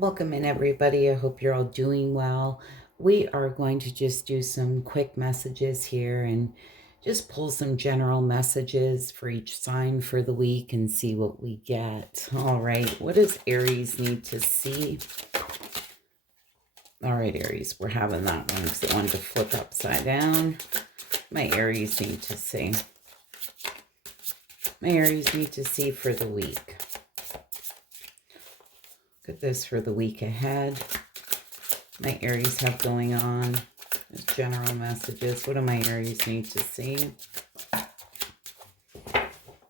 Welcome in, everybody. I hope you're all doing well. We are going to just do some quick messages here and just pull some general messages for each sign for the week and see what we get. All right. What does Aries need to see? All right, Aries, we're having that one because I wanted to flip upside down. My Aries need to see. My Aries need to see for the week. Look at this for the week ahead. My Aries have going on. There's general messages. What do my Aries need to see?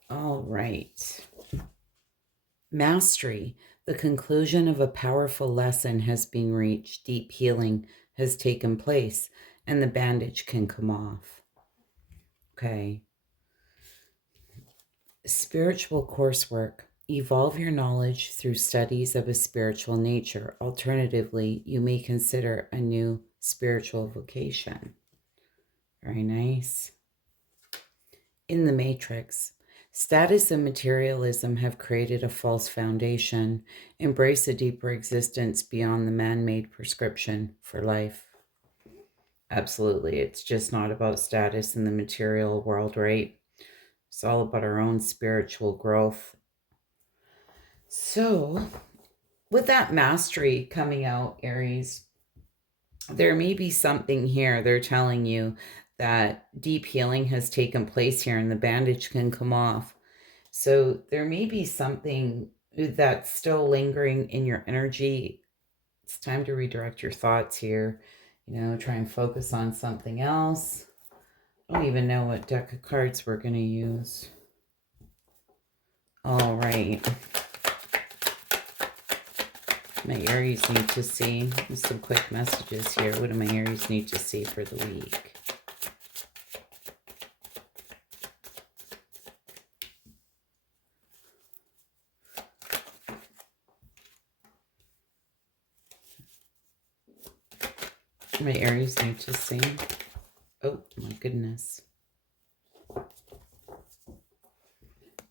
All right. Mastery. The conclusion of a powerful lesson has been reached. Deep healing has taken place, and the bandage can come off. Okay. Spiritual coursework. Evolve your knowledge through studies of a spiritual nature. Alternatively, you may consider a new spiritual vocation. Very nice. In the Matrix, status and materialism have created a false foundation. Embrace a deeper existence beyond the man-made prescription for life. Absolutely. It's just not about status in the material world, right? It's all about our own spiritual growth. So, with that mastery coming out, Aries, there may be something here. They're telling you that deep healing has taken place here and the bandage can come off. So there may be something that's still lingering in your energy. It's time to redirect your thoughts here. Try and focus on something else. I don't even know what deck of cards we're going to use. All right. My Aries need to see some quick messages here. What do my Aries need to see for the week? My Aries need to see. Oh, my goodness.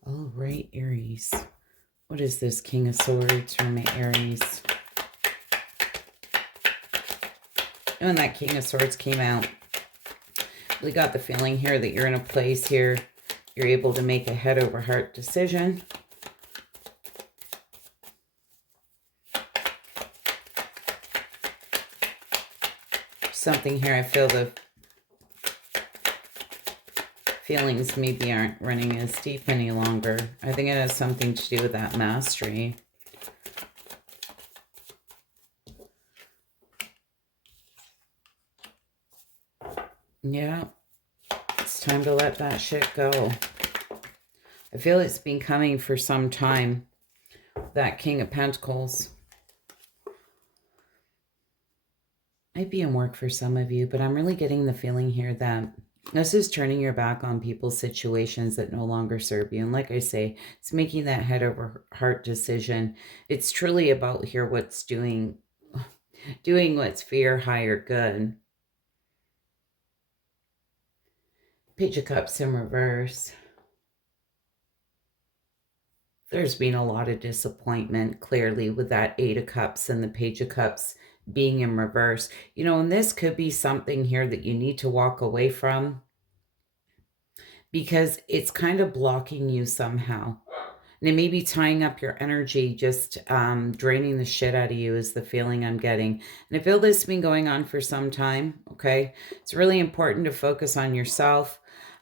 All right, Aries. What is this King of Swords for my Aries? When that King of Swords came out, we got the feeling here that you're in a place here. You're able to make a head over heart decision. Something here, I feel the feelings maybe aren't running as deep any longer. I think it has something to do with that mastery. Yeah, it's time to let that shit go. I feel it's been coming for some time. That King of Pentacles. Might be in work for some of you, but I'm really getting the feeling here that this is turning your back on people's situations that no longer serve you. And like I say, it's making that head over heart decision. It's truly about here what's doing what's for your higher good. Page of Cups in reverse. There's been a lot of disappointment, clearly, with that Eight of Cups and the Page of Cups being in reverse. And this could be something here that you need to walk away from because it's kind of blocking you somehow. And it may be tying up your energy, just draining the shit out of you is the feeling I'm getting. And I feel this has been going on for some time, okay? It's really important to focus on yourself.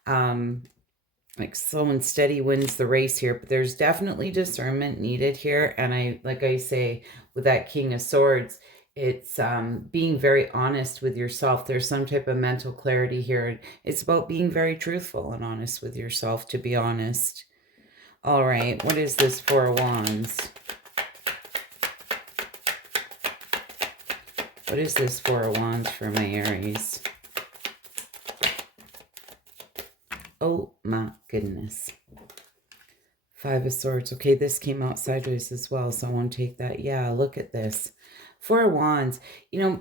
Like slow and steady wins the race here, but there's definitely discernment needed here. And like I say, with that King of Swords, it's being very honest with yourself. There's some type of mental clarity here. It's about being very truthful and honest with yourself, to be honest. All right, what is this Four of Wands? What is this Four of Wands for my Aries? Oh my goodness. Five of Swords. Okay, this came out sideways as well, so I want to take that. Yeah, look at this. Four of Wands.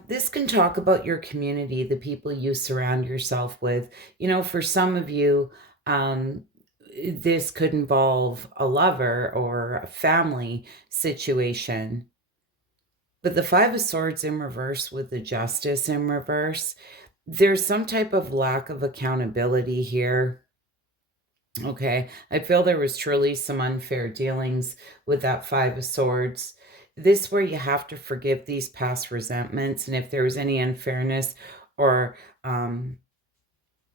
This can talk about your community, the people you surround yourself with. For some of you, this could involve a lover or a family situation. But the Five of Swords in reverse with the Justice in reverse, there's some type of lack of accountability here. Okay, I feel there was truly some unfair dealings with that Five of Swords. This where you have to forgive these past resentments, and if there was any unfairness or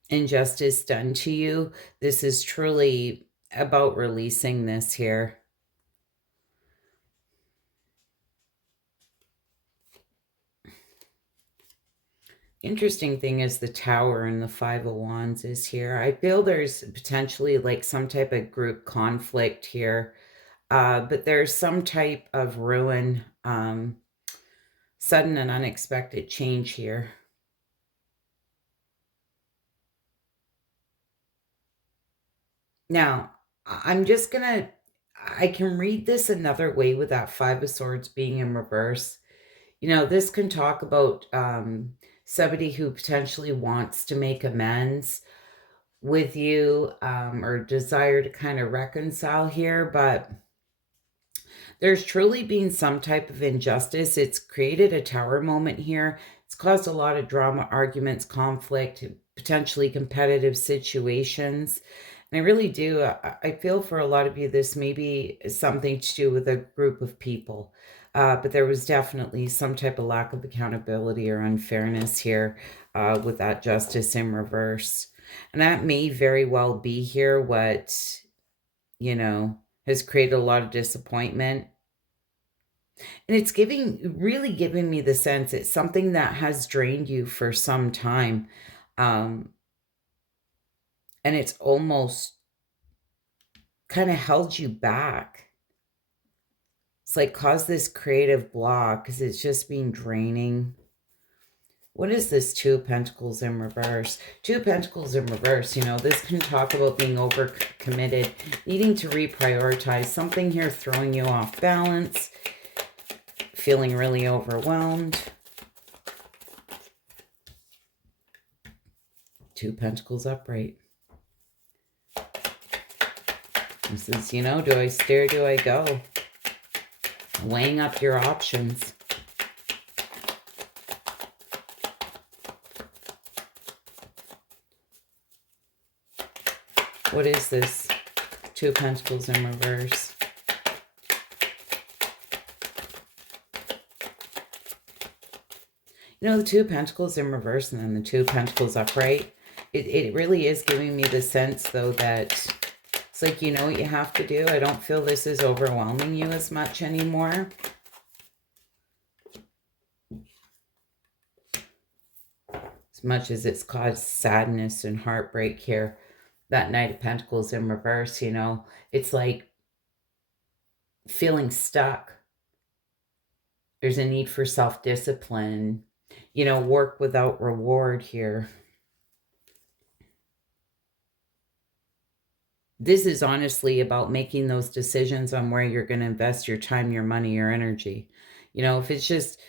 injustice done to you, this is truly about releasing this here. Interesting thing is the Tower and the Five of Wands is here. I feel there's potentially like some type of group conflict here, but there's some type of ruin, sudden and unexpected change here. Now, I'm just gonna, I can read this another way with that Five of Swords being in reverse. You know, this can talk about somebody who potentially wants to make amends with you, or desire to kind of reconcile here, but there's truly been some type of injustice. It's created a tower moment here. It's caused a lot of drama, arguments, conflict, potentially competitive situations. And I really do. I feel for a lot of you, this may be something to do with a group of people. But there was definitely some type of lack of accountability or unfairness here, with that justice in reverse. And that may very well be here what, you know, has created a lot of disappointment. And it's really giving me the sense it's something that has drained you for some time. Um, and it's almost kind of held you back. It's like caused this creative block because it's just been draining. What is this Two of Pentacles in reverse? Two of Pentacles in reverse, you know, this can talk about being overcommitted, needing to reprioritize, something here throwing you off balance, feeling really overwhelmed. Two Pentacles upright. This is, you know, do I stay or do I go? Weighing up your options. What is this? Two of Pentacles in reverse. You know, the Two of Pentacles in reverse and then the Two of Pentacles upright. It really is giving me the sense, though, that it's like you know what you have to do. I don't feel this is overwhelming you as much anymore. As much as it's caused sadness and heartbreak here. That Knight of Pentacles in reverse, you know, it's like feeling stuck. There's a need for self-discipline, you know, work without reward here. This is honestly about making those decisions on where you're going to invest your time, your money, your energy. You know, if it's just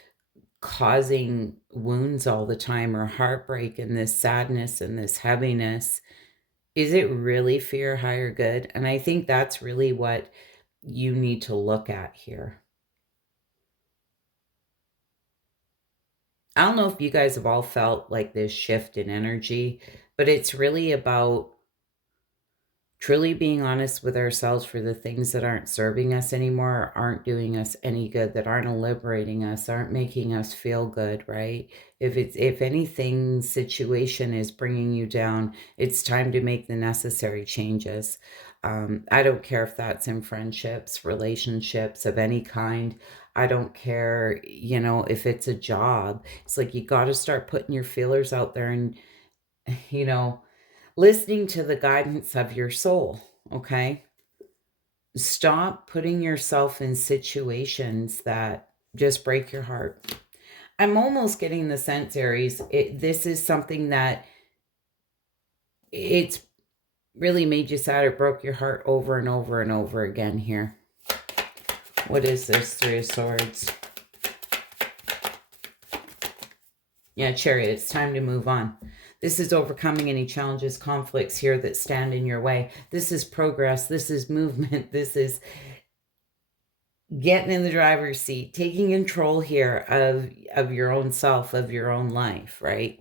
causing wounds all the time or heartbreak and this sadness and this heaviness, is it really for your higher good? And I think that's really what you need to look at here. I don't know if you guys have all felt like this shift in energy, but it's really about truly being honest with ourselves for the things that aren't serving us anymore, or aren't doing us any good, that aren't liberating us, aren't making us feel good, right? If anything situation is bringing you down, it's time to make the necessary changes. I don't care if that's in friendships, relationships of any kind. I don't care, you know, if it's a job. It's like you got to start putting your feelers out there and, you know, listening to the guidance of your soul, okay? Stop putting yourself in situations that just break your heart. I'm almost getting the sense, Aries, this is something that it's really made you sad. It broke your heart over and over and over again here. What is this? Three of Swords. Yeah, Chariot, it's time to move on. This is overcoming any challenges, conflicts here that stand in your way. This is progress. This is movement. This is getting in the driver's seat, taking control here of your own self, of your own life, right?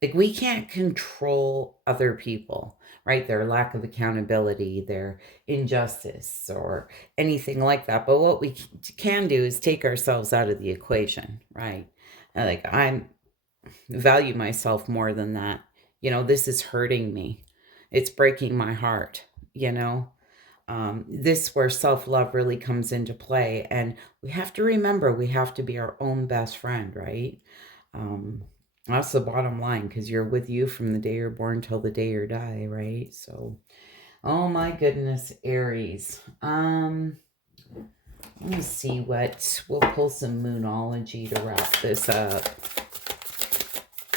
Like, we can't control other people, right? Their lack of accountability, their injustice, or anything like that. But what we can do is take ourselves out of the equation, right? Like, I value myself more than that. This is hurting me. It's breaking my heart, this where self-love really comes into play. And we have to remember, we have to be our own best friend, right? Um, that's the bottom line, because you're with you from the day you're born till the day you die, right? So, oh my goodness, Aries. Let me see we'll pull some Moonology to wrap this up.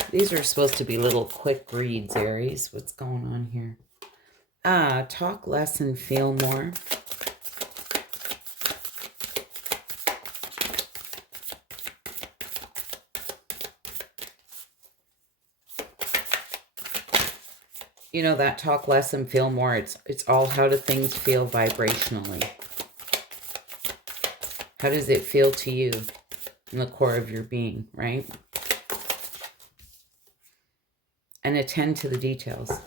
These are supposed to be little quick reads, Aries. What's going on here? Talk less and feel more. That talk less and feel more, it's all, how do things feel vibrationally? How does it feel to you in the core of your being, right? And attend to the details.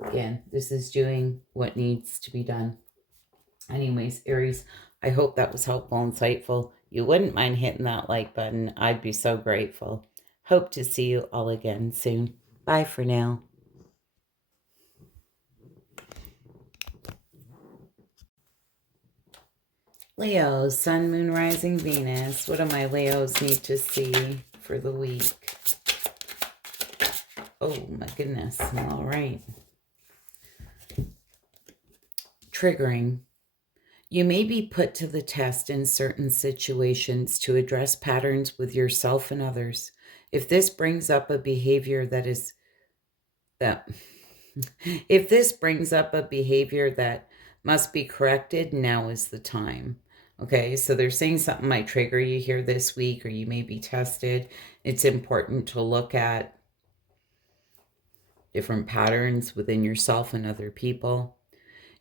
Again, this is doing what needs to be done. Anyways, Aries, I hope that was helpful and insightful. You wouldn't mind hitting that like button. I'd be so grateful. Hope to see you all again soon. Bye for now. Leo, Sun, Moon, Rising, Venus. What do my Leos need to see for the week? Oh my goodness. All right. Triggering. You may be put to the test in certain situations to address patterns with yourself and others. If this brings up a behavior if this brings up a behavior that must be corrected, now is the time. Okay, so they're saying something might trigger you here this week, or you may be tested. It's important to look at different patterns within yourself and other people.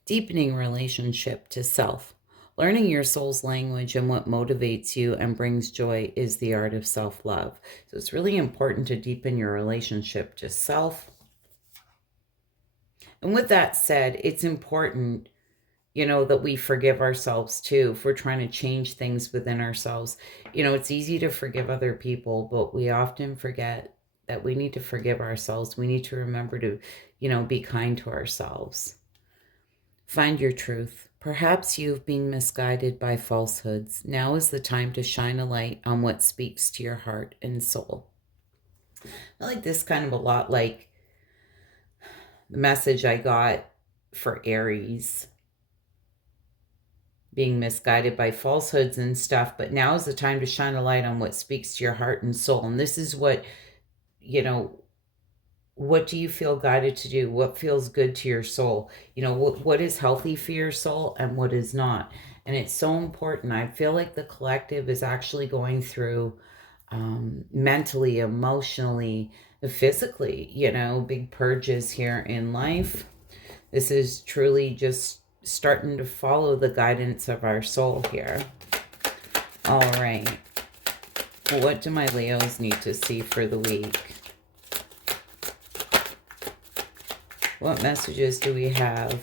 Deepening relationship to self. Learning your soul's language and what motivates you and brings joy is the art of self-love. So it's really important to deepen your relationship to self. And with that said, it's important, that we forgive ourselves too, if we're trying to change things within ourselves. It's easy to forgive other people, but we often forget that we need to forgive ourselves. We need to remember to, be kind to ourselves. Find your truth. Perhaps you've been misguided by falsehoods. Now is the time to shine a light on what speaks to your heart and soul. I like this kind of a lot like the message I got for Aries, being misguided by falsehoods and stuff, but now is the time to shine a light on what speaks to your heart and soul. And this is what, what do you feel guided to do? What feels good to your soul? What is healthy for your soul and what is not? And it's so important. I feel like the collective is actually going through mentally, emotionally, physically, big purges here in life. This is truly just starting to follow the guidance of our soul here. All right. What do my Leos need to see for the week? What messages do we have?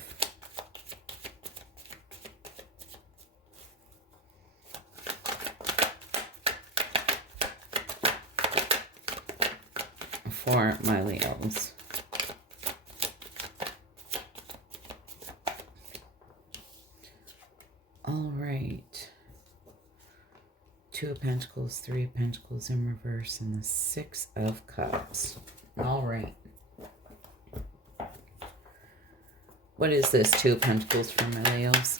For my Leos. All right. Two of Pentacles, Three of Pentacles in reverse, and the Six of Cups. All right. What is this Two of Pentacles for my Leos?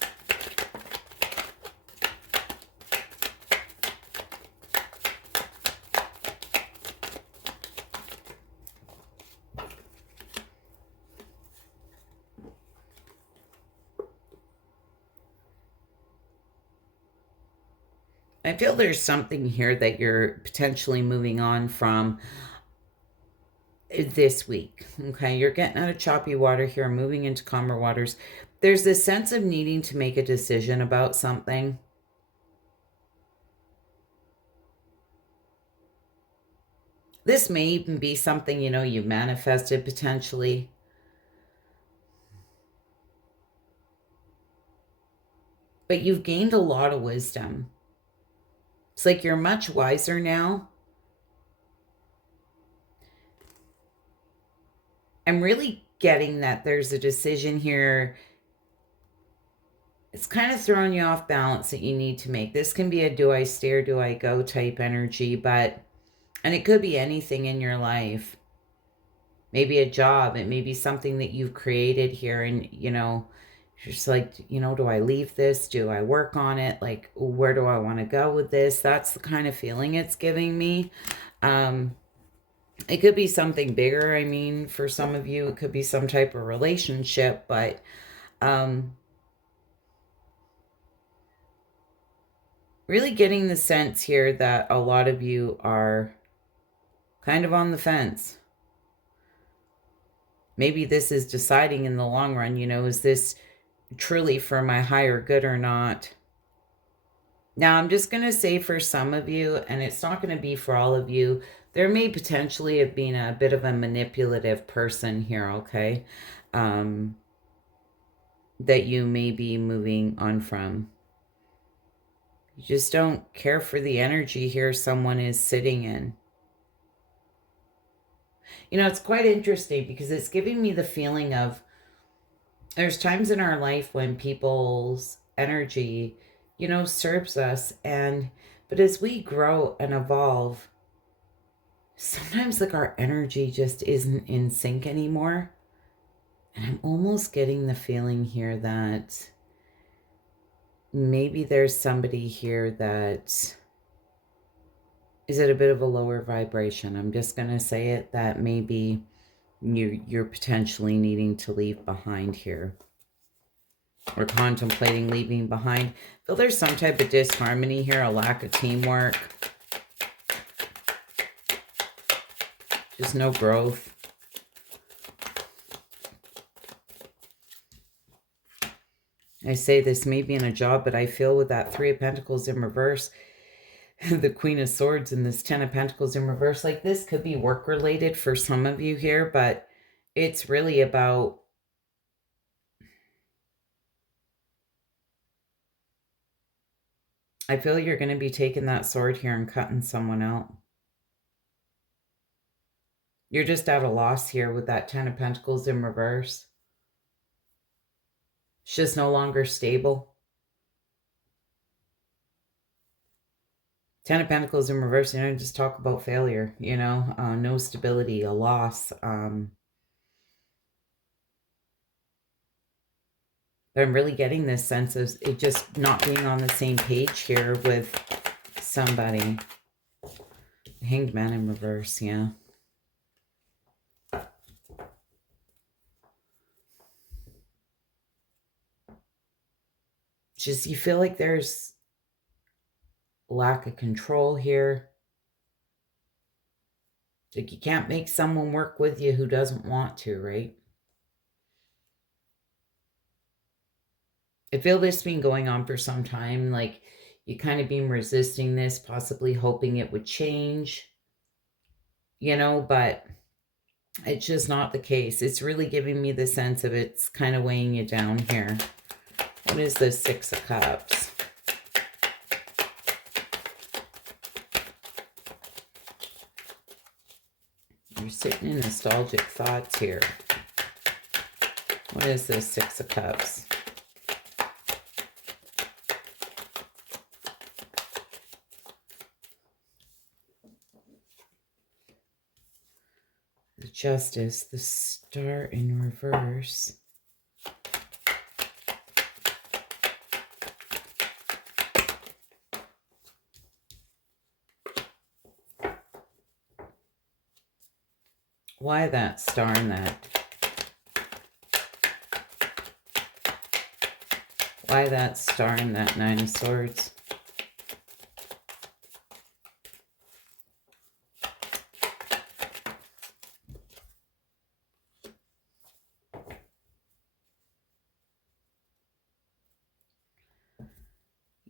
I feel there's something here that you're potentially moving on from this week. Okay, you're getting out of choppy water here, moving into calmer waters. There's this sense of needing to make a decision about something. This may even be something, you know, you manifested potentially. But you've gained a lot of wisdom. It's like you're much wiser now. I'm really getting that there's a decision here. It's kind of throwing you off balance that you need to make. This can be a do I stay or do I go type energy, and it could be anything in your life. Maybe a job, it may be something that you've created here, and you know, you're just like, you know, do I leave this? Do I work on it? Like, where do I want to go with this? That's the kind of feeling it's giving me. It could be something bigger. I mean, for some of you, it could be some type of relationship, but really getting the sense here that a lot of you are kind of on the fence. Maybe this is deciding in the long run, you know, is this truly for my higher good or not? Now, I'm just going to say for some of you, and it's not going to be for all of you, there may potentially have been a bit of a manipulative person here, okay? That you may be moving on from. You just don't care for the energy here someone is sitting in. You know, it's quite interesting because it's giving me the feeling of there's times in our life when people's energy, you know, serves us, but as we grow and evolve, sometimes like our energy just isn't in sync anymore. And I'm almost getting the feeling here that maybe there's somebody here that is at a bit of a lower vibration. I'm just going to say it, that maybe you're potentially needing to leave behind here, or contemplating leaving behind. I feel there's some type of disharmony here, a lack of teamwork, just no growth. I say this may be in a job, but I feel with that Three of Pentacles in reverse, the Queen of Swords and this Ten of Pentacles in reverse, like this could be work related for some of you here, but it's really about I feel you're going to be taking that sword here and cutting someone out. You're just at a loss here with that Ten of Pentacles in reverse. It's just no longer stable. Ten of Pentacles in reverse, you know, just talk about failure, you know, no stability, a loss. But I'm really getting this sense of it just not being on the same page here with somebody. Hanged Man in reverse, yeah. Just you feel like there's lack of control here. Like you can't make someone work with you who doesn't want to, right? I feel this been going on for some time. Like you kind of been resisting this, possibly hoping it would change, you know, but it's just not the case. It's really giving me the sense of it's kind of weighing you down here. What is the Six of Cups? You're sitting in nostalgic thoughts here. What is this Six of Cups? The Justice, the Star in reverse. Why that Star in that? Why that Star in that Nine of Swords?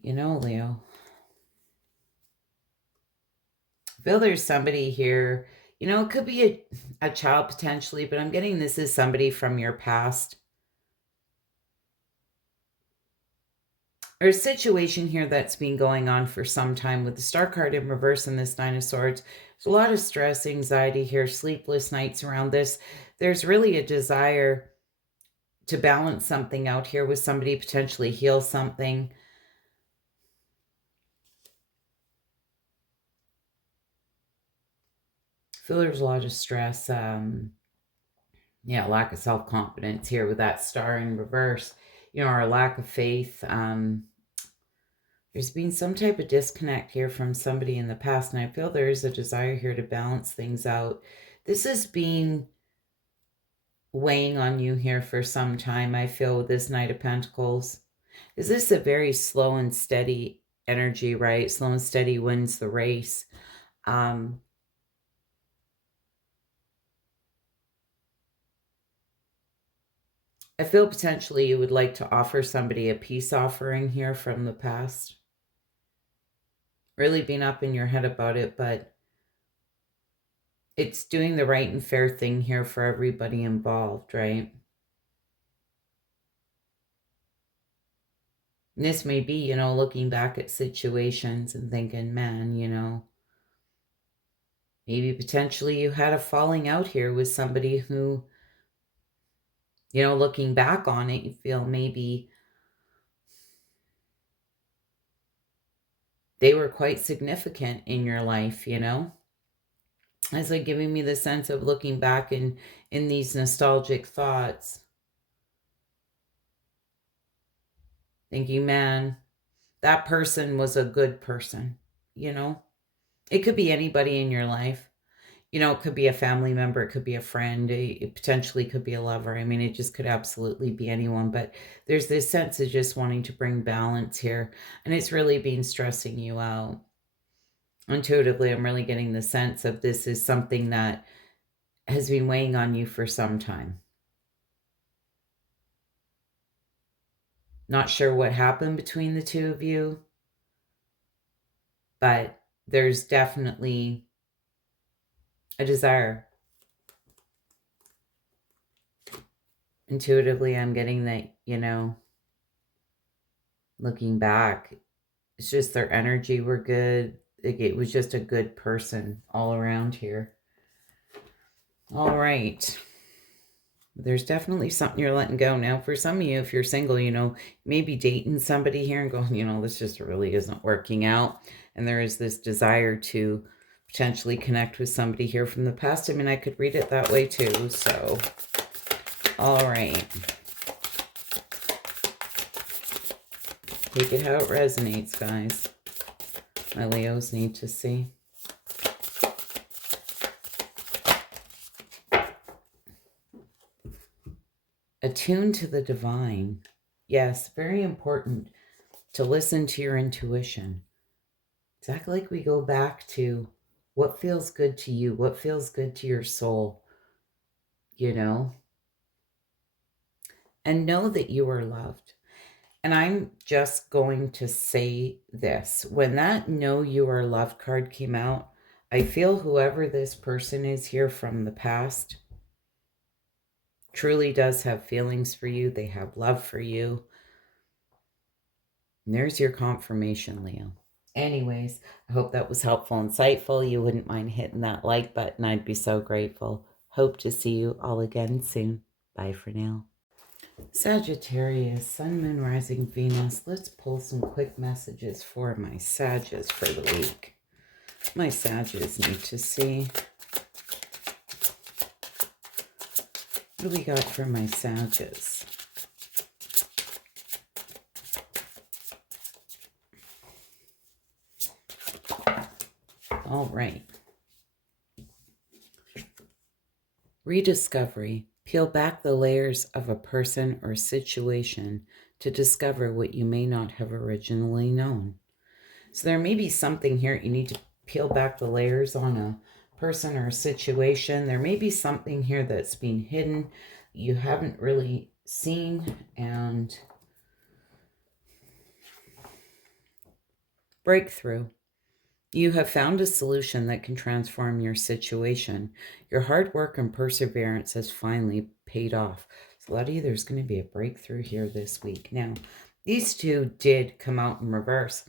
Leo, I feel there's somebody here, it could be a child potentially, but I'm getting this is somebody from your past. Or a situation here that's been going on for some time with the Star card in reverse and this Nine of Swords. There's a lot of stress, anxiety here, sleepless nights around this. There's really a desire to balance something out here with somebody, potentially heal something. I feel there's a lot of stress. Lack of self-confidence here with that Star in reverse, or a lack of faith. There's been some type of disconnect here from somebody in the past, and I feel there is a desire here to balance things out. This has been weighing on you here for some time, I feel, with this Knight of Pentacles. Is this a very slow and steady energy, right? Slow and steady wins the race. I feel potentially you would like to offer somebody a peace offering here from the past. Really being up in your head about it, but it's doing the right and fair thing here for everybody involved, right? And this may be, looking back at situations and thinking, man, maybe potentially you had a falling out here with somebody who, looking back on it, you feel maybe they were quite significant in your life, It's like giving me the sense of looking back in these nostalgic thoughts, thinking, man, that person was a good person, It could be anybody in your life. It could be a family member, it could be a friend, it potentially could be a lover. I mean, it just could absolutely be anyone, but there's this sense of just wanting to bring balance here, and it's really been stressing you out. Intuitively, I'm really getting the sense of this is something that has been weighing on you for some time. Not sure what happened between the two of you, but there's definitely a desire. Intuitively, I'm getting that, looking back, it's just their energy were good. It was just a good person all around here. All right. There's definitely something you're letting go. Now, for some of you, if you're single, maybe dating somebody here and going, this just really isn't working out. And there is this desire to potentially connect with somebody here from the past. I mean, I could read it that way too. So, all right. Take it how it resonates, guys. My Leos need to see. Attuned to the divine. Yes, very important to listen to your intuition. Exactly like we go back to what feels good to you, what feels good to your soul, and know that you are loved. And I'm just going to say this. When that know you are loved card came out, I feel whoever this person is here from the past truly does have feelings for you. They have love for you. And there's your confirmation, Leo. Anyways, I hope that was helpful, insightful. You wouldn't mind hitting that like button. I'd be so grateful. Hope to see you all again soon. Bye for now. Sagittarius, Sun, Moon, Rising, Venus. Let's pull some quick messages for my Sages for the week. My Sages need to see. What do we got for my Sages? All right. Rediscovery. Peel back the layers of a person or situation to discover what you may not have originally known. So there may be something here you need to peel back the layers on a person or a situation. There may be something here that's been hidden, you haven't really seen, and Breakthrough. You have found a solution that can transform your situation. Your hard work and perseverance has finally paid off. So a lot of you, there's going to be a breakthrough here this week. Now, these two did come out in reverse.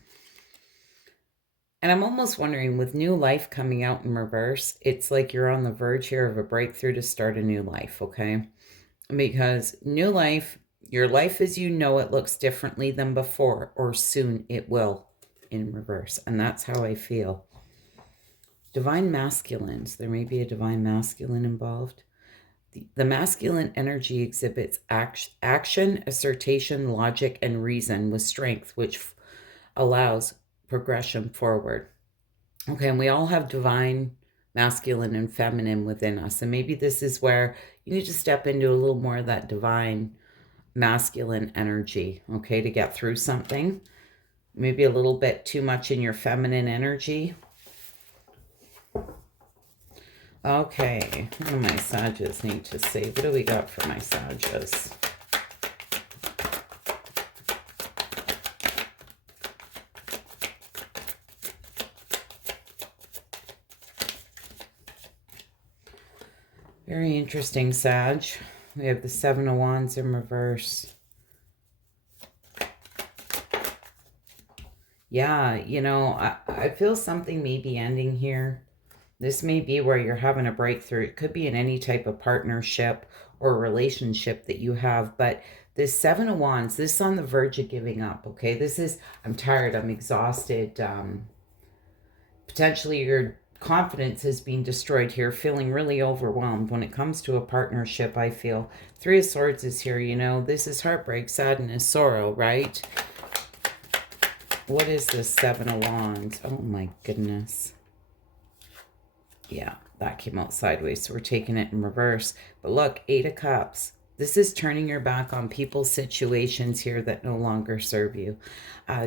And I'm almost wondering, with new life coming out in reverse, it's like you're on the verge here of a breakthrough to start a new life, okay? Because new life, your life as you know it looks differently than before, or soon it will in reverse. And that's how I feel. Divine masculines. There may be a divine masculine involved. The masculine energy exhibits action, assertion, logic, and reason with strength, which allows progression forward. Okay, and we all have divine masculine and feminine within us. And maybe this is where you need to step into a little more of that divine masculine energy, okay, to get through something. Maybe a little bit too much in your feminine energy. Okay, what do my Sages need to say? What do we got for my Sages? Very interesting, Sag. We have the Seven of Wands in reverse. Yeah, you know, I feel something may be ending here. This may be where you're having a breakthrough. It could be in any type of partnership or relationship that you have. But this Seven of Wands, this is on the verge of giving up, okay? This is, I'm tired, I'm exhausted. Potentially your confidence is being destroyed here, feeling really overwhelmed. When it comes to a partnership, I feel Three of Swords is here, you know. This is heartbreak, sadness, sorrow, right? What is this Seven of Wands? Oh my goodness. Yeah, that came out sideways, so we're taking it in reverse. But look, Eight of Cups. This is turning your back on people's situations here that no longer serve you.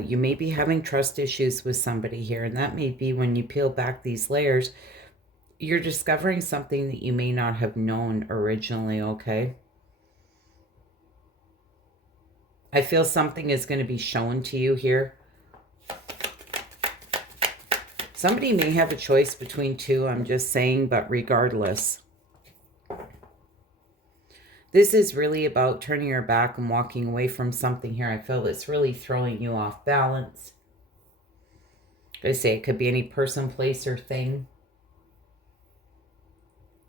You may be having trust issues with somebody here, and that may be when you peel back these layers, you're discovering something that you may not have known originally, okay? I feel something is going to be shown to you here. Somebody may have a choice between two, I'm just saying, but regardless. This is really about turning your back and walking away from something here. I feel it's really throwing you off balance. I say it could be any person, place, or thing.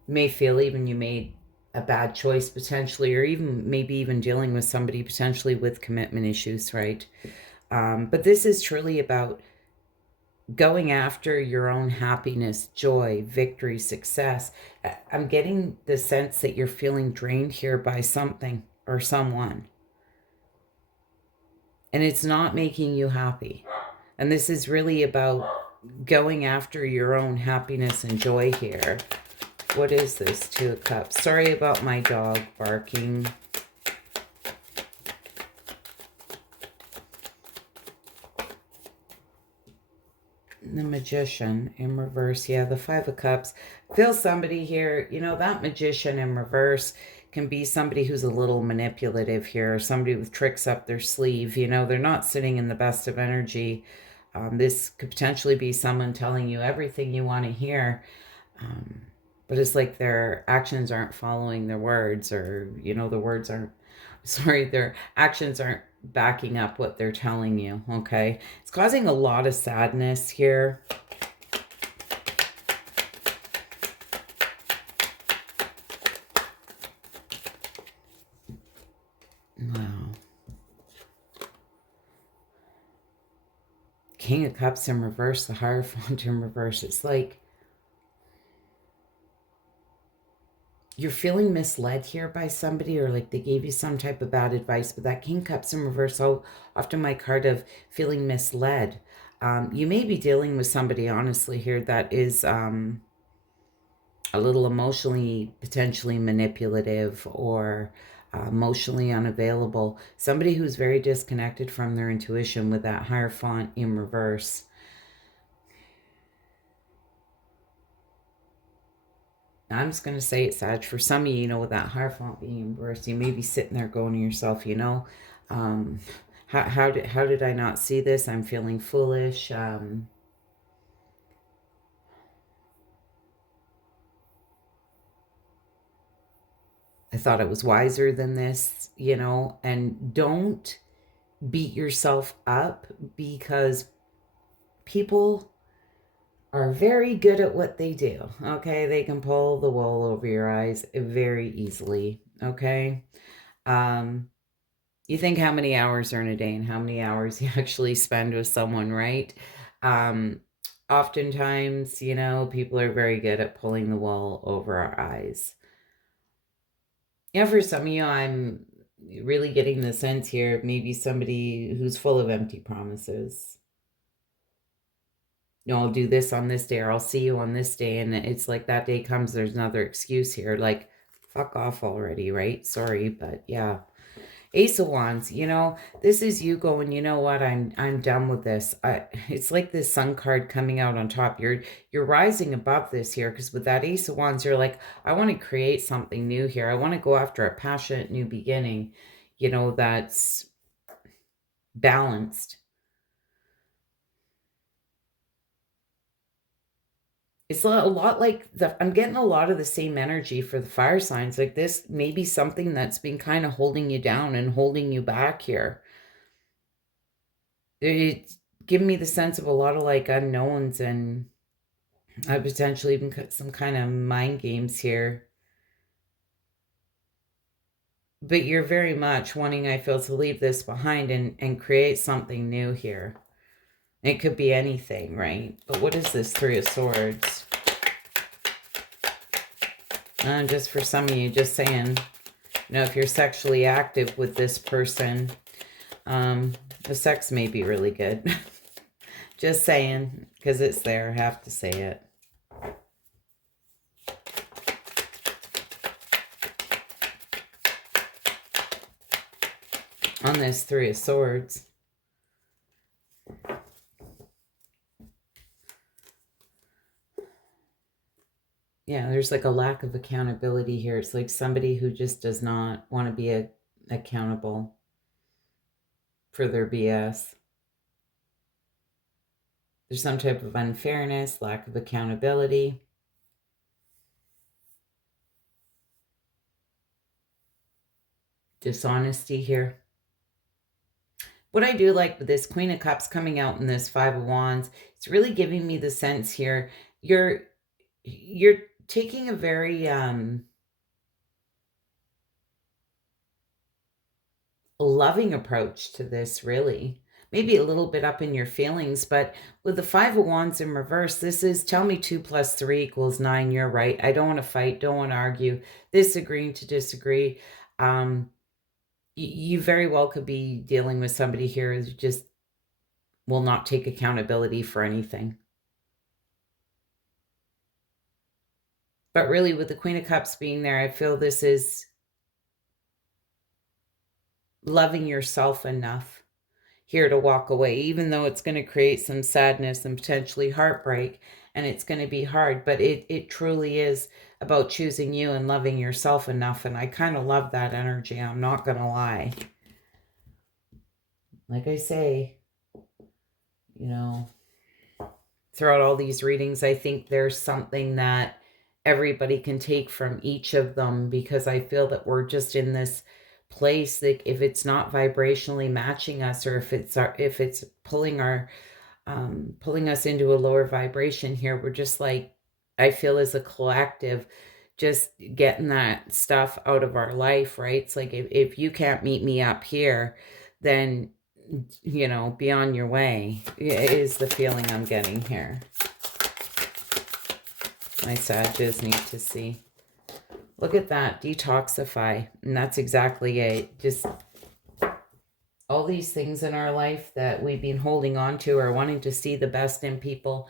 You may feel even you made a bad choice potentially, or even maybe even dealing with somebody potentially with commitment issues, right? But this is truly about going after your own happiness, joy, victory, success. I'm getting the sense that you're feeling drained here by something or someone. And it's not making you happy. And this is really about going after your own happiness and joy here. What is this Two of Cups? Sorry about my dog barking. The Magician in reverse. Yeah, the Five of Cups. Feel somebody here, you know, that Magician in reverse can be somebody who's a little manipulative here, somebody with tricks up their sleeve. You know, they're not sitting in the best of energy. This could potentially be someone telling you everything you want to hear. But it's like their actions aren't following their words, or, you know, the words aren't, sorry, their actions aren't backing up what they're telling you, okay? It's causing a lot of sadness here. Wow. King of Cups in reverse, the Hierophant in reverse. It's like you're feeling misled here by somebody, or like they gave you some type of bad advice. But that King Cups in reverse, so often my card of feeling misled. You may be dealing with somebody, honestly, here that is a little emotionally, potentially manipulative, or emotionally unavailable. Somebody who's very disconnected from their intuition with that Hierophant in reverse. I'm just going to say it, Sag. For some of you, you know, with that Hierophant being in reverse, you may be sitting there going to yourself, you know, How did I not see this? I'm feeling foolish. I thought I was wiser than this, and don't beat yourself up, because people are very good at what they do. Okay, they can pull the wool over your eyes very easily. Okay. um you think how many hours are in a day and how many hours you actually spend with someone, right? um Oftentimes, people are very good at pulling the wool over our eyes. Yeah, for some of you, I'm really getting the sense here, maybe somebody who's full of empty promises. I'll do this on this day, or I'll see you on this day. And it's like that day comes, there's another excuse here. Like, fuck off already, right? Sorry, but yeah. Ace of Wands, this is you going, you know what, I'm done with this. It's like this Sun card coming out on top. You're rising above this here, because with that Ace of Wands, you're like, I want to create something new here. I want to go after a passionate new beginning, that's balanced. It's a lot like I'm getting a lot of the same energy for the fire signs. Like, this may be something that's been kind of holding you down and holding you back here. It's giving me the sense of a lot of like unknowns, and potentially even some kind of mind games here. But you're very much wanting, I feel, to leave this behind and create something new here. It could be anything, right? But what is this Three of Swords? Just for some of you, just saying, if you're sexually active with this person, the sex may be really good. Just saying, because it's there. I have to say it. On this Three of Swords. Yeah, there's like a lack of accountability here. It's like somebody who just does not want to be accountable for their BS. There's some type of unfairness, lack of accountability. Dishonesty here. What I do like with this Queen of Cups coming out in this Five of Wands, it's really giving me the sense here, you're taking a very loving approach to this, really. Maybe a little bit up in your feelings, but with the Five of Wands in reverse, this is, tell me 2 + 3 = 9. You're right. I don't want to fight, don't want to argue, disagreeing to disagree. You very well could be dealing with somebody here who just will not take accountability for anything. But really, with the Queen of Cups being there, I feel this is loving yourself enough here to walk away, even though it's going to create some sadness and potentially heartbreak, and it's going to be hard, but it truly is about choosing you and loving yourself enough. And I kind of love that energy. I'm not going to lie. Like I say, throughout all these readings, I think there's something that everybody can take from each of them, because I feel that we're just in this place that if it's not vibrationally matching us, or if it's pulling us into a lower vibration here, we're just like, I feel as a collective, just getting that stuff out of our life, right? It's like, if you can't meet me up here, then be on your way, is the feeling I'm getting here. My Sages need to see. Look at that, detoxify. And that's exactly it. Just all these things in our life that we've been holding on to, or wanting to see the best in people.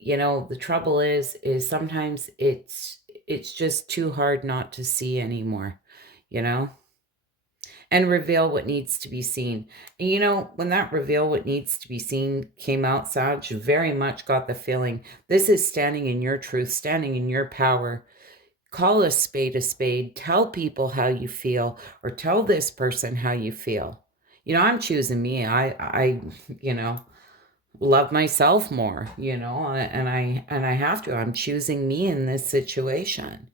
The trouble is sometimes it's just too hard not to see anymore, and reveal what needs to be seen. And when that reveal what needs to be seen came out, Sag, very much got the feeling this is standing in your truth, standing in your power. Call a spade a spade. Tell people how you feel, or tell this person how you feel. I'm choosing me. You know, love myself more, and I have to. I'm choosing me in this situation.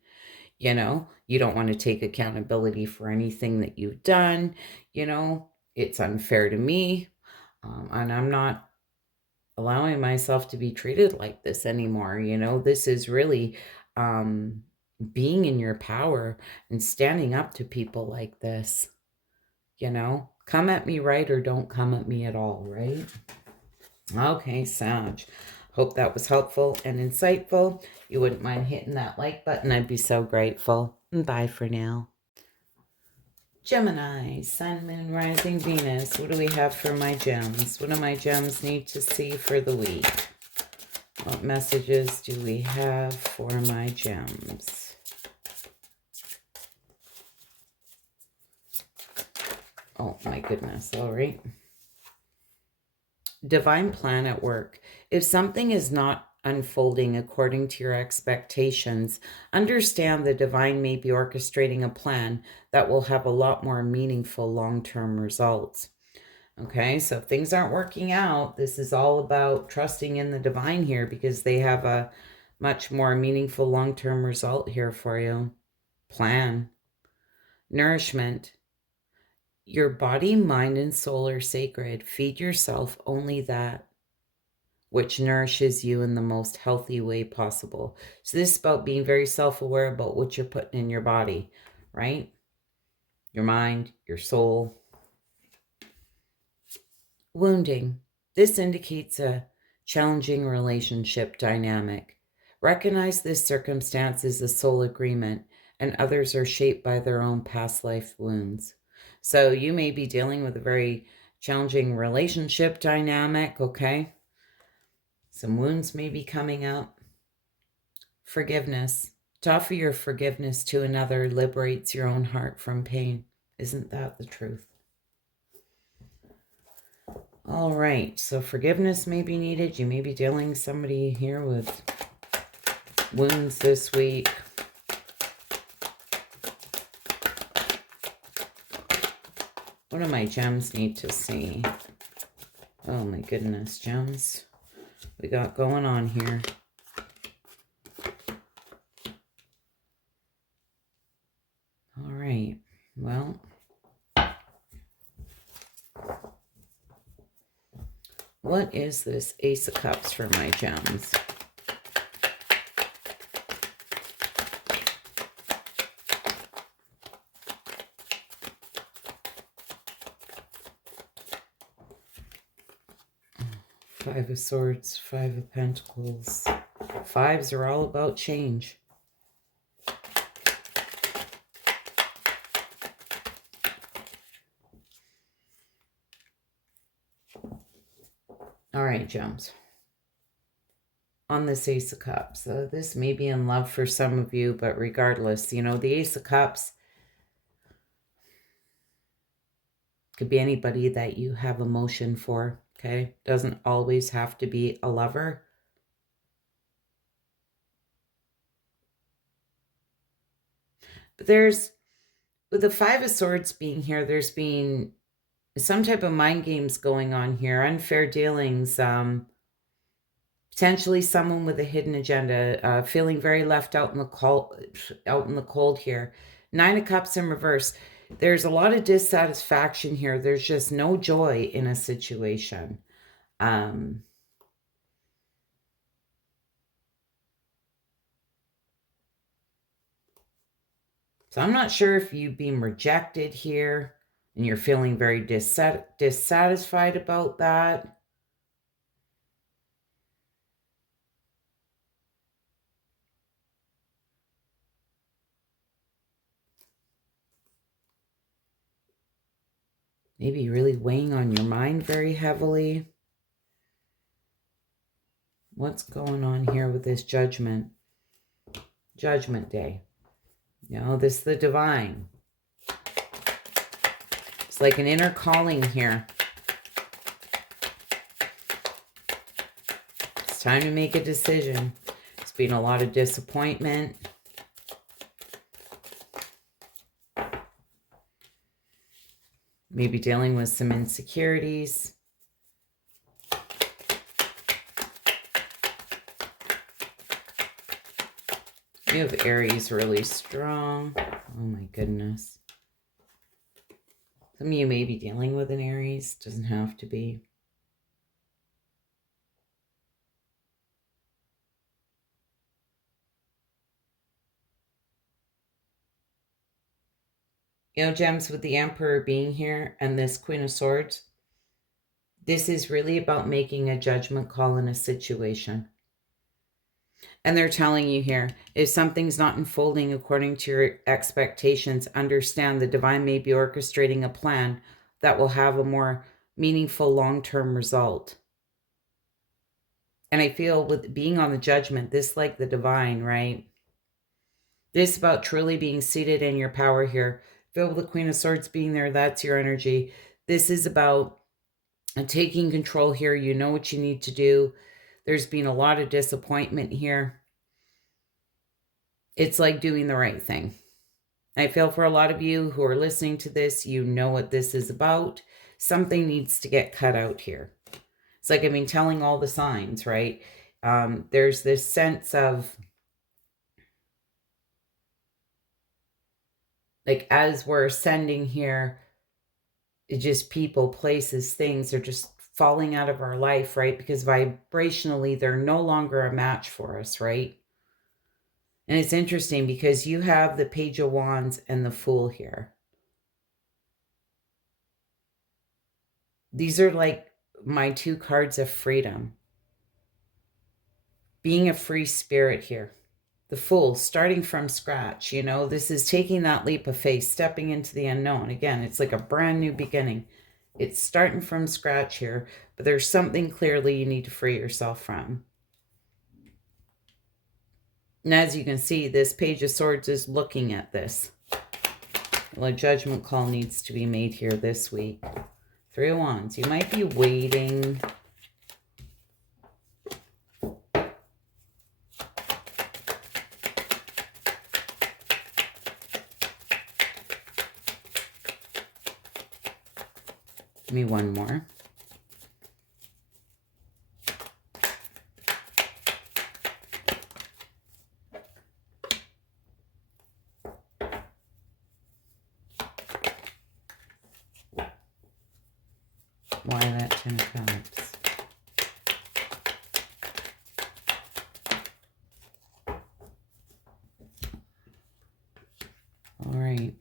You don't want to take accountability for anything that you've done. It's unfair to me. And I'm not allowing myself to be treated like this anymore. This is really um, being in your power and standing up to people like this. Come at me right or don't come at me at all, right? Okay, Sag. Hope that was helpful and insightful. You wouldn't mind hitting that like button. I'd be so grateful. Bye for now. Gemini, Sun, Moon, Rising, Venus. What do we have for my gems? What do my gems need to see for the week? What messages do we have for my gems? Oh my goodness, all right. Divine plan at work. If something is not unfolding according to your expectations, understand the divine may be orchestrating a plan that will have a lot more meaningful long-term results. Okay, so if things aren't working out, this is all about trusting in the divine here, because they have a much more meaningful long-term result here for you. Plan. Nourishment. Your body, mind, and soul are sacred. Feed yourself only that which nourishes you in the most healthy way possible. So this is about being very self-aware about what you're putting in your body, right? Your mind, your soul. Wounding. This indicates a challenging relationship dynamic. Recognize this circumstance as a soul agreement, and others are shaped by their own past life wounds. So you may be dealing with a very challenging relationship dynamic, okay? Some wounds may be coming up. Forgiveness. To offer your forgiveness to another liberates your own heart from pain. Isn't that the truth? All right, so forgiveness may be needed. You may be dealing with somebody here with wounds this week. What do my gems need to see? Oh my goodness, gems. We got going on here. All right, well. What is this Ace of Cups for my gems? Five of Swords, Five of Pentacles. Fives are all about change. All right, gems. On this Ace of Cups, this may be in love for some of you, but regardless, the Ace of Cups could be anybody that you have emotion for, okay? Doesn't always have to be a lover. But with the Five of Swords being here, there's been some type of mind games going on here, unfair dealings, potentially someone with a hidden agenda, feeling very left out in the cold here. Nine of Cups in reverse. There's a lot of dissatisfaction here. There's just no joy in a situation. So I'm not sure if you've been rejected here and you're feeling very dissatisfied about that. Maybe really weighing on your mind very heavily. What's going on here with this judgment? Judgment Day. This is the divine. It's like an inner calling here. It's time to make a decision. It's been a lot of disappointment. Maybe dealing with some insecurities. You have Aries really strong. Oh my goodness. Some of you may be dealing with an Aries. Doesn't have to be. You know, gems, with the Emperor being here and this Queen of Swords, this is really about making a judgment call in a situation. And they're telling you here, if something's not unfolding according to your expectations, understand the divine may be orchestrating a plan that will have a more meaningful long-term result. And I feel with being on the judgment, this like the divine, right? This about truly being seated in your power here. Feel with the Queen of Swords being there, that's your energy. This is about taking control here. You know what you need to do. There's been a lot of disappointment here. It's like doing the right thing. I feel for a lot of you who are listening to this, you know what this is about. Something needs to get cut out here. It's like I've been telling all the signs, right? There's this sense of, like, as we're ascending here, it just people, places, things are just falling out of our life, right? Because vibrationally, they're no longer a match for us, right? And it's interesting because you have the Page of Wands and the Fool here. These are like my two cards of freedom. Being a free spirit here. The Fool, starting from scratch, you know, this is taking that leap of faith, stepping into the unknown. Again, it's like a brand new beginning. It's starting from scratch here, but there's something clearly you need to free yourself from. And as you can see, this Page of Swords is looking at this. Well, a judgment call needs to be made here this week. Three of Wands. You might be waiting. Give me one more. Why that Ten of Cups? All right.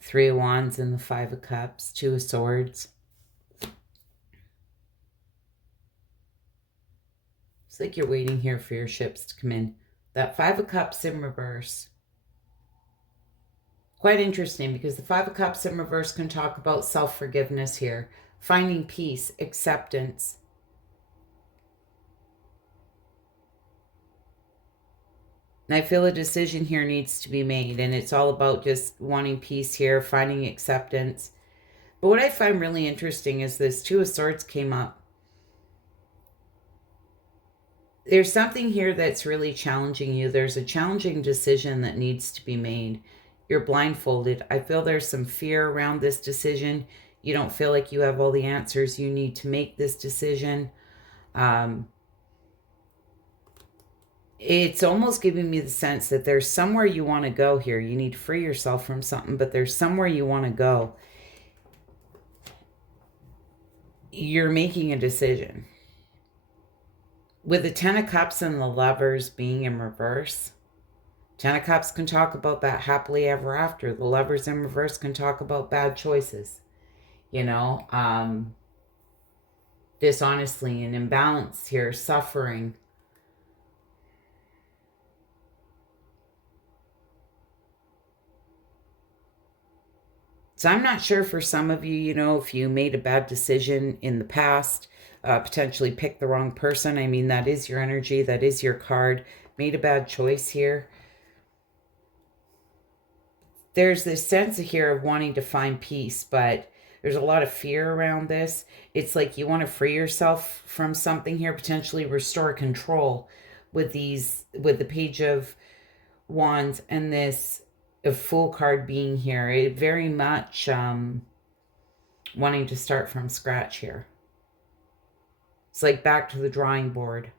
Three of Wands and the Five of Cups. Two of Swords. It's like you're waiting here for your ships to come in. That Five of Cups in reverse. Quite interesting because the Five of Cups in reverse can talk about self-forgiveness here. Finding peace, acceptance. And I feel a decision here needs to be made, and it's all about just wanting peace here, finding acceptance. But what I find really interesting is this Two of Swords came up. There's something here that's really challenging you. There's a challenging decision that needs to be made. You're blindfolded. I feel there's some fear around this decision. You don't feel like you have all the answers. You need to make this decision. It's almost giving me the sense that there's somewhere you want to go here. You need to free yourself from something, but there's somewhere you want to go. You're making a decision. With the Ten of Cups and the Lovers being in reverse, Ten of Cups can talk about that happily ever after. The Lovers in reverse can talk about bad choices. You know, dishonestly and imbalance here, suffering. So I'm not sure for some of you, you know, if you made a bad decision in the past, potentially picked the wrong person. I mean, that is your energy. That is your card. Made a bad choice here. There's this sense here of wanting to find peace, but there's a lot of fear around this. It's like you want to free yourself from something here, potentially restore control with the Page of Wands and this a Fool card being here, it very much wanting to start from scratch here. It's like back to the drawing board.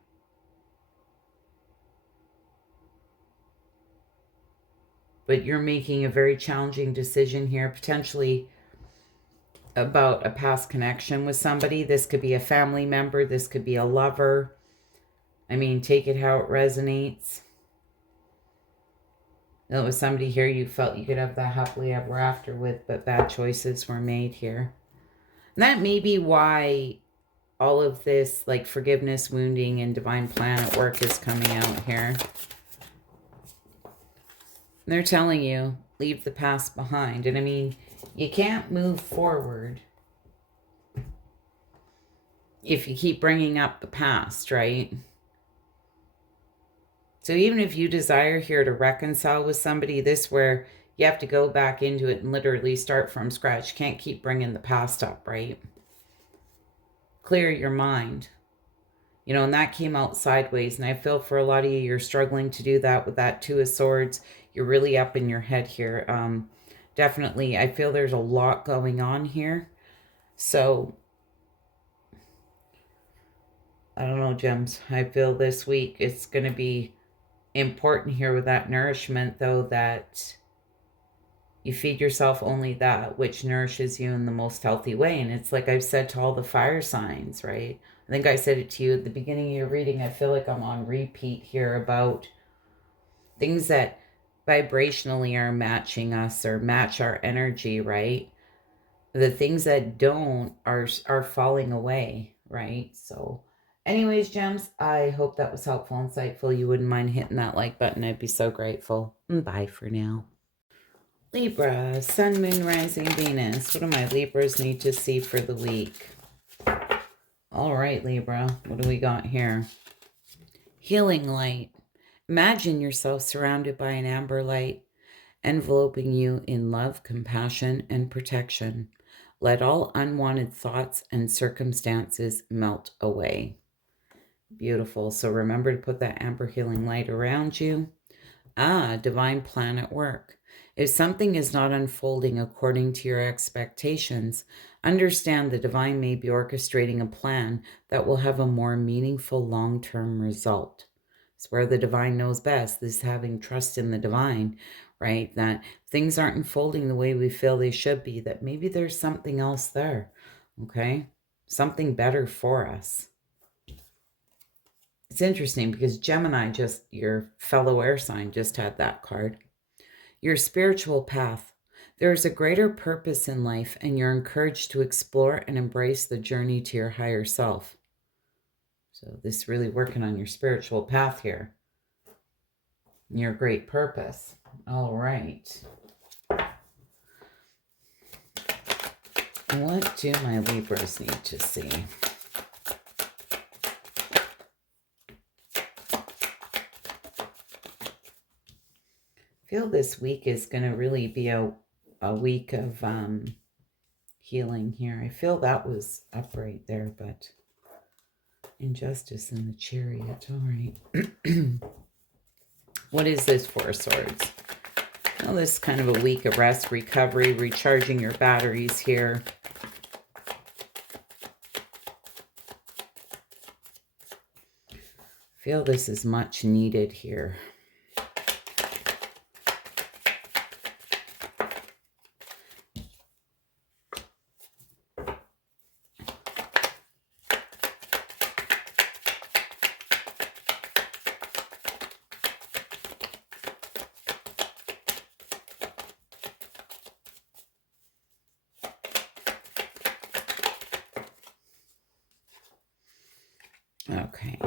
But you're making a very challenging decision here, potentially about a past connection with somebody. This could be a family member. This could be a lover. I mean, take it how it resonates. It was somebody here you felt you could have that happily ever after with, but bad choices were made here. And that may be why all of this, like forgiveness, wounding, and divine plan at work is coming out here. And they're telling you, leave the past behind. And I mean, you can't move forward if you keep bringing up the past, right? So even if you desire here to reconcile with somebody, this where you have to go back into it and literally start from scratch. You can't keep bringing the past up, right? Clear your mind. You know, and that came out sideways. And I feel for a lot of you, you're struggling to do that with that Two of Swords. You're really up in your head here. Definitely, I feel there's a lot going on here. So, I don't know, gems. I feel this week it's going to be important here with that nourishment, though, that you feed yourself only that which nourishes you in the most healthy way. And it's like I've said to all the fire signs, right? I think I said it to you at the beginning of your reading. I feel like I'm on repeat here about things that vibrationally are matching us or match our energy, right? The things that don't are falling away, right? So anyways, gems, I hope that was helpful, insightful. You wouldn't mind hitting that like button. I'd be so grateful. Bye for now. Libra, Sun, Moon, Rising, Venus. What do my Libras need to see for the week? All right, Libra, what do we got here? Healing light. Imagine yourself surrounded by an amber light, enveloping you in love, compassion, and protection. Let all unwanted thoughts and circumstances melt away. Beautiful. So remember to put that amber healing light around you. Divine plan at work. If something is not unfolding according to your expectations, understand the divine may be orchestrating a plan that will have a more meaningful long-term result. It's where the divine knows best. This is having trust in the divine, right? That things aren't unfolding the way we feel they should be, that maybe there's something else there, okay? Something better for us. It's interesting because Gemini, just your fellow air sign, just had that card. Your spiritual path. There is a greater purpose in life, and you're encouraged to explore and embrace the journey to your higher self. So this is really working on your spiritual path here. Your great purpose. All right. What do my Libras need to see? I feel this week is going to really be a week of healing here. I feel that was up right there, but injustice in the Chariot. All right. What is this Four of Swords? Well, this is kind of a week of rest, recovery, recharging your batteries here. I feel this is much needed here. Okay.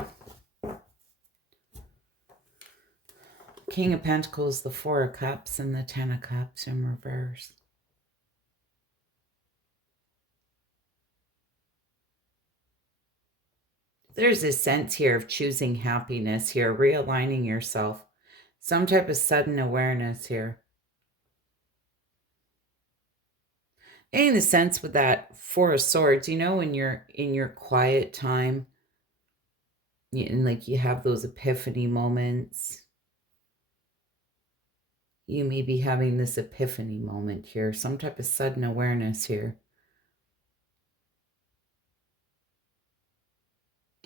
King of Pentacles, the Four of Cups, and the Ten of Cups in reverse. There's this sense here of choosing happiness here, realigning yourself. Some type of sudden awareness here. In the sense with that Four of Swords, you know, when you're in your quiet time, and like you have those epiphany moments. You may be having this epiphany moment here, some type of sudden awareness here.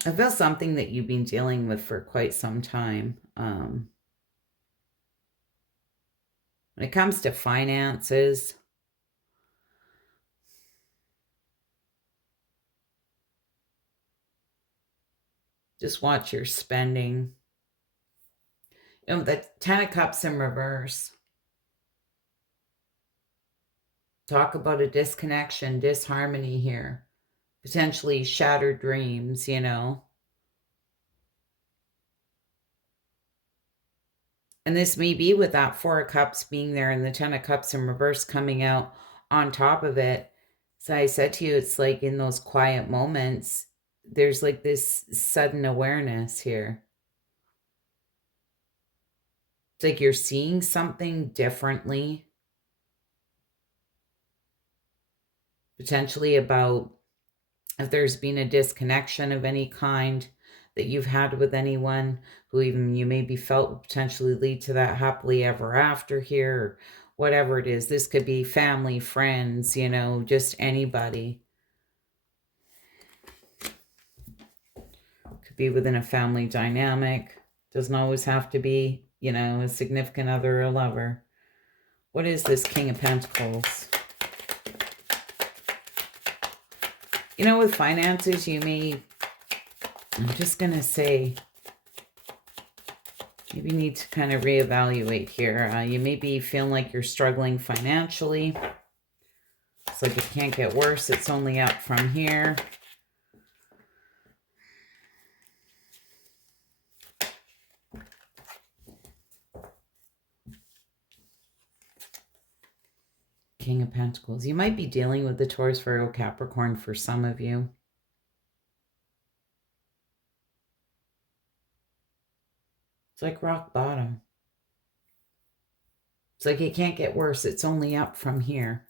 I feel something that you've been dealing with for quite some time. When it comes to finances, just watch your spending. You know, the Ten of Cups in reverse. Talk about a disconnection, disharmony here. Potentially shattered dreams, you know. And this may be with that Four of Cups being there and the Ten of Cups in reverse coming out on top of it. So I said to you, it's like in those quiet moments, there's like this sudden awareness here. It's like you're seeing something differently, potentially about if there's been a disconnection of any kind that you've had with anyone who even you maybe felt would potentially lead to that happily ever after here, or whatever it is. This could be family, friends, you know, just anybody. Could be within a family dynamic. Doesn't always have to be, you know, a significant other or a lover. What is this King of Pentacles? You know, with finances, you may, I'm just going to say, maybe you need to kind of reevaluate here. You may be feeling like you're struggling financially. It's like it can't get worse. It's only up from here. King of Pentacles. You might be dealing with the Taurus, Virgo, Capricorn for some of you. It's like rock bottom. It's like it can't get worse. It's only up from here.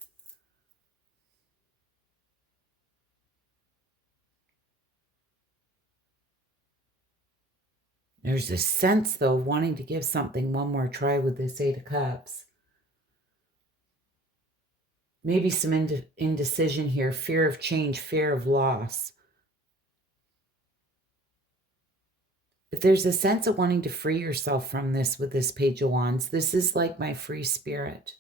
There's this sense, though, of wanting to give something one more try with this Eight of Cups. Maybe some indecision here, fear of change, fear of loss. But there's a sense of wanting to free yourself from this with this Page of Wands. This is like my free spirit.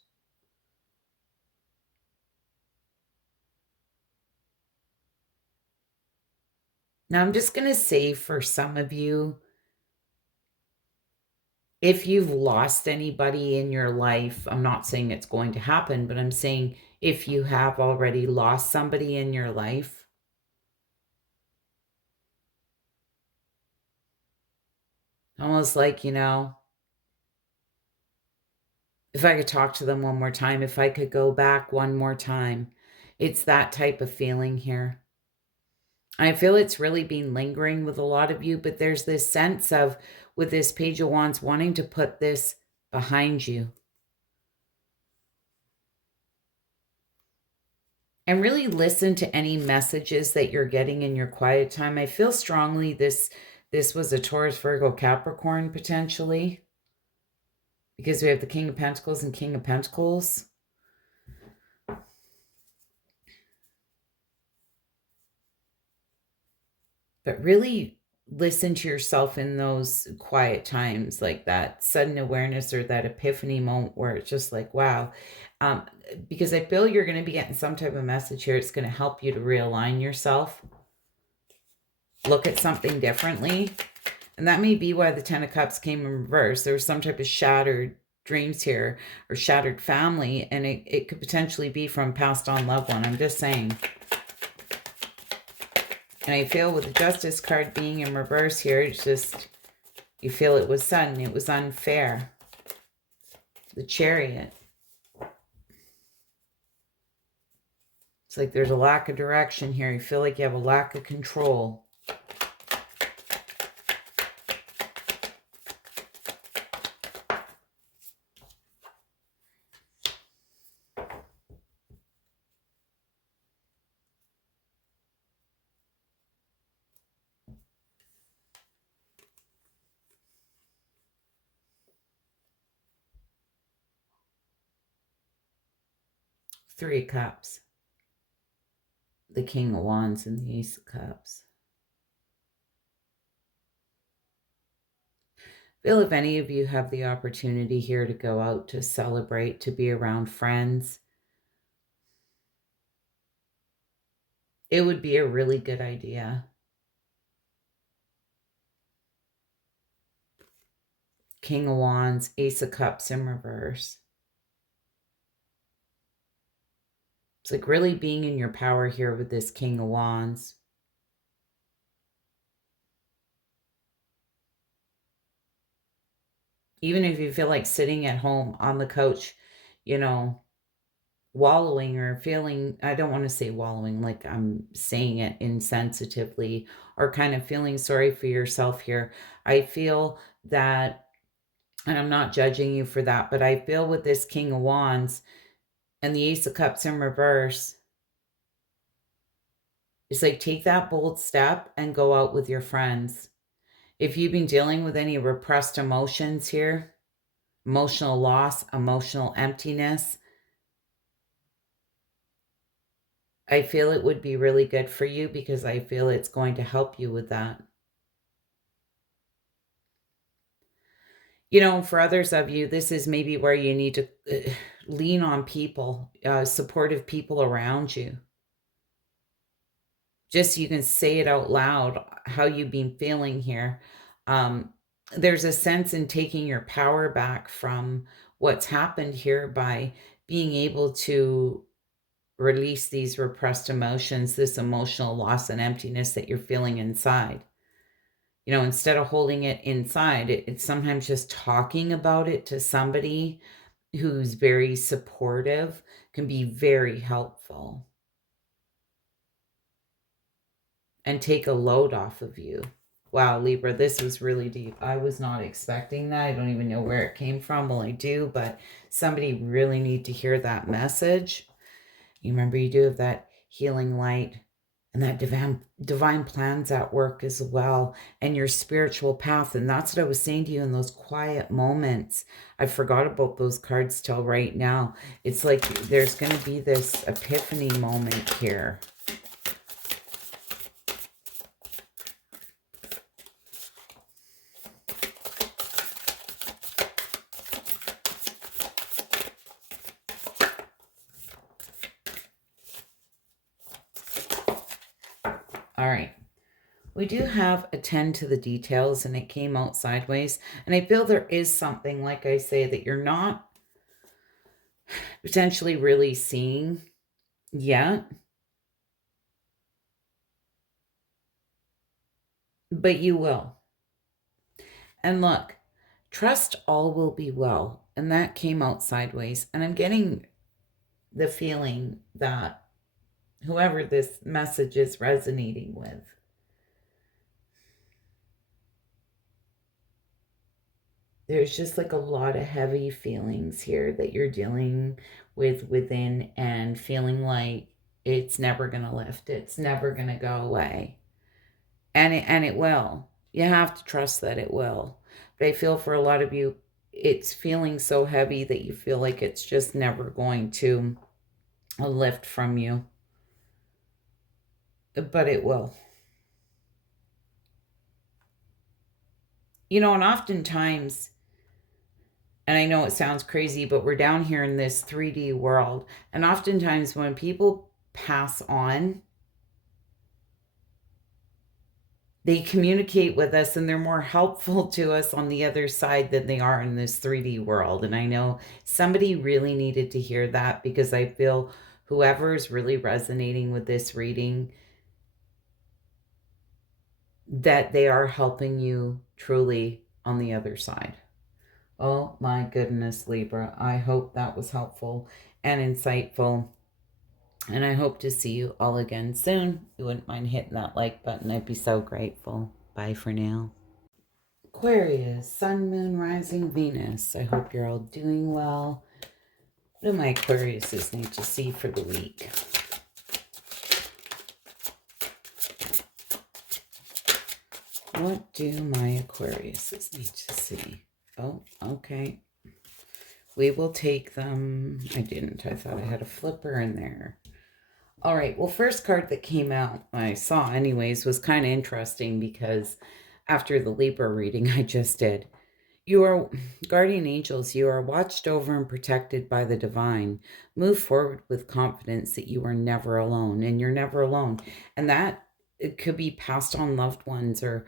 Now, I'm just going to say for some of you, if you've lost anybody in your life, I'm not saying it's going to happen, but I'm saying if you have already lost somebody in your life, almost like, you know, if I could talk to them one more time, if I could go back one more time, it's that type of feeling here. I feel it's really been lingering with a lot of you, but there's this sense of, with this Page of Wands, wanting to put this behind you. And really listen to any messages that you're getting in your quiet time. I feel strongly this was a Taurus, Virgo, Capricorn potentially, because we have the King of Pentacles and King of Pentacles. But really listen to yourself in those quiet times, like that sudden awareness or that epiphany moment where it's just like, wow. Because I feel you're going to be getting some type of message here. It's going to help you to realign yourself. Look at something differently. And that may be why the Ten of Cups came in reverse. There was some type of shattered dreams here or shattered family. And it could potentially be from passed on loved one. I'm just saying. And I feel with the Justice card being in reverse here, it's just, you feel it was sudden. It was unfair. The Chariot. It's like there's a lack of direction here. You feel like you have a lack of control. Three of Cups. The King of Wands and the Ace of Cups. Feel if any of you have the opportunity here to go out to celebrate, to be around friends, it would be a really good idea. King of Wands, Ace of Cups in reverse. It's like really being in your power here with this King of Wands. Even if you feel like sitting at home on the couch, you know, wallowing or feeling, I don't want to say wallowing like I'm saying it insensitively, or kind of feeling sorry for yourself here. I feel that, and I'm not judging you for that, but I feel with this King of Wands and the Ace of Cups in reverse, it's like take that bold step and go out with your friends. If you've been dealing with any repressed emotions here, emotional loss, emotional emptiness, I feel it would be really good for you because I feel it's going to help you with that. You know, for others of you, this is maybe where you need to lean on people, supportive people around you. Just so you can say it out loud, how you've been feeling here. There's a sense in taking your power back from what's happened here by being able to release these repressed emotions, this emotional loss and emptiness that you're feeling inside. You know, instead of holding it inside, it's sometimes just talking about it to somebody who's very supportive can be very helpful and take a load off of you. Wow, Libra, this was really deep. I was not expecting that. I don't even know where it came from. Well, I do, but somebody really need to hear that message. You remember you do have that healing light and that divine plans at work as well, and your spiritual path. And that's what I was saying to you in those quiet moments. I forgot about those cards till right now. It's like there's going to be this epiphany moment here. All right. We do have attend to the details, and it came out sideways. And I feel there is something, like I say, that you're not potentially really seeing yet. But you will. And look, trust all will be well. And that came out sideways. And I'm getting the feeling that whoever this message is resonating with, there's just like a lot of heavy feelings here that you're dealing with within and feeling like it's never going to lift. It's never going to go away. And it will. You have to trust that it will. But I feel for a lot of you, it's feeling so heavy that you feel like it's just never going to lift from you. But it will. You know, and oftentimes, and I know it sounds crazy, but we're down here in this 3D world. And oftentimes when people pass on, they communicate with us and they're more helpful to us on the other side than they are in this 3D world. And I know somebody really needed to hear that, because I feel whoever is really resonating with this reading, that they are helping you truly on the other side. Oh my goodness, Libra. I hope that was helpful and insightful. And I hope to see you all again soon. If you wouldn't mind hitting that like button, I'd be so grateful. Bye for now. Aquarius, Sun, Moon, Rising, Venus. I hope you're all doing well. What do my Aquariuses need to see for the week? What do my Aquariuses need to see? Oh, okay. We will take them. I didn't. I thought I had a flipper in there. All right. Well, first card that came out, I saw anyways, was kind of interesting because after the Libra reading I just did, you are guardian angels, you are watched over and protected by the divine. Move forward with confidence that you are never alone, and you're never alone. And that it could be passed on loved ones or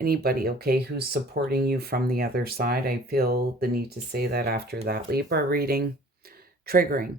anybody, okay, who's supporting you from the other side. I feel the need to say that after that Libra reading. Triggering.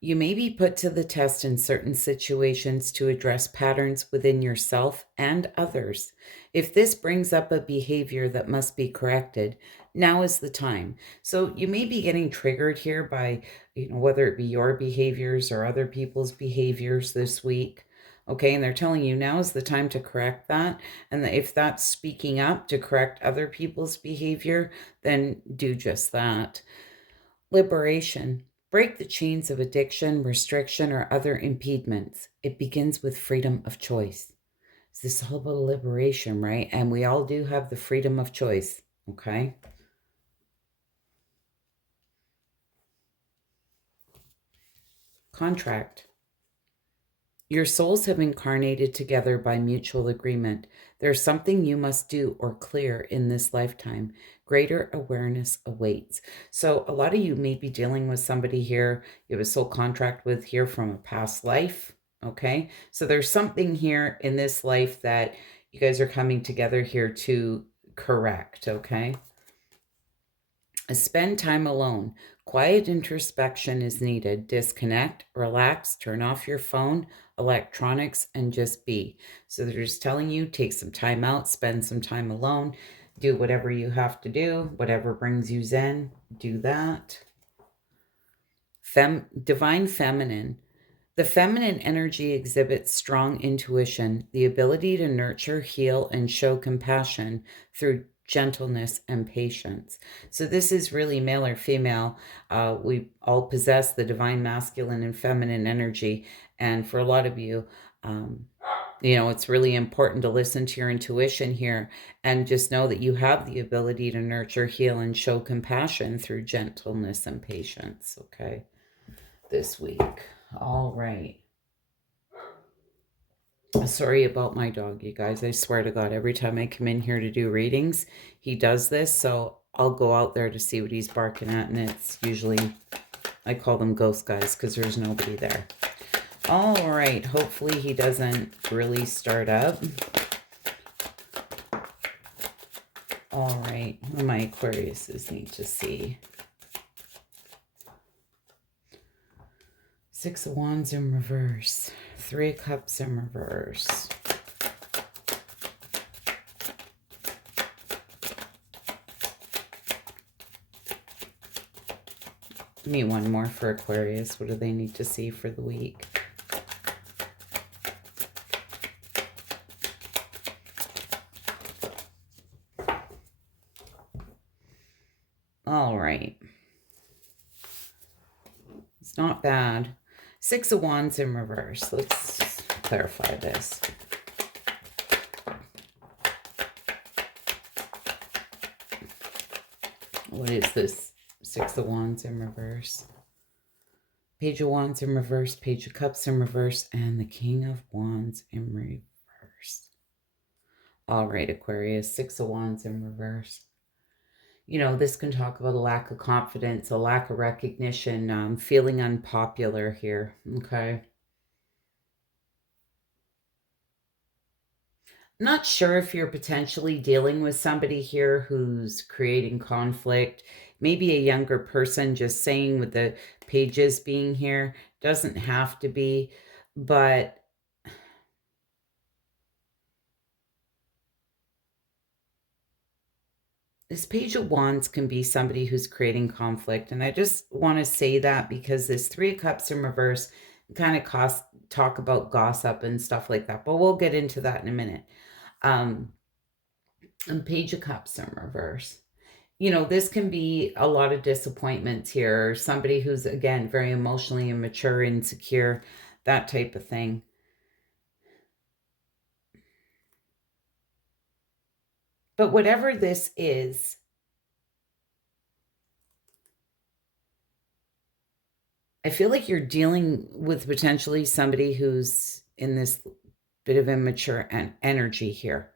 You may be put to the test in certain situations to address patterns within yourself and others. If this brings up a behavior that must be corrected, now is the time. So you may be getting triggered here by, whether it be your behaviors or other people's behaviors this week. Okay, and they're telling you now is the time to correct that. And if that's speaking up to correct other people's behavior, then do just that. Liberation. Break the chains of addiction, restriction, or other impediments. It begins with freedom of choice. So this is all about liberation, right? And we all do have the freedom of choice, okay? Contract. Your souls have incarnated together by mutual agreement. There's something you must do or clear in this lifetime. Greater awareness awaits. So, a lot of you may be dealing with somebody here you have a soul contract with here from a past life. Okay. So, there's something here in this life that you guys are coming together here to correct. Okay. Spend time alone. Quiet introspection is needed. Disconnect, relax, turn off your phone, electronics, and just be. So they're just telling you take some time out, spend some time alone, do whatever you have to do, whatever brings you zen, do that. Divine feminine. The feminine energy exhibits strong intuition, the ability to nurture, heal, and show compassion through gentleness and patience. So, this is really male or female. We all possess the divine masculine and feminine energy. And for a lot of you, it's really important to listen to your intuition here and just know that you have the ability to nurture, heal, and show compassion through gentleness and patience. Okay, this week. All right. Sorry about my dog, you guys. I swear to God, every time I come in here to do readings, he does this. So I'll go out there to see what he's barking at. And it's usually, I call them ghost guys because there's nobody there. All right. Hopefully he doesn't really start up. All right. My Aquariuses need to see. Six of Wands in reverse. Three of Cups in reverse. Give me one more for Aquarius. What do they need to see for the week? All right. It's not bad. Six of Wands in reverse. Let's clarify this. What is this? Six of Wands in reverse. Page of Wands in reverse. Page of Cups in reverse. And the King of Wands in reverse. All right, Aquarius. Six of Wands in reverse. This can talk about a lack of confidence, a lack of recognition, feeling unpopular here, okay? Not sure if you're potentially dealing with somebody here who's creating conflict, maybe a younger person, just saying with the pages being here, doesn't have to be, but this Page of Wands can be somebody who's creating conflict. And I just want to say that because this Three of Cups in reverse kind of talk about gossip and stuff like that. But we'll get into that in a minute. And Page of Cups in reverse. This can be a lot of disappointments here. Somebody who's, again, very emotionally immature, insecure, that type of thing. But whatever this is, I feel like you're dealing with potentially somebody who's in this bit of immature energy here,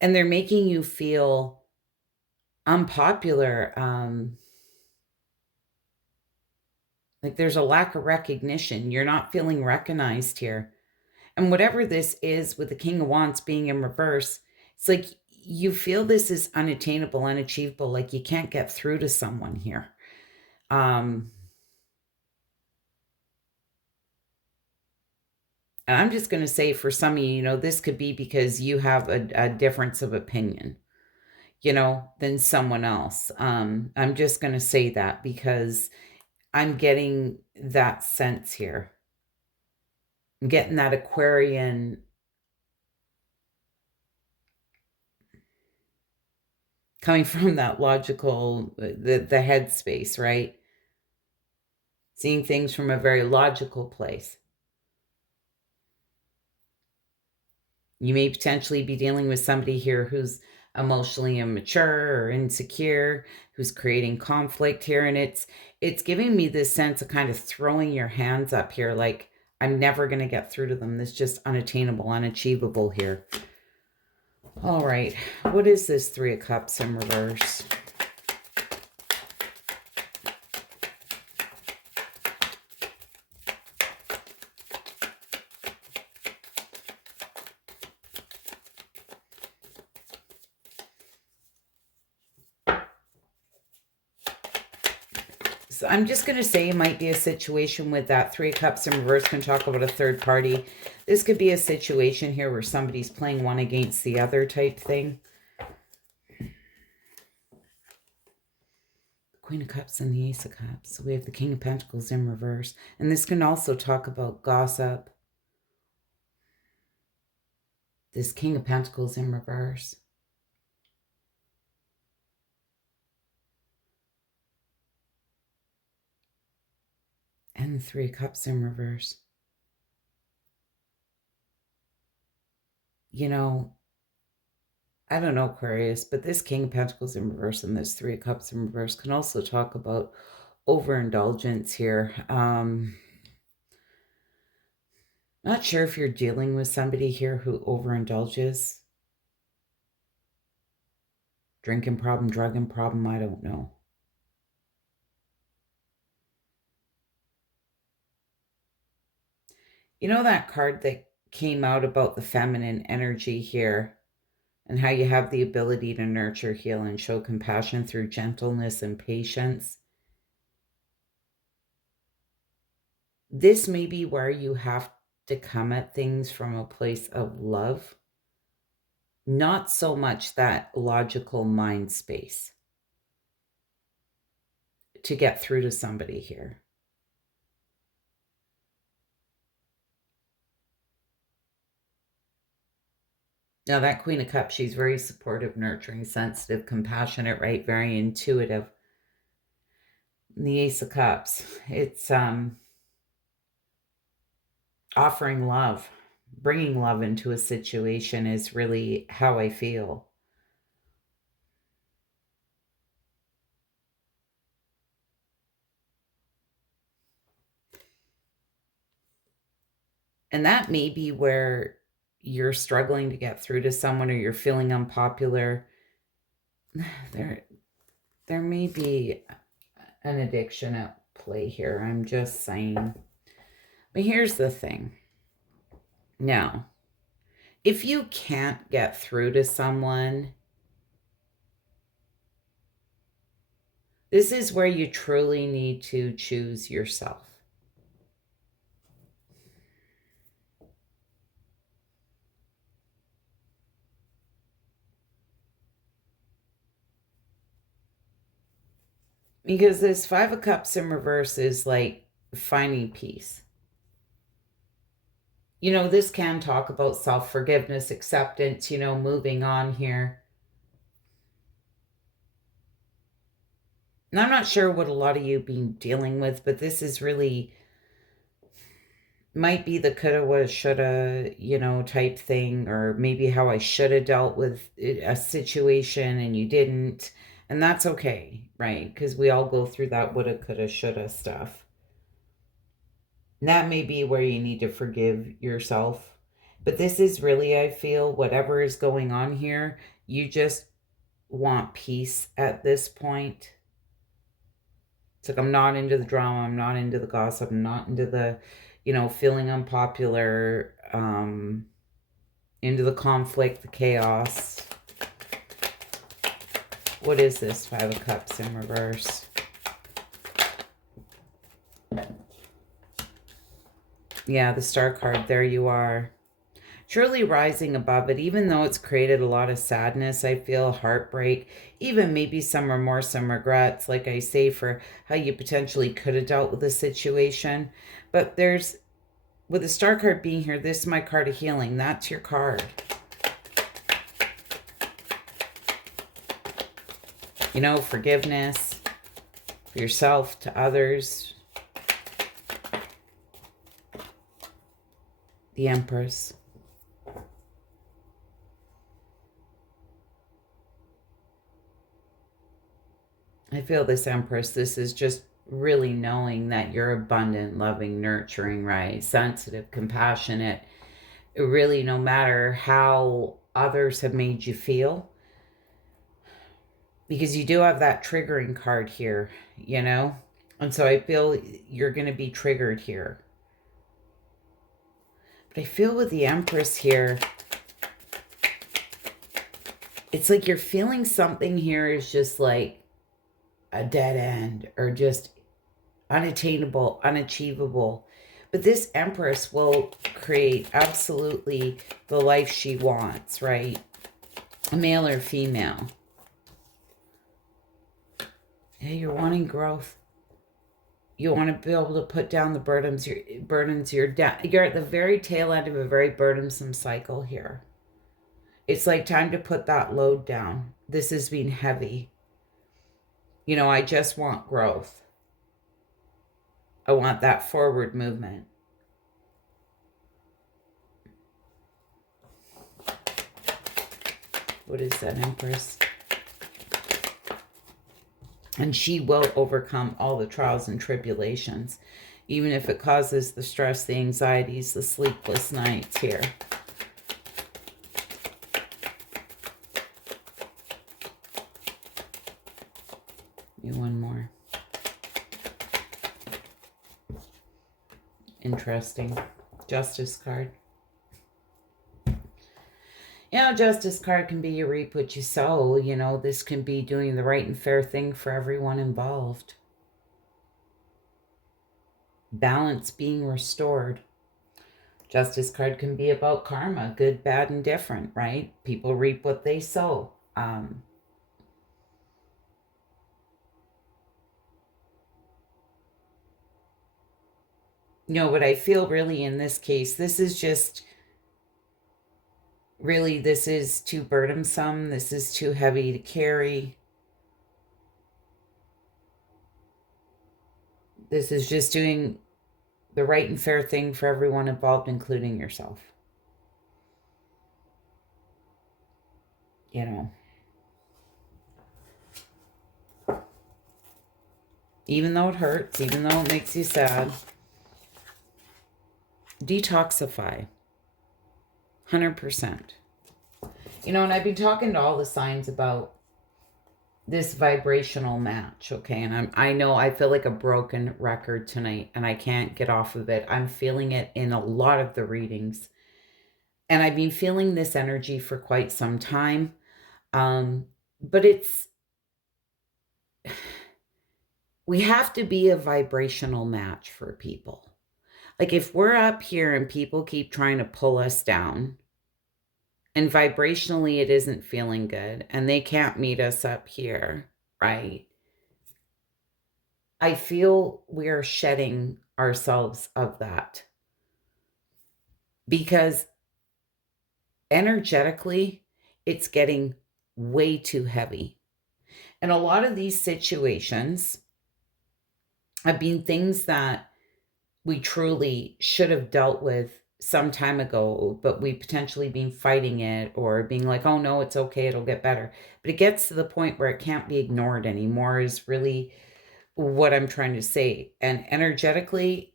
and they're making you feel unpopular. Like there's a lack of recognition. You're not feeling recognized here. And whatever this is with the King of Wands being in reverse, it's like you feel this is unattainable, unachievable, like you can't get through to someone here. Um, and I'm just going to say for some of you, this could be because you have a difference of opinion, than someone else. I'm just going to say that because I'm getting that sense here. I'm getting that Aquarian coming from that logical, the headspace, right? Seeing things from a very logical place. You may potentially be dealing with somebody here who's emotionally immature or insecure, who's creating conflict here. And it's giving me this sense of kind of throwing your hands up here, like I'm never going to get through to them. This is just unattainable, unachievable here. All right. What is this Three of Cups in reverse? So I'm just going to say it might be a situation with that Three of Cups in reverse. Can talk about a third party. This could be a situation here where somebody's playing one against the other type thing. Queen of Cups and the Ace of Cups. So we have the King of Pentacles in reverse. And this can also talk about gossip. This King of Pentacles in reverse. And the Three of Cups in reverse. I don't know, Aquarius, but this King of Pentacles in reverse and this Three of Cups in reverse can also talk about overindulgence here. Not sure if you're dealing with somebody here who overindulges. Drinking problem, drugging problem, I don't know. You know that card that came out about the feminine energy here and how you have the ability to nurture, heal, and show compassion through gentleness and patience? This may be where you have to come at things from a place of love, not so much that logical mind space to get through to somebody here. Now, that Queen of Cups, she's very supportive, nurturing, sensitive, compassionate, right? Very intuitive. And the Ace of Cups, it's offering love, bringing love into a situation is really how I feel. And that may be where you're struggling to get through to someone or you're feeling unpopular. There may be an addiction at play here. I'm just saying. But here's the thing. Now, if you can't get through to someone, this is where you truly need to choose yourself. Because this Five of Cups in reverse is like finding peace. This can talk about self-forgiveness, acceptance, moving on here. And I'm not sure what a lot of you been dealing with, but this is really might be the coulda, woulda, shoulda, type thing, or maybe how I should have dealt with a situation and you didn't. And that's okay, right? Because we all go through that woulda, coulda, shoulda stuff. And that may be where you need to forgive yourself. But this is really, I feel, whatever is going on here, you just want peace at this point. It's like, I'm not into the drama. I'm not into the gossip. I'm not into the, feeling unpopular, into the conflict, the chaos. What is this? Five of Cups in reverse. Yeah, the Star card. There you are. Truly rising above it, even though it's created a lot of sadness, I feel, heartbreak, even maybe some remorse, some regrets, like I say, for how you potentially could have dealt with the situation. But there's, with the Star card being here, this is my card of healing. That's your card. Forgiveness for yourself, to others. The Empress. I feel this, Empress, this is just really knowing that you're abundant, loving, nurturing, right? Sensitive, compassionate. Really, no matter how others have made you feel. Because you do have that triggering card here, And so I feel you're going to be triggered here. But I feel with the Empress here, it's like you're feeling something here is just like a dead end or just unattainable, unachievable. But this Empress will create absolutely the life she wants, right? A male or female. Yeah, you're wanting growth. You want to be able to put down the burdens. You're at the very tail end of a very burdensome cycle here. It's like time to put that load down. This has been heavy. I just want growth. I want that forward movement. What is that, Empress? And she will overcome all the trials and tribulations, even if it causes the stress, the anxieties, the sleepless nights here. One more. Interesting. Justice card. Justice card can be you reap what you sow. This can be doing the right and fair thing for everyone involved. Balance being restored. Justice card can be about karma, good, bad, and different, right? People reap what they sow. What I feel really in this case, this is just, really, this is too burdensome. This is too heavy to carry. This is just doing the right and fair thing for everyone involved, including yourself. Even though it hurts, even though it makes you sad. Detoxify. 100%. And I've been talking to all the signs about this vibrational match, okay? And I know I feel like a broken record tonight, and I can't get off of it. I'm feeling it in a lot of the readings. And I've been feeling this energy for quite some time. But we have to be a vibrational match for people. Like if we're up here and people keep trying to pull us down, and vibrationally it isn't feeling good, and they can't meet us up here, right? I feel we're shedding ourselves of that. Because energetically, it's getting way too heavy. And a lot of these situations have been things that we truly should have dealt with some time ago, but we potentially been fighting it or being like, oh no, it's okay, it'll get better. But it gets to the point where it can't be ignored anymore is really what I'm trying to say. And energetically,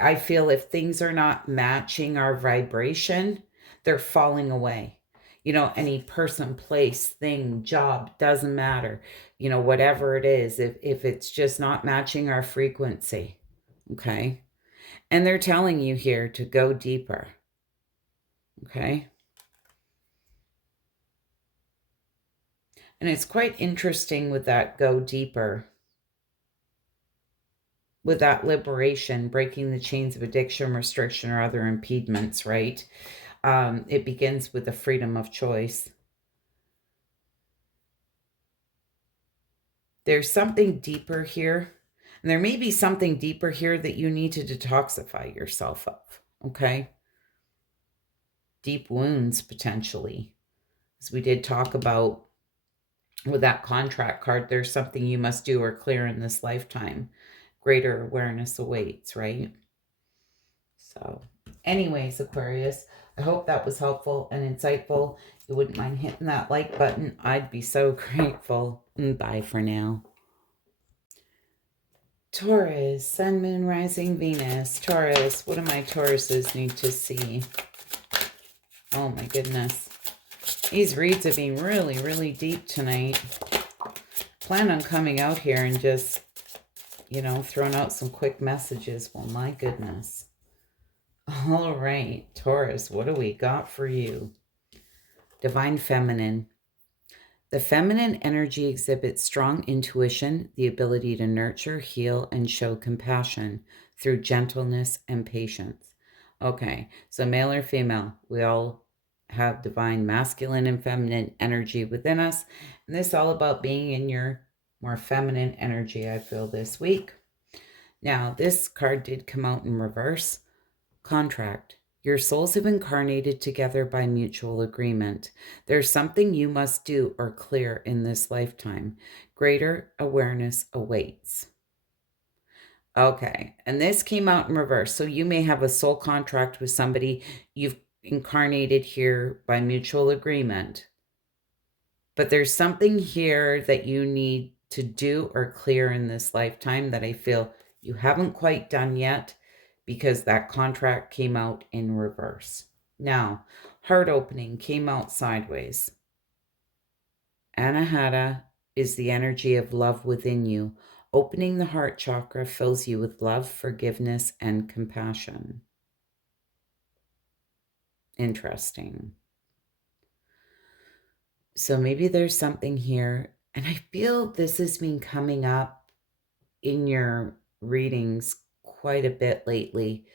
I feel if things are not matching our vibration, they're falling away. Any person, place, thing, job, doesn't matter. Whatever it is, if it's just not matching our frequency, okay? And they're telling you here to go deeper, okay? And it's quite interesting with that go deeper, with that liberation, breaking the chains of addiction, restriction, or other impediments, right? It begins with the freedom of choice. There's something deeper here. And there may be something deeper here that you need to detoxify yourself of, okay? Deep wounds, potentially. As we did talk about with that contract card, there's something you must do or clear in this lifetime. Greater awareness awaits, right? So, anyways, Aquarius, I hope that was helpful and insightful. If you wouldn't mind hitting that like button, I'd be so grateful. Bye for now. Taurus, Sun, Moon, Rising, Venus. Taurus, what do my Tauruses need to see? Oh my goodness. These reads have been really, really deep tonight. Plan on coming out here and just, throwing out some quick messages. Well, my goodness. All right, Taurus, what do we got for you? Divine Feminine. The feminine energy exhibits strong intuition, the ability to nurture, heal, and show compassion through gentleness and patience. Okay, so male or female, we all have divine masculine and feminine energy within us. And this is all about being in your more feminine energy, I feel, this week. Now, this card did come out in reverse. Contract. Your souls have incarnated together by mutual agreement. There's something you must do or clear in this lifetime. Greater awareness awaits. Okay, and this came out in reverse. So you may have a soul contract with somebody you've incarnated here by mutual agreement. But there's something here that you need to do or clear in this lifetime that I feel you haven't quite done yet, because that contract came out in reverse. Now, heart opening came out sideways. Anahata is the energy of love within you. Opening the heart chakra fills you with love, forgiveness, and compassion. Interesting. So maybe there's something here, and I feel this has been coming up in your readings quite a bit lately,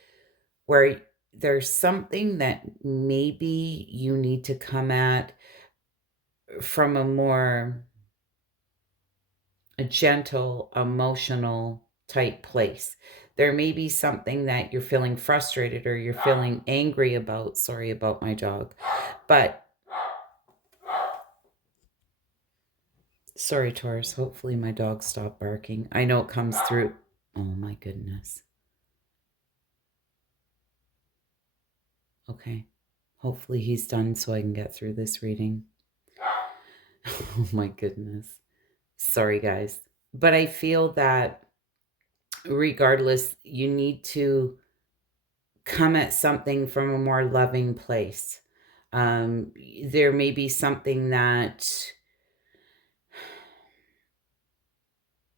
where there's something that maybe you need to come at from a gentle, emotional type place. There may be something that you're feeling frustrated or you're feeling angry about. Sorry about my dog. But, sorry, Taurus. Hopefully my dog stopped barking. I know it comes through. Oh my goodness. Okay. Hopefully he's done so I can get through this reading. Oh my goodness. Sorry, guys. But I feel that regardless, you need to come at something from a more loving place. There may be something that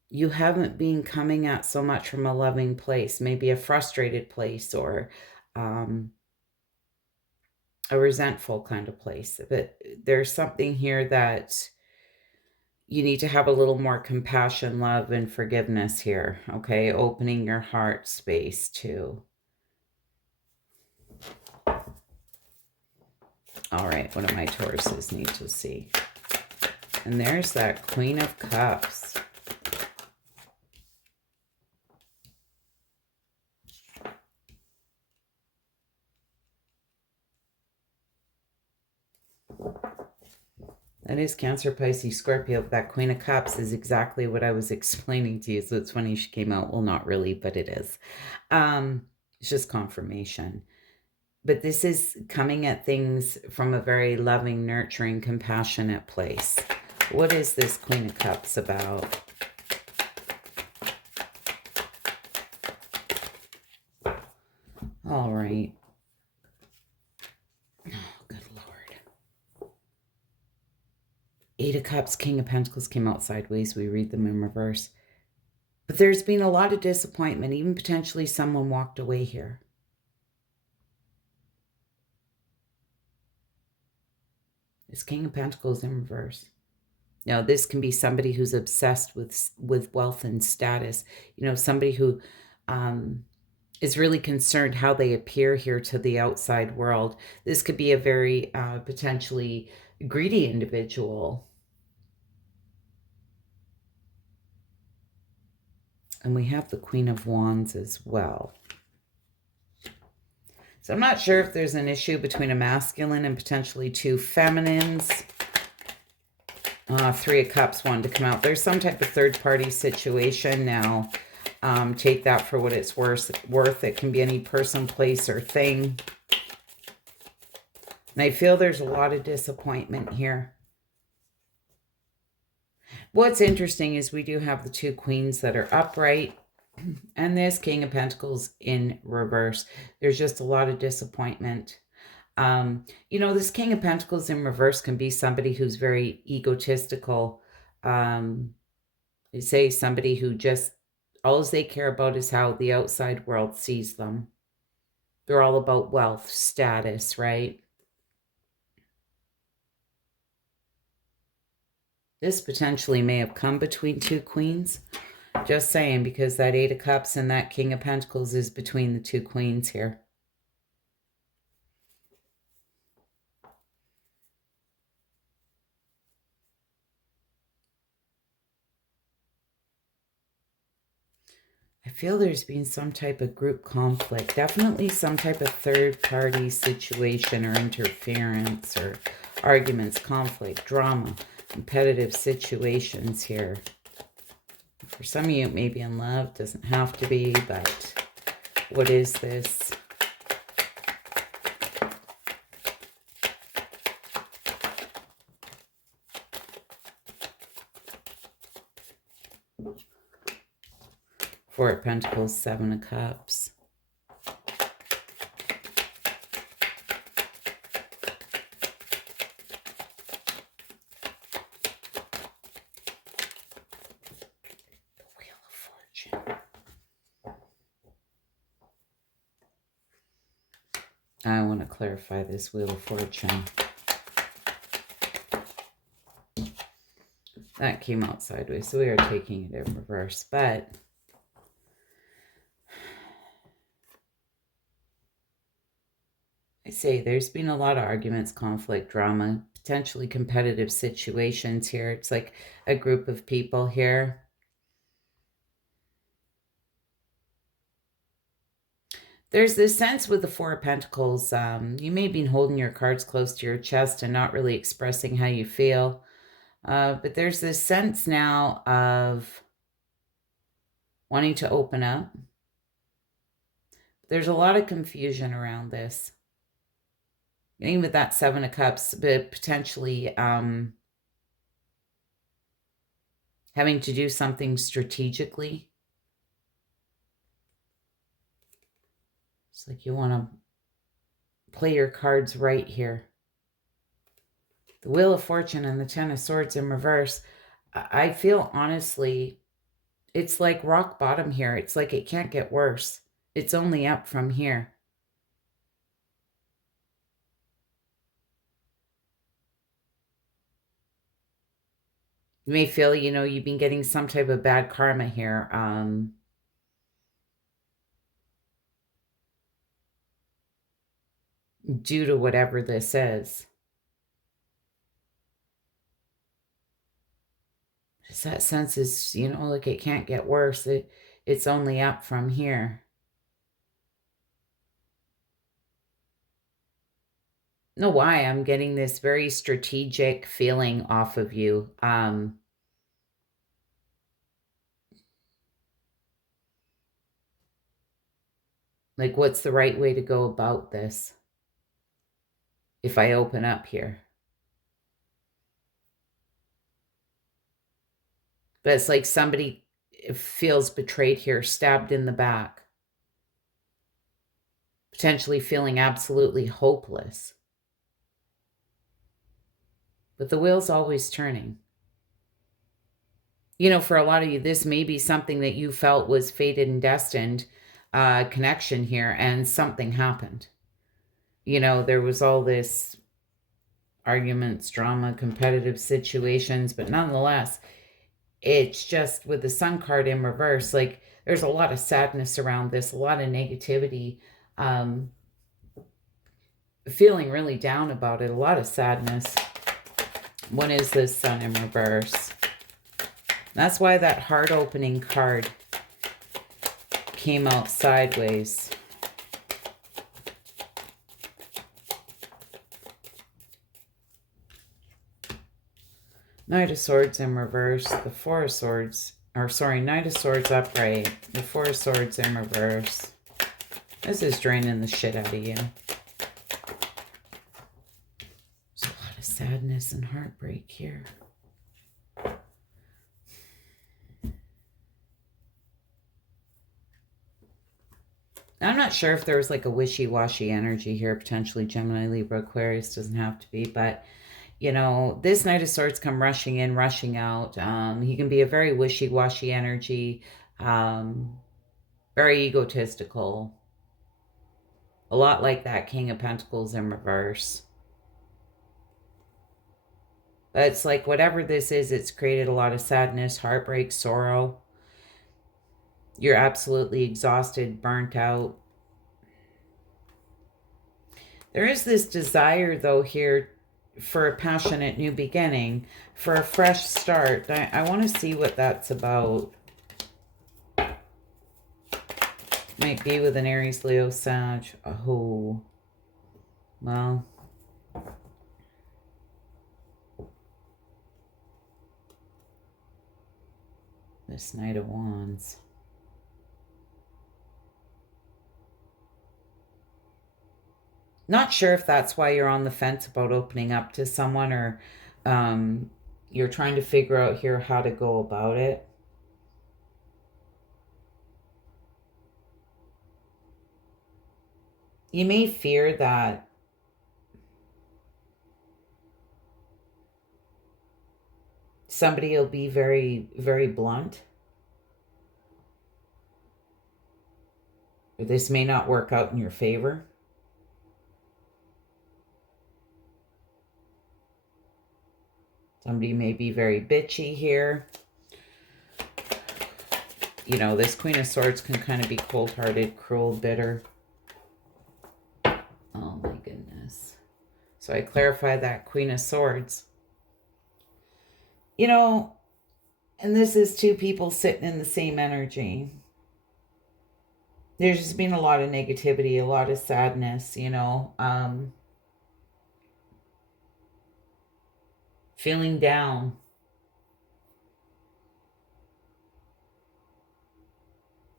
you haven't been coming at so much from a loving place, maybe a frustrated place or a resentful kind of place. But there's something here that you need to have a little more compassion, love, and forgiveness here, okay? Opening your heart space too. All right, what do my Tauruses need to see? And there's that Queen of Cups. That is Cancer, Pisces, Scorpio. That Queen of Cups is exactly what I was explaining to you. So it's funny she came out. Well, not really, but it is. It's just confirmation. But this is coming at things from a very loving, nurturing, compassionate place. What is this Queen of Cups about? right? Oh, good Lord. Eight of Cups, King of Pentacles came out sideways. We read them in reverse. But there's been a lot of disappointment. Even potentially someone walked away here. This King of Pentacles in reverse. Now, this can be somebody who's obsessed with wealth and status. You know, somebody who is really concerned how they appear here to the outside world. This could be a very potentially greedy individual. And we have the Queen of Wands as well. So I'm not sure if there's an issue between a masculine and potentially two feminines. Three of Cups wanted to come out. There's some type of third-party situation now. Take that for what it's worth. It can be any person, place, or thing. And I feel there's a lot of disappointment here. What's interesting is we do have the two queens that are upright and this King of Pentacles in reverse. There's just a lot of disappointment. You know, this King of Pentacles in reverse can be somebody who's very egotistical. Say somebody who just, all they care about is how the outside world sees them. They're all about wealth, status, right? This potentially may have come between two queens. Just saying, because that Eight of Cups and that King of Pentacles is between the two queens here. I feel there's been some type of group conflict. Definitely some type of third-party situation or interference or arguments, conflict, drama, competitive situations here. For some of you, it may be in love. Doesn't have to be, but what is this? Four of Pentacles, Seven of Cups. I want to clarify this Wheel of Fortune. That came out sideways, so we are taking it in reverse. But I say there's been a lot of arguments, conflict, drama, potentially competitive situations here. It's like a group of people here. There's this sense with the Four of Pentacles, you may have been holding your cards close to your chest and not really expressing how you feel. But there's this sense now of wanting to open up. There's a lot of confusion around this. Getting with that Seven of Cups, but potentially having to do something strategically. It's like you want to play your cards right here. The Wheel of Fortune and the Ten of Swords in reverse. I feel honestly, it's like rock bottom here. It's like it can't get worse. It's only up from here. You may feel, you know, you've been getting some type of bad karma here. Due to whatever this is. Just that sense is, you know, like it can't get worse. It's only up from here. Know why I'm getting this very strategic feeling off of you. Like, what's the right way to go about this? If I open up here. But it's like somebody feels betrayed here, stabbed in the back. potentially feeling absolutely hopeless. But the wheel's always turning. You know, for a lot of you, this may be something that you felt was fated and destined connection here, and something happened. You know, there was all this arguments, drama, competitive situations, but nonetheless, it's just with the Sun card in reverse, like there's a lot of sadness around this, a lot of negativity, feeling really down about it, a lot of sadness. When is this Sun in reverse? That's why that heart opening card came out sideways. Knight of Swords in reverse, the Four of Swords, or sorry, Knight of Swords upright, the Four of Swords in reverse. This is draining the shit out of you. There's a lot of sadness and heartbreak here. I'm not sure if there was like a wishy-washy energy here, potentially Gemini, Libra, Aquarius, doesn't have to be, but you know, this Knight of Swords come rushing in, rushing out. He can be a very wishy-washy energy, very egotistical. A lot like that King of Pentacles in reverse. But it's like whatever this is, it's created a lot of sadness, heartbreak, sorrow. You're absolutely exhausted, burnt out. There is this desire, though, here for a passionate new beginning, for a fresh start. I want to see what that's about. Might be with an Aries, Leo, Sag. Oh, well. This Knight of Wands. Not sure if that's why you're on the fence about opening up to someone, or you're trying to figure out here how to go about it. You may fear that somebody will be very, very blunt. Or this may not work out in your favor. Somebody may be very bitchy here. You know, this Queen of Swords can kind of be cold-hearted, cruel, bitter. Oh my goodness. So I clarify that Queen of Swords. You know, and this is two people sitting in the same energy. There's just been a lot of negativity, a lot of sadness, you know. Feeling down.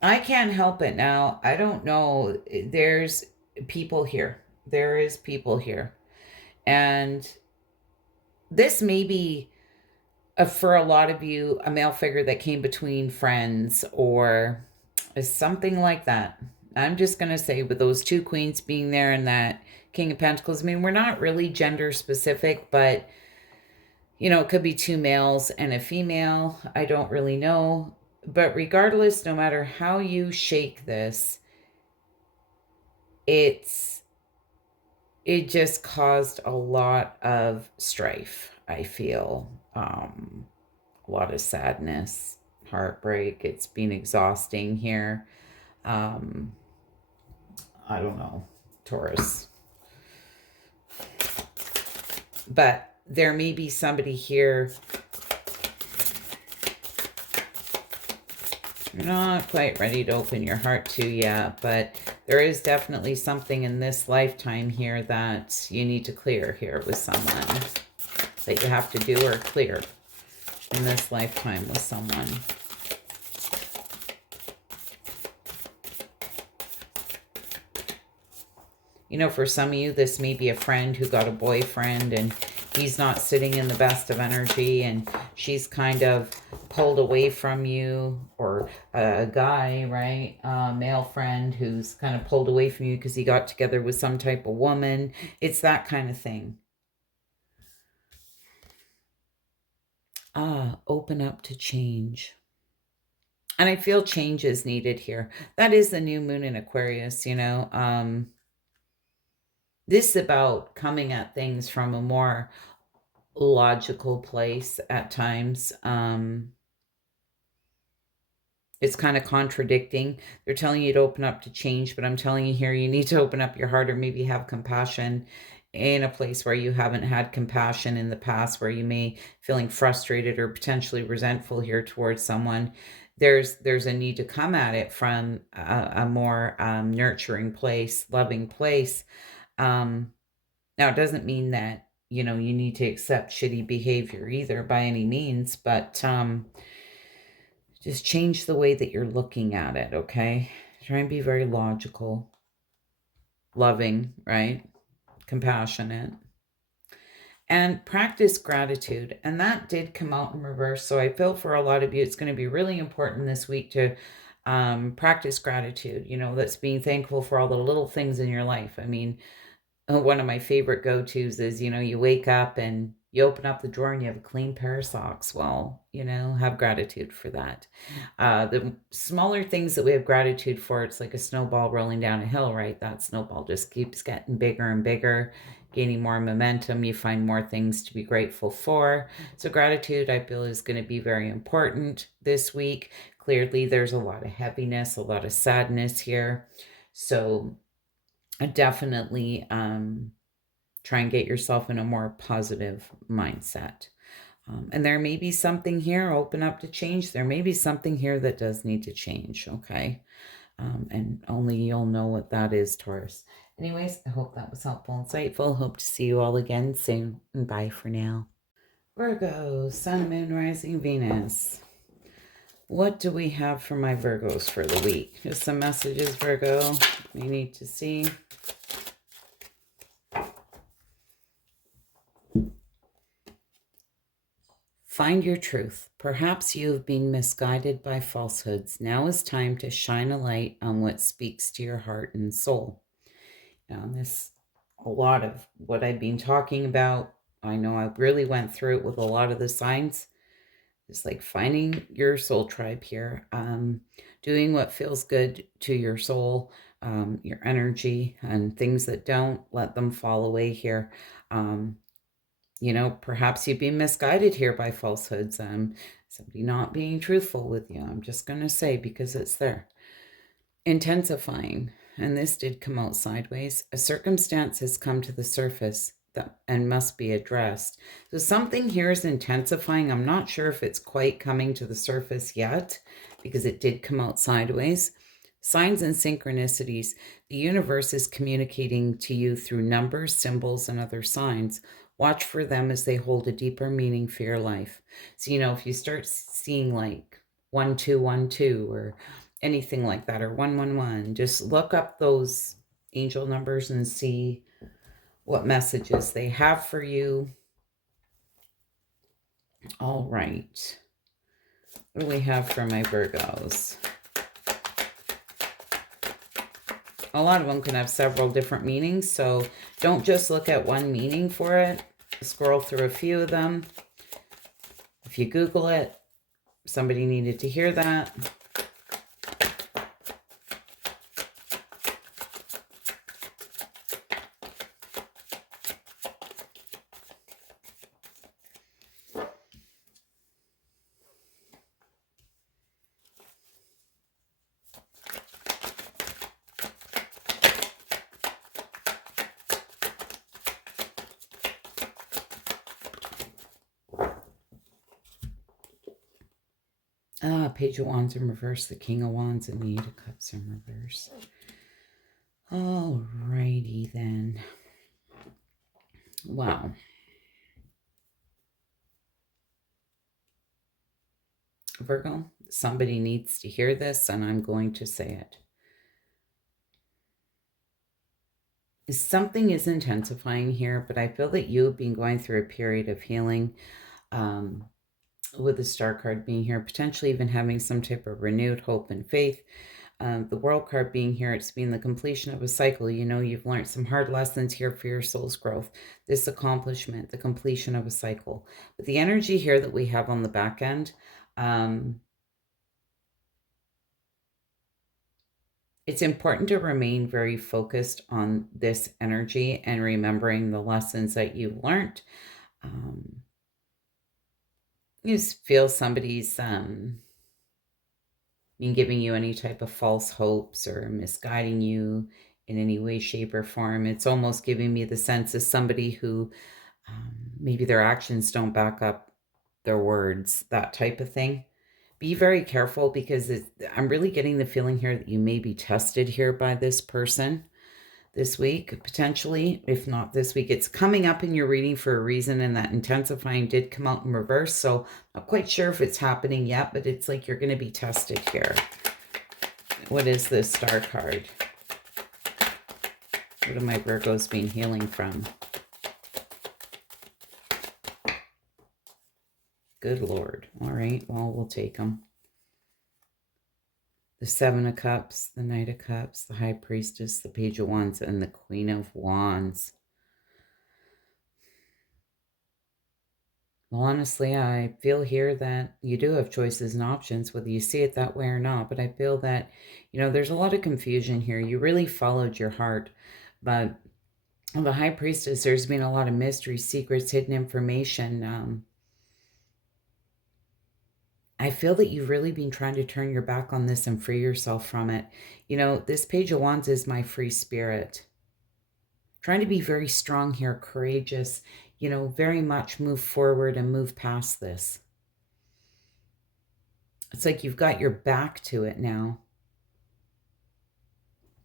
I can't help it now. I don't know. There's people here. There is people here. And this may be, for a lot of you, a male figure that came between friends or something like that. I'm just going to say, with those two queens being there and that King of Pentacles, I mean, we're not really gender specific, but you know, it could be two males and a female. I don't really know. But regardless, no matter how you shake this, it just caused a lot of strife, I feel. A lot of sadness, heartbreak. It's been exhausting here. I don't know, Taurus. But there may be somebody here. You're not quite ready to open your heart to yet, but there is definitely something in this lifetime here that you need to clear here with someone, that you have to do or clear in this lifetime with someone. You know, for some of you, this may be a friend who got a boyfriend and he's not sitting in the best of energy, and she's kind of pulled away from you, or a guy, right? A male friend who's kind of pulled away from you because he got together with some type of woman. It's that kind of thing. Open up to change. And I feel change is needed here. That is the new moon in Aquarius, you know. This is about coming at things from a more logical place at times. It's kind of contradicting. They're telling you to open up to change, but I'm telling you here, you need to open up your heart, or maybe have compassion in a place where you haven't had compassion in the past, where you may feeling frustrated or potentially resentful here towards someone. There's a need to come at it from a more nurturing place, loving place. Now, it doesn't mean that, you know, you need to accept shitty behavior either by any means, but just change the way that you're looking at it, okay? Try and be very logical, loving, right? Compassionate. And practice gratitude. And that did come out in reverse. So I feel for a lot of you, it's going to be really important this week to practice gratitude. You know, that's being thankful for all the little things in your life. I mean, one of my favorite go-tos is, you know, you wake up and you open up the drawer and you have a clean pair of socks. Well, you know, have gratitude for that. The smaller things that we have gratitude for, it's like a snowball rolling down a hill, right? That snowball just keeps getting bigger and bigger, gaining more momentum. You find more things to be grateful for. So gratitude, I feel, is going to be very important this week. Clearly, there's a lot of heaviness, a lot of sadness here. So definitely try and get yourself in a more positive mindset. And there may be something here, open up to change. There may be something here that does need to change, okay? And only you'll know what that is, Taurus. Anyways, I hope that was helpful, insightful. Hope to see you all again soon. And bye for now. Virgo, Sun, Moon, Rising, Venus. What do we have for my Virgos for the week? Just some messages, Virgo, you need to see. Find your truth. Perhaps you have been misguided by falsehoods. Now is time to shine a light on what speaks to your heart and soul. Now, this, a lot of what I've been talking about, I know I really went through it with a lot of the signs. It's like finding your soul tribe here, doing what feels good to your soul, your energy, and things that don't, let them fall away here. You know, perhaps you've been misguided here by falsehoods, somebody not being truthful with you. I'm just going to say, because it's there. Intensifying, and this did come out sideways. A circumstance has come to the surface and must be addressed. So something here is intensifying. I'm not sure if it's quite coming to the surface yet, because it did come out sideways. Signs and synchronicities. The universe is communicating to you through numbers, symbols, and other signs. Watch for them as they hold a deeper meaning for your life. So, you know, if you start seeing like 1212 or anything like that, or 111, just look up those angel numbers and see what messages they have for you. All right. What do we have for my Virgos? A lot of them can have several different meanings, so don't just look at one meaning for it. Scroll through a few of them. If you Google it, somebody needed to hear that. Page of Wands in reverse, the King of Wands, and the Eight of Cups in reverse. Alrighty then. Wow. Virgo, somebody needs to hear this, and I'm going to say it. Something is intensifying here, but I feel that you have been going through a period of healing. Um, with the star card being here, potentially even having some type of renewed hope and faith. The world card being here, it's been the completion of a cycle. You know, you've learned some hard lessons here for your soul's growth. This accomplishment, the completion of a cycle. But the energy here that we have on the back end, it's important to remain very focused on this energy and remembering the lessons that you learned. You just feel somebody's been giving you any type of false hopes or misguiding you in any way, shape, or form. It's almost giving me the sense of somebody who maybe their actions don't back up their words, that type of thing. Be very careful because I'm really getting the feeling here that you may be tested here by this person this week, potentially, if not this week. It's coming up in your reading for a reason, and that intensifying did come out in reverse, so I'm not quite sure if it's happening yet, but it's like you're going to be tested here. What is this star card? What have my Virgos been healing from? Good Lord. All right, well, we'll take them. The Seven of Cups, the Knight of Cups, the High Priestess, the Page of Wands, and the Queen of Wands. Well, honestly, I feel here that you do have choices and options, whether you see it that way or not. But I feel that, you know, there's a lot of confusion here. You really followed your heart. But the High Priestess, there's been a lot of mystery, secrets, hidden information. I feel that you've really been trying to turn your back on this and free yourself from it. You know, this Page of Wands is my free spirit. Trying to be very strong here, courageous, you know, very much move forward and move past this. It's like you've got your back to it now.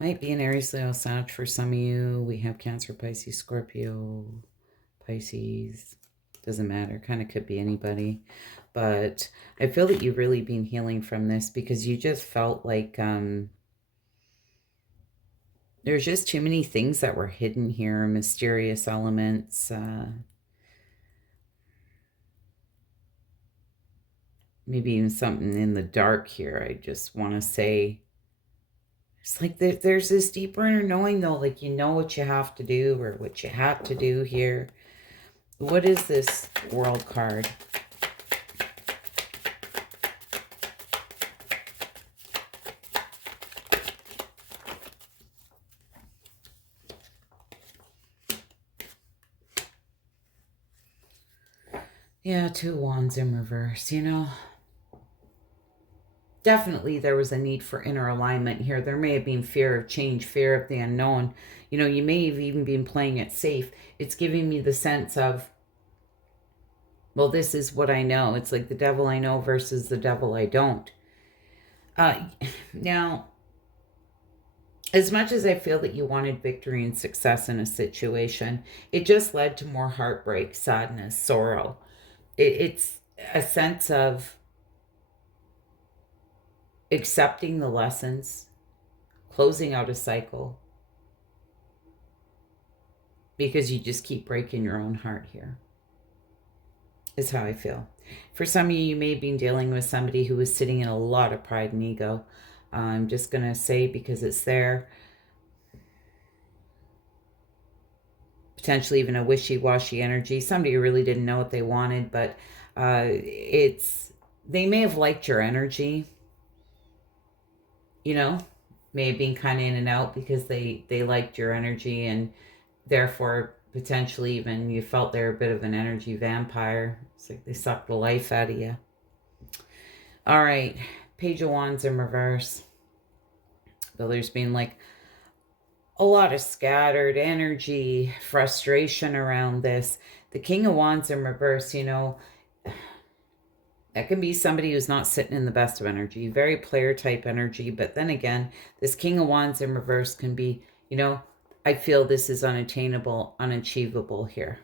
Might be an Aries, Leo, Sag for some of you. We have Cancer, Pisces, Scorpio, Pisces. Doesn't matter. Kind of could be anybody. But I feel that you've really been healing from this because you just felt like there's just too many things that were hidden here, mysterious elements. Maybe even something in the dark here. I just want to say, it's like there's this deeper inner knowing, though, like you know what you have to do or what you had to do here. What is this World card? Yeah, Two Wands in reverse, you know. Definitely there was a need for inner alignment here. There may have been fear of change, fear of the unknown. You know, you may have even been playing it safe. It's giving me the sense of, well, this is what I know. It's like the devil I know versus the devil I don't. Now, as much as I feel that you wanted victory and success in a situation, it just led to more heartbreak, sadness, sorrow. It's a sense of accepting the lessons, closing out a cycle, because you just keep breaking your own heart here, is how I feel. For some of you, you may have been dealing with somebody who was sitting in a lot of pride and ego. I'm just going to say, because it's there, potentially even a wishy-washy energy. Somebody who really didn't know what they wanted, but they may have liked your energy, you know, may have been kind of in and out because they liked your energy, and therefore potentially even you felt they're a bit of an energy vampire. It's like they sucked the life out of you. All right, Page of Wands in reverse. But there's been like a lot of scattered energy, frustration around this. The King of Wands in reverse, you know, that can be somebody who's not sitting in the best of energy, very player type energy. But then again, this King of Wands in reverse can be, you know, I feel this is unattainable, unachievable here.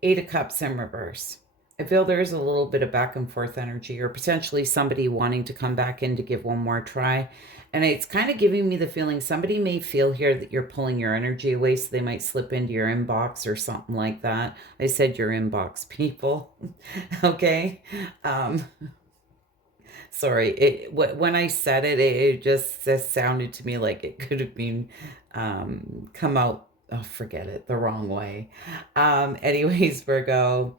Eight of Cups in reverse. I feel there is a little bit of back and forth energy, or potentially somebody wanting to come back in to give one more try. And it's kind of giving me the feeling somebody may feel here that you're pulling your energy away, so they might slip into your inbox or something like that. I said your inbox, people. Okay. Um, Sorry. When I said it, it just sounded to me like it could have been come out. Oh, forget it, the wrong way. Anyways, Virgo.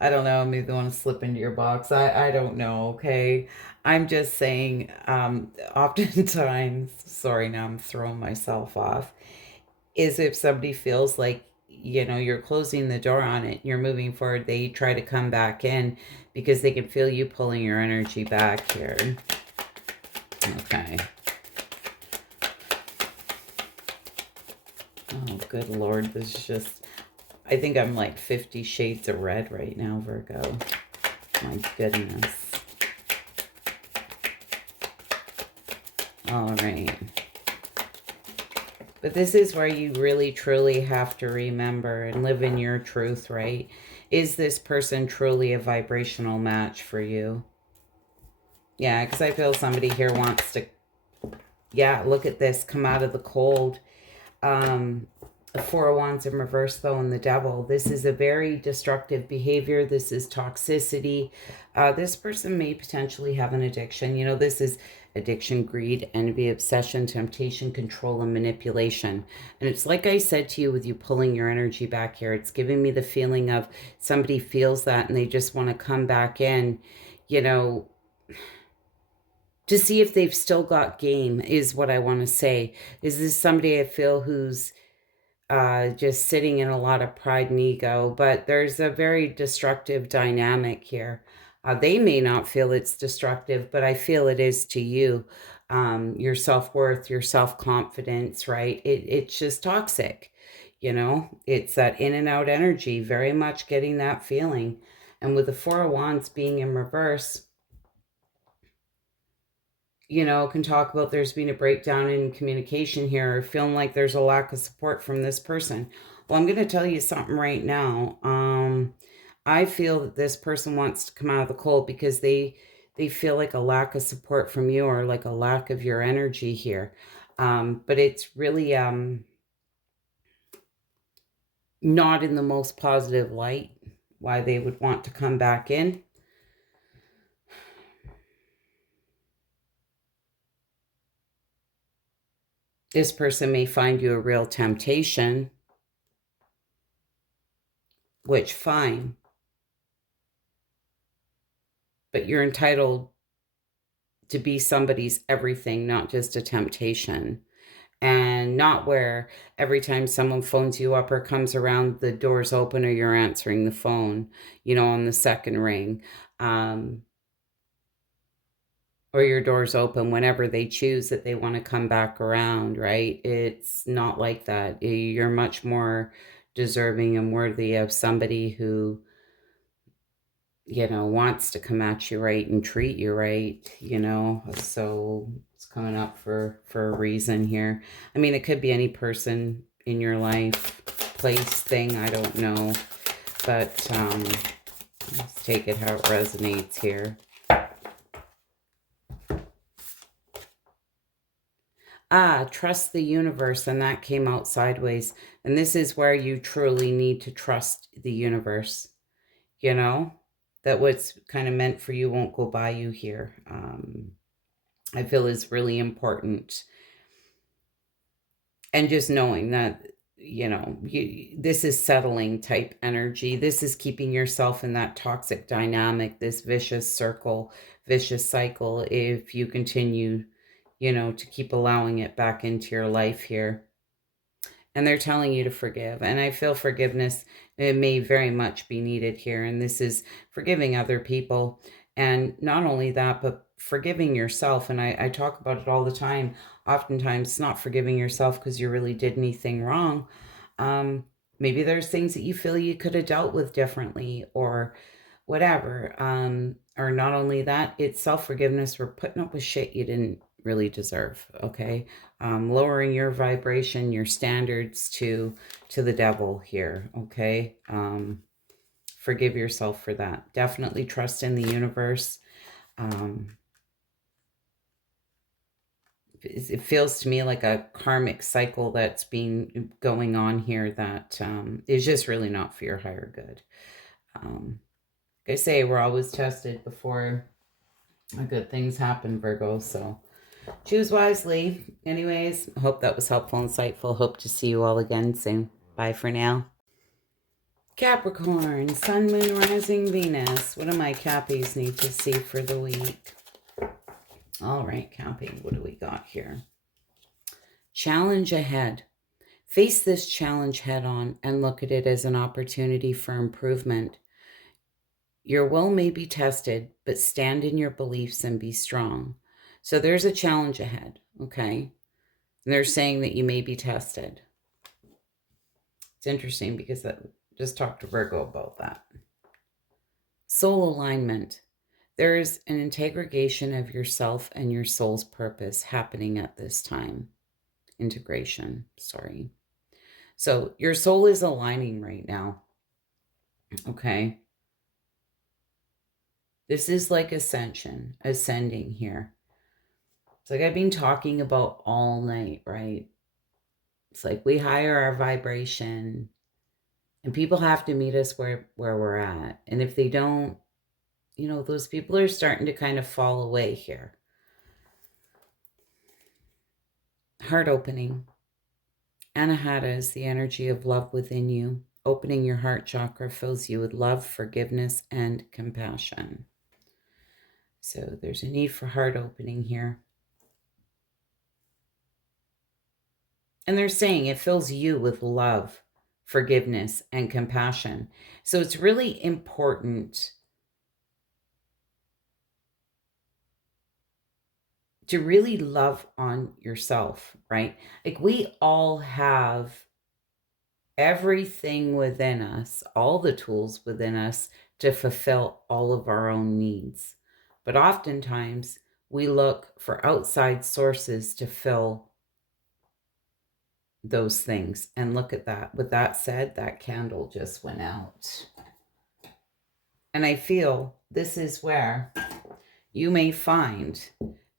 I don't know, maybe they want to slip into your box. I don't know, okay? I'm just saying, oftentimes, sorry, now I'm throwing myself off, is if somebody feels like, you're closing the door on it, you're moving forward, they try to come back in because they can feel you pulling your energy back here. Okay. Oh, good Lord, this is just, I think I'm like 50 shades of red right now, Virgo. My goodness. All right. But this is where you really, truly have to remember and live in your truth, right? Is this person truly a vibrational match for you? Yeah, because I feel somebody here wants to, yeah, look at this, come out of the cold. The Four of Wands in reverse, though, and the Devil. This is a very destructive behavior. This is toxicity. This person may potentially have an addiction. This is addiction, greed, envy, obsession, temptation, control, and manipulation. And it's like I said to you with you pulling your energy back here. It's giving me the feeling of somebody feels that and they just want to come back in, to see if they've still got game is what I want to say. Is this somebody I feel who's just sitting in a lot of pride and ego, but there's a very destructive dynamic here. They may not feel it's destructive, but I feel it is to you. Your self-worth, your self-confidence, right? It's just toxic, It's that in and out energy, very much getting that feeling. And with the Four of Wands being in reverse, can talk about there's been a breakdown in communication here, or feeling like there's a lack of support from this person. Well, I'm going to tell you something right now. I feel that this person wants to come out of the cold because they feel like a lack of support from you, or like a lack of your energy here. But it's really not in the most positive light why they would want to come back in. This person may find you a real temptation, which fine. But you're entitled to be somebody's everything, not just a temptation. And not where every time someone phones you up or comes around, the door's open or you're answering the phone, on the second ring. Or your door's open whenever they choose that they want to come back around, right? It's not like that. You're much more deserving and worthy of somebody who, wants to come at you right and treat you right, so it's coming up for a reason here. I mean, it could be any person in your life, place, thing, I don't know, but let's take it how it resonates here. Trust the universe, and that came out sideways, and this is where you truly need to trust the universe, that what's kind of meant for you won't go by you here. I feel is really important. And just knowing that, this is settling type energy. This is keeping yourself in that toxic dynamic, this vicious circle, vicious cycle, if you continue, to keep allowing it back into your life here. And they're telling you to forgive. And I feel forgiveness, it may very much be needed here. And this is forgiving other people. And not only that, but forgiving yourself. And I talk about it all the time. Oftentimes, it's not forgiving yourself because you really did anything wrong. Maybe there's things that you feel you could have dealt with differently, or whatever. Or not only that, it's self-forgiveness for putting up with shit you didn't really deserve, okay? Lowering your vibration, your standards to the devil here, okay? forgive yourself for that. Definitely trust in the universe. It feels to me like a karmic cycle that's been going on here that is just really not for your higher good. Like I say, we're always tested before good things happen, Virgo. So choose wisely. Anyways, I hope that was helpful, insightful. Hope to see you all again soon. Bye for now. Capricorn, Sun, Moon, Rising, Venus. What do my Cappies need to see for the week? All right, Cappy, what do we got here? Challenge ahead. Face this challenge head on and look at it as an opportunity for improvement. Your will may be tested, but stand in your beliefs and be strong. So there's a challenge ahead, okay? And they're saying that you may be tested. It's interesting because I just talked to Virgo about that. Soul alignment. There is an integration of yourself and your soul's purpose happening at this time. Integration, sorry. So your soul is aligning right now, okay? This is like ascending here. It's like I've been talking about all night, right? It's like we higher our vibration and people have to meet us where we're at. And if they don't, those people are starting to kind of fall away here. Heart opening. Anahata is the energy of love within you. Opening your heart chakra fills you with love, forgiveness, and compassion. So there's a need for heart opening here. And they're saying it fills you with love, forgiveness, and compassion. So it's really important to really love on yourself, right? Like we all have everything within us, all the tools within us to fulfill all of our own needs. But oftentimes we look for outside sources to fill those things. And look at that. With that said, that candle just went out. And I feel this is where you may find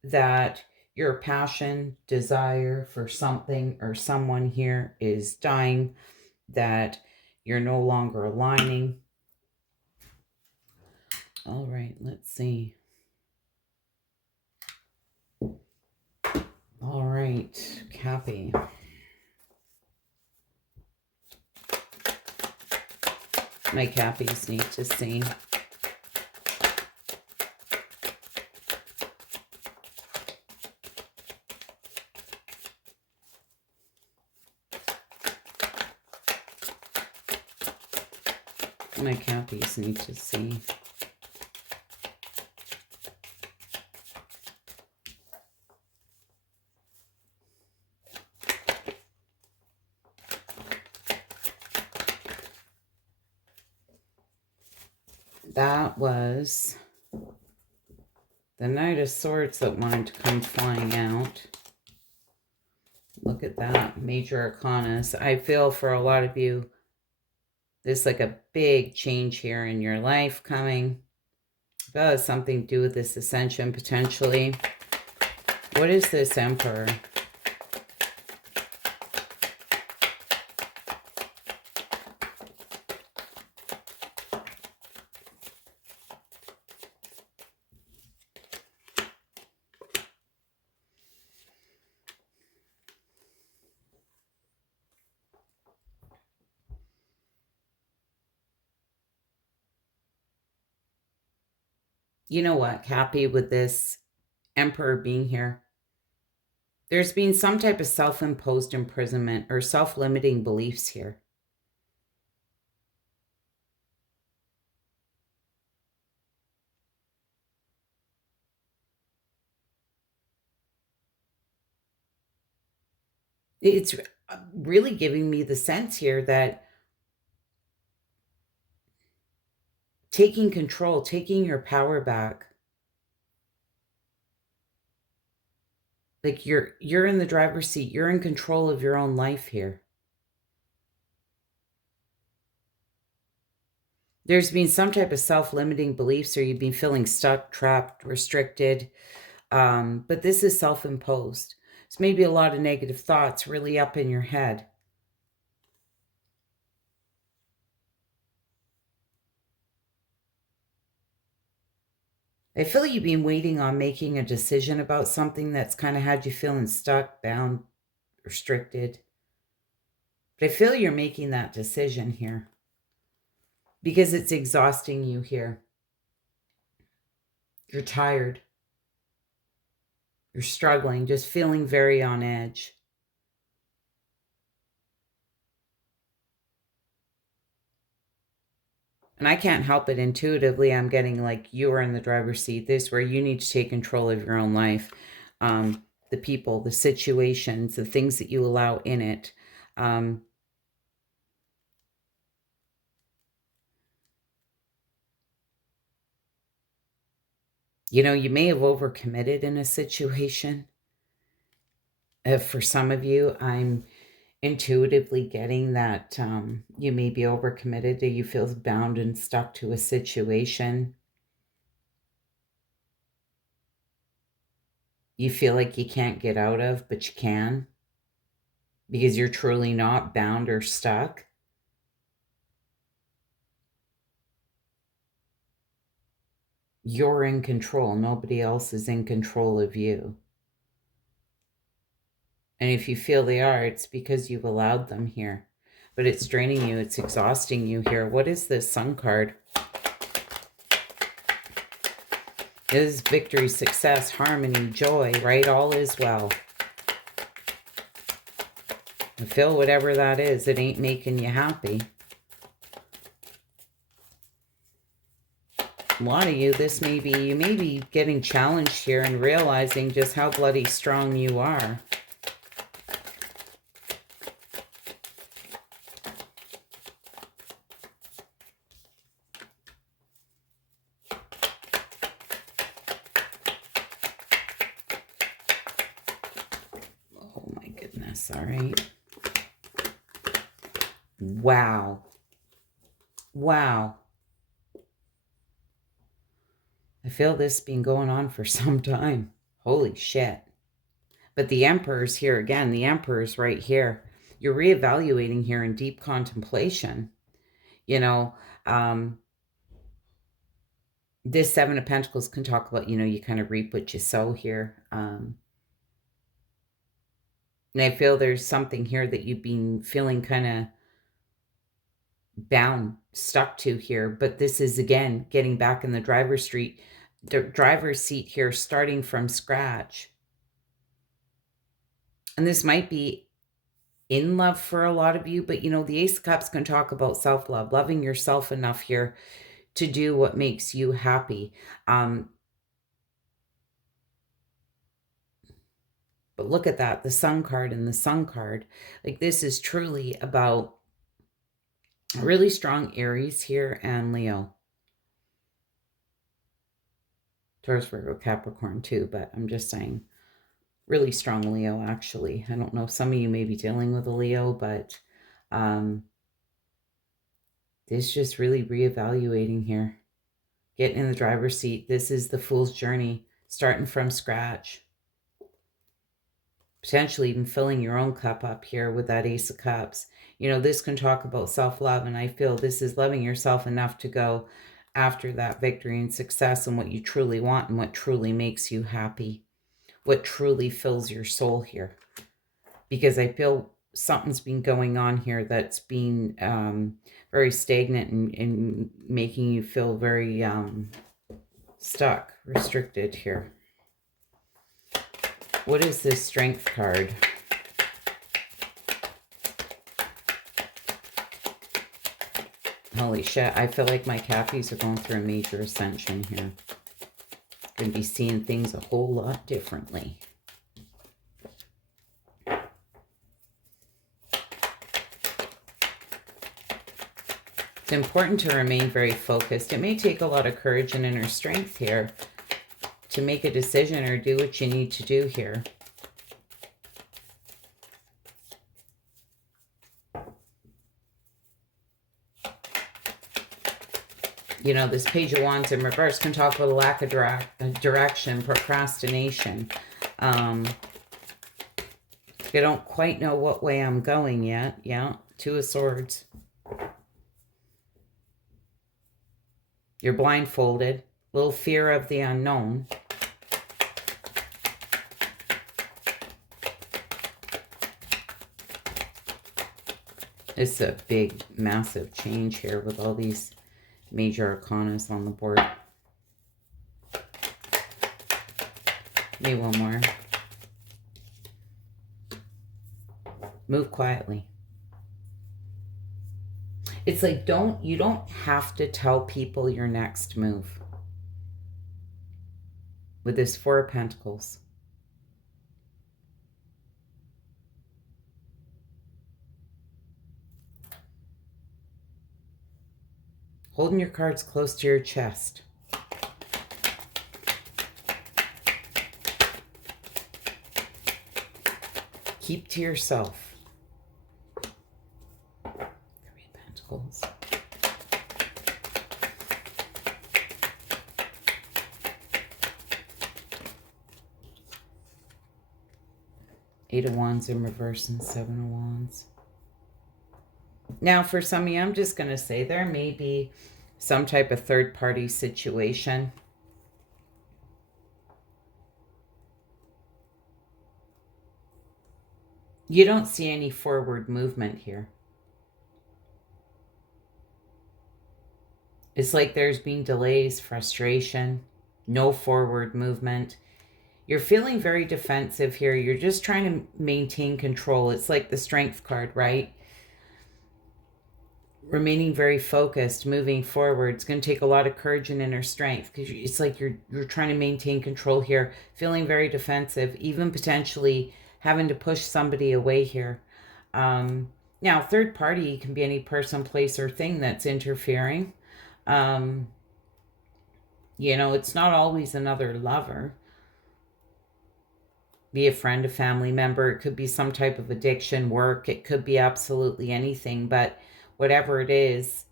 that your passion, desire for something or someone here is dying, that you're no longer aligning. All right, let's see. All right, Cappy. My Cappies need to see. My Cappies need to see. That was the Knight of Swords that wanted to come flying out. Look at that. Major Arcanas. I feel for a lot of you, there's like a big change here in your life coming. That has something to do with this ascension potentially. What is this Emperor? You know what, Cappy, with this Emperor being here, there's been some type of self-imposed imprisonment or self-limiting beliefs here. It's really giving me the sense here that taking control, taking your power back, like you're in the driver's seat, you're in control of your own life here. There's been some type of self-limiting beliefs, or you've been feeling stuck, trapped, restricted. But this is self-imposed. It's maybe a lot of negative thoughts really up in your head. I feel you've been waiting on making a decision about something that's kind of had you feeling stuck, bound, restricted. But I feel you're making that decision here because it's exhausting you here. You're tired. You're struggling, just feeling very on edge. And I can't help it intuitively. I'm getting like you are in the driver's seat. This where you need to take control of your own life. The people, the situations, the things that you allow in it. You may have overcommitted in a situation. For some of you, I'm intuitively getting that you may be overcommitted, that you feel bound and stuck to a situation. You feel like you can't get out of, but you can because you're truly not bound or stuck. You're in control. Nobody else is in control of you. And if you feel they are, it's because you've allowed them here. But it's draining you. It's exhausting you here. What is this Sun card? It is victory, success, harmony, joy, right? All is well. I feel whatever that is, it ain't making you happy. A lot of you, you may be getting challenged here and realizing just how bloody strong you are. Oh my goodness, all right. Wow. Wow. I feel this been going on for some time. Holy shit. But the Emperor's here again. The Emperor's right here. You're reevaluating here in deep contemplation. This Seven of Pentacles can talk about, you kind of reap what you sow here. And I feel there's something here that you've been feeling kind of bound, stuck to here. But this is, again, getting back in the driver's seat here, starting from scratch. And this might be in love for a lot of you, but the Ace of Cups can talk about self-love, loving yourself enough here to do what makes you happy. But look at that, the Sun card and the Sun card. Like, this is truly about a really strong Aries here and Leo. Taurus, Virgo, Capricorn too, but I'm just saying really strong Leo, actually. I don't know, some of you may be dealing with a Leo, but this just really reevaluating here. Getting in the driver's seat. This is the Fool's journey, starting from scratch. Potentially even filling your own cup up here with that Ace of Cups. This can talk about self-love, and I feel this is loving yourself enough to go after that victory and success and what you truly want and what truly makes you happy, what truly fills your soul here. Because I feel something's been going on here that's been very stagnant and making you feel very stuck, restricted here. What is this Strength card? Holy shit, I feel like my Cappies are going through a major ascension here. Going to be seeing things a whole lot differently. It's important to remain very focused. It may take a lot of courage and inner strength here to make a decision or do what you need to do here. You know, this Page of Wands in reverse can talk about a lack of direction, procrastination. You don't quite know what way I'm going yet. Yeah, Two of Swords. You're blindfolded. Little fear of the unknown. It's a big, massive change here with all these major arcanas on the board. Maybe one more. Move quietly. It's like, you don't have to tell people your next move. With this Four of Pentacles. Holding your cards close to your chest. Keep to yourself. Three of Pentacles. Eight of Wands in reverse and Seven of Wands. Now, for some of you, I'm just going to say there may be some type of third-party situation. You don't see any forward movement here. It's like there's been delays, frustration, no forward movement. You're feeling very defensive here. You're just trying to maintain control. It's like the Strength card, right? Remaining very focused, moving forward. It's going to take a lot of courage and inner strength because it's like you're trying to maintain control here, feeling very defensive, even potentially having to push somebody away here. Now, third party can be any person, place, or thing that's interfering. You know, it's not always another lover. Be a friend, a family member. It could be some type of addiction, work. It could be absolutely anything, but whatever it is,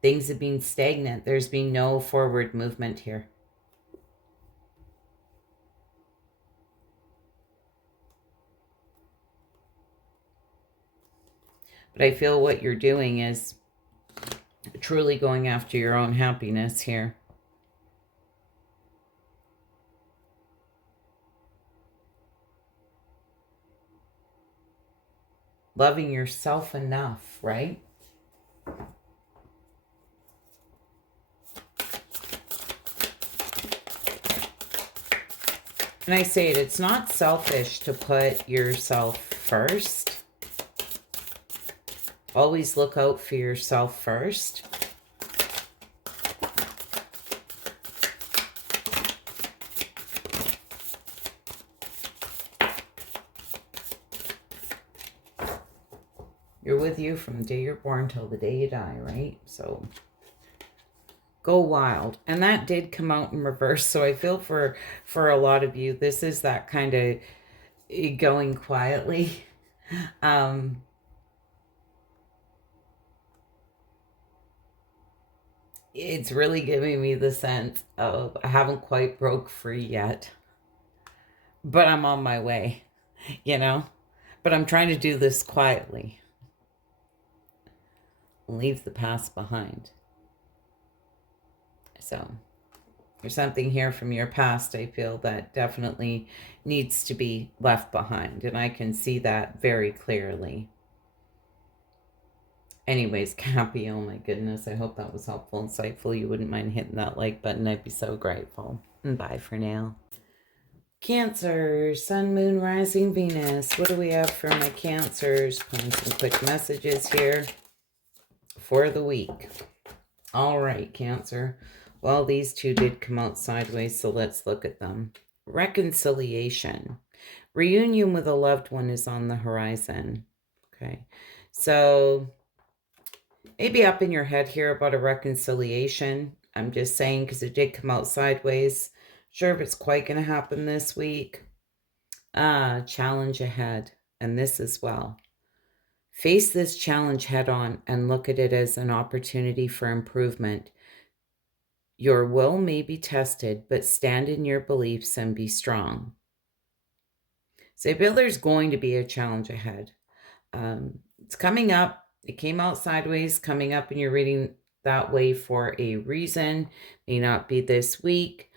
things have been stagnant. There's been no forward movement here. But I feel what you're doing is truly going after your own happiness here. Loving yourself enough, right? And I say it's not selfish to put yourself first. Always look out for yourself first. You're with you from the day you're born till the day you die, right? So go wild. And that did come out in reverse. So I feel for a lot of you, this is that kind of going quietly. It's really giving me the sense of I haven't quite broke free yet, but I'm on my way, you know? But I'm trying to do this quietly. Leave the past behind. So there's something here from your past I feel that definitely needs to be left behind, and I can see that very clearly. Anyways, Cappy, oh my goodness, I hope that was helpful, insightful. You wouldn't mind hitting that like button. I'd be so grateful. And bye for now. Cancer, Sun, Moon, Rising, Venus. What do we have for my Cancers? Putting some quick messages here for the week. All right, Cancer. Well, these two did come out sideways, so let's look at them. Reconciliation. Reunion with a loved one is on the horizon. Okay, so maybe up in your head here about a reconciliation. I'm just saying because it did come out sideways. Sure if it's quite going to happen this week. Challenge ahead. And this as well. Face this challenge head on and look at it as an opportunity for improvement. Your will may be tested, but stand in your beliefs and be strong. So I feel there's going to be a challenge ahead. It's coming up. It came out sideways, coming up, and you're reading that way for a reason. May not be this week.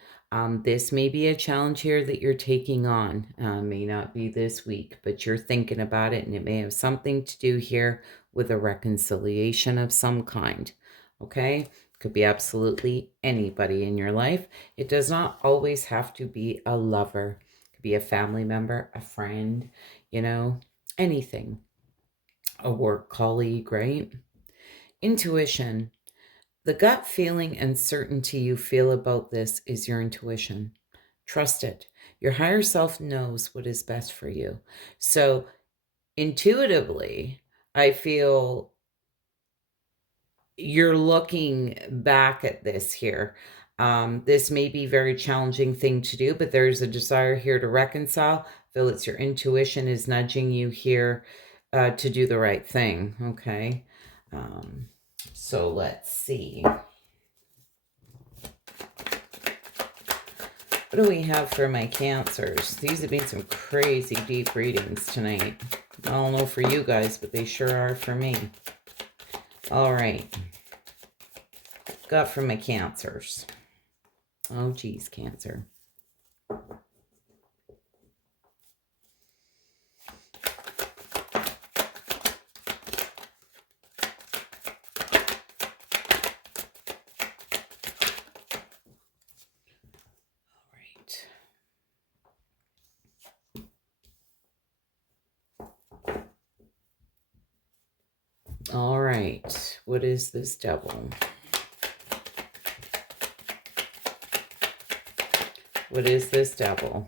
This may be a challenge here that you're taking on. May not be this week, but you're thinking about it, and it may have something to do here with a reconciliation of some kind. Okay? Could be absolutely anybody in your life. It does not always have to be a lover. It could be a family member, a friend, anything. A work colleague, right? Intuition. The gut feeling and certainty you feel about this is your intuition. Trust it. Your higher self knows what is best for you. So, intuitively, I feel you're looking back at this here. This may be a very challenging thing to do, but there's a desire here to reconcile. I feel it's your intuition is nudging you here to do the right thing, okay? So let's see. What do we have for my Cancers? These have been some crazy deep readings tonight. I don't know for you guys, but they sure are for me. All right. Got for my Cancers. Oh, geez, Cancer. All right. What is this devil? What is this devil?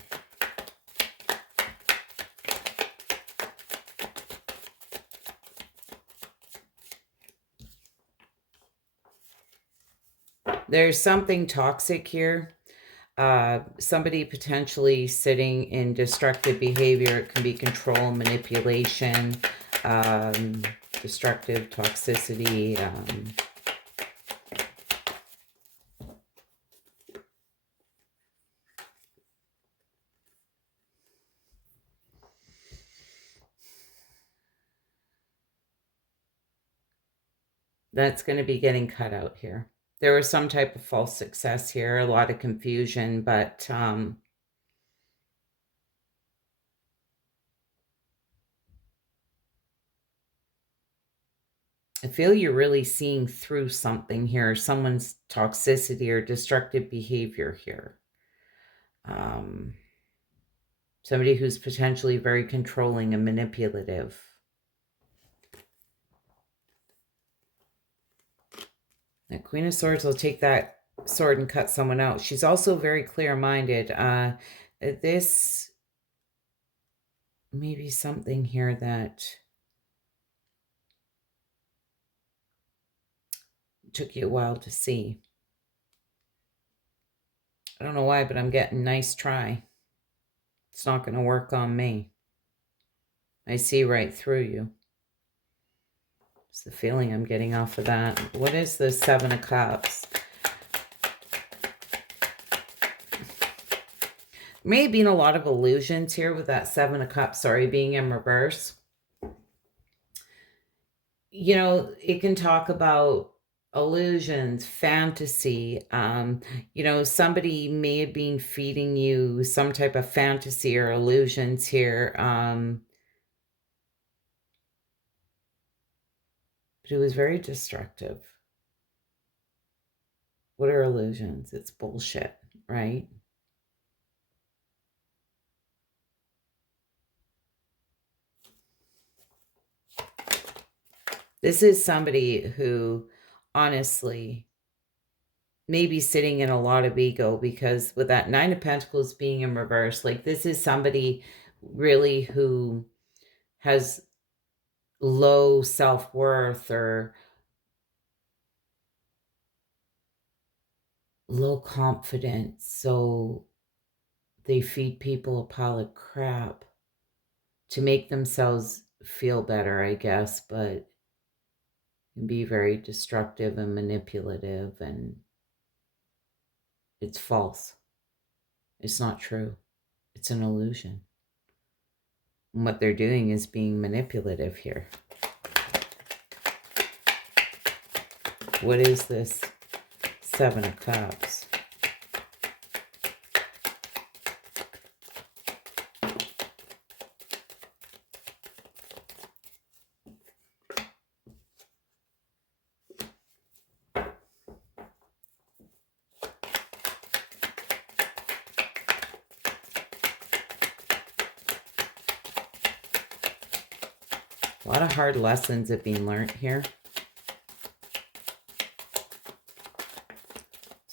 There's something toxic here. Somebody potentially sitting in destructive behavior. It can be control, manipulation, destructive toxicity. That's going to be getting cut out here. There was some type of false success here, a lot of confusion, but I feel you're really seeing through something here, someone's toxicity or destructive behavior here. Somebody who's potentially very controlling and manipulative. The Queen of Swords will take that sword and cut someone out. She's also very clear-minded. This may be something here that took you a while to see. I don't know why, but I'm getting nice try. It's not going to work on me. I see right through you. It's the feeling I'm getting off of that. What is the Seven of Cups? May have been a lot of illusions here with that Seven of Cups, being in reverse. It can talk about illusions, fantasy. Somebody may have been feeding you some type of fantasy or illusions here. But it was very destructive. What are illusions? It's bullshit, right? This is somebody who, honestly, may be sitting in a lot of ego, because with that Nine of Pentacles being in reverse, like this is somebody really who has low self-worth or low confidence. So they feed people a pile of crap to make themselves feel better, I guess, but can be very destructive and manipulative, and it's false. It's not true. It's an illusion. And what they're doing is being manipulative here. What is this Seven of Cups? A lot of hard lessons have been learned here.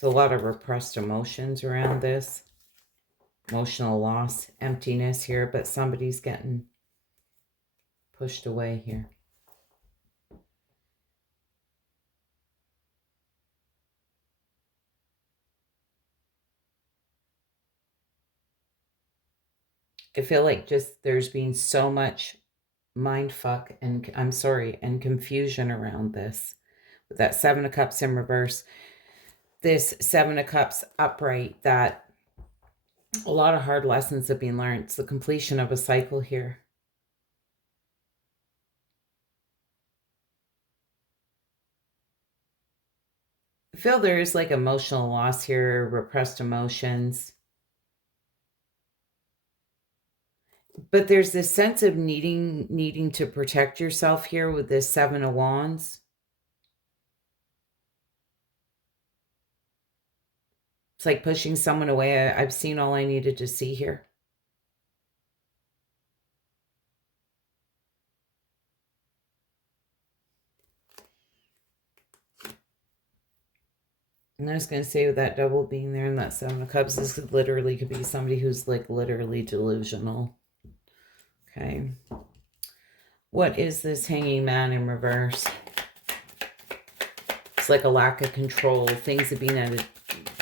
There's a lot of repressed emotions around this. Emotional loss, emptiness here, but somebody's getting pushed away here. I feel like just there's been so much mind fuck and and confusion around this. With that Seven of Cups in reverse, this Seven of Cups upright, that a lot of hard lessons have been learned. It's the completion of a cycle here. I feel there is like emotional loss here, repressed emotions. But there's this sense of needing to protect yourself here with this Seven of Wands. It's like pushing someone away. I've seen all I needed to see here. And I was going to say, with that double being there and that Seven of Cups, this literally could be somebody who's like literally delusional. Okay. What is this Hanging Man in reverse? It's like a lack of control. Things have been at a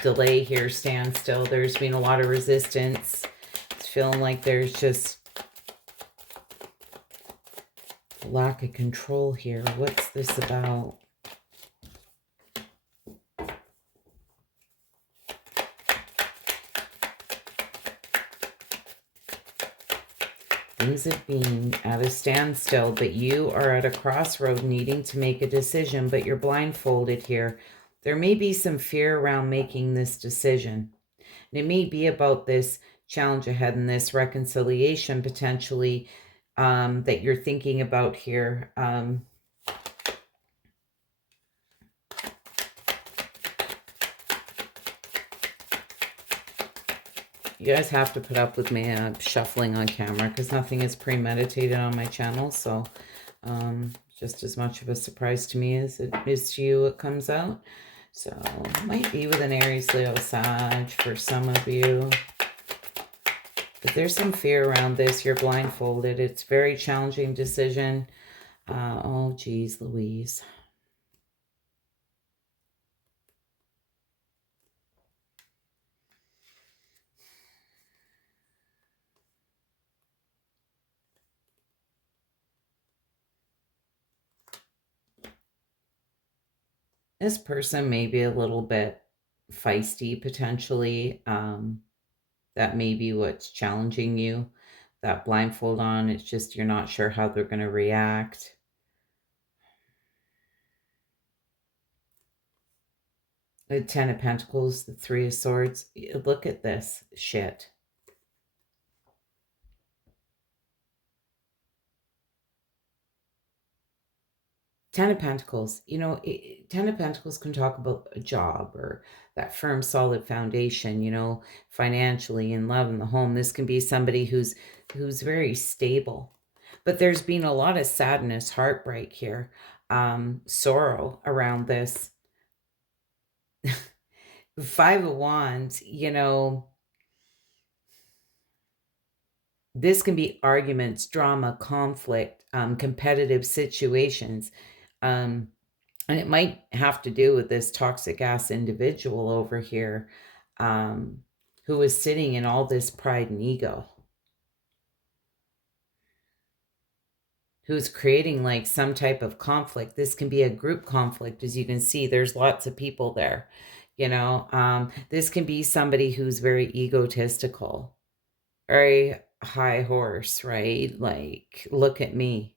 delay here, standstill. There's been a lot of resistance. It's feeling like there's just a lack of control here. What's this about? Things have been at a standstill, but you are at a crossroad needing to make a decision, but you're blindfolded here. There may be some fear around making this decision. And it may be about this challenge ahead and this reconciliation potentially that you're thinking about here. You guys have to put up with me shuffling on camera because nothing is premeditated on my channel. So just as much of a surprise to me as it is to you, it comes out. So might be with an Aries, Leo, Sag for some of you. But there's some fear around this. You're blindfolded. It's a very challenging decision. Oh, geez, Louise. This person may be a little bit feisty, potentially. That may be what's challenging you. That blindfold on, it's just you're not sure how they're going to react. The Ten of Pentacles, the Three of Swords. Look at this shit. Ten of Pentacles, you know, Ten of Pentacles can talk about a job or that firm, solid foundation, you know, financially, in love, in the home. This can be somebody who's very stable. But there's been a lot of sadness, heartbreak here, sorrow around this. Five of Wands, you know, this can be arguments, drama, conflict, competitive situations. And it might have to do with this toxic ass individual over here who is sitting in all this pride and ego. who's creating like some type of conflict. This can be a group conflict. As you can see, there's lots of people there. This can be somebody who's very egotistical, very high horse, right? Like, look at me.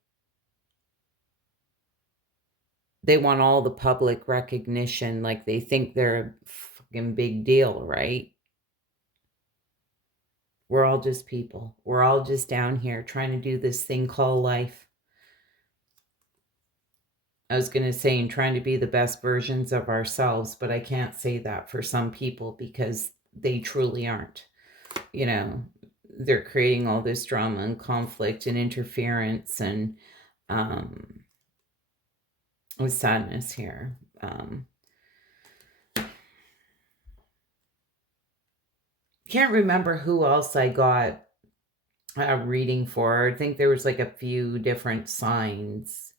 They want all the public recognition, like they think they're a fucking big deal, right? We're all just people. We're all just down here trying to do this thing called life. I was going to say, and trying to be the best versions of ourselves, but I can't say that for some people because they truly aren't. They're creating all this drama and conflict and interference and with sadness here. Can't remember who else I got a reading for. I think there was like a few different signs,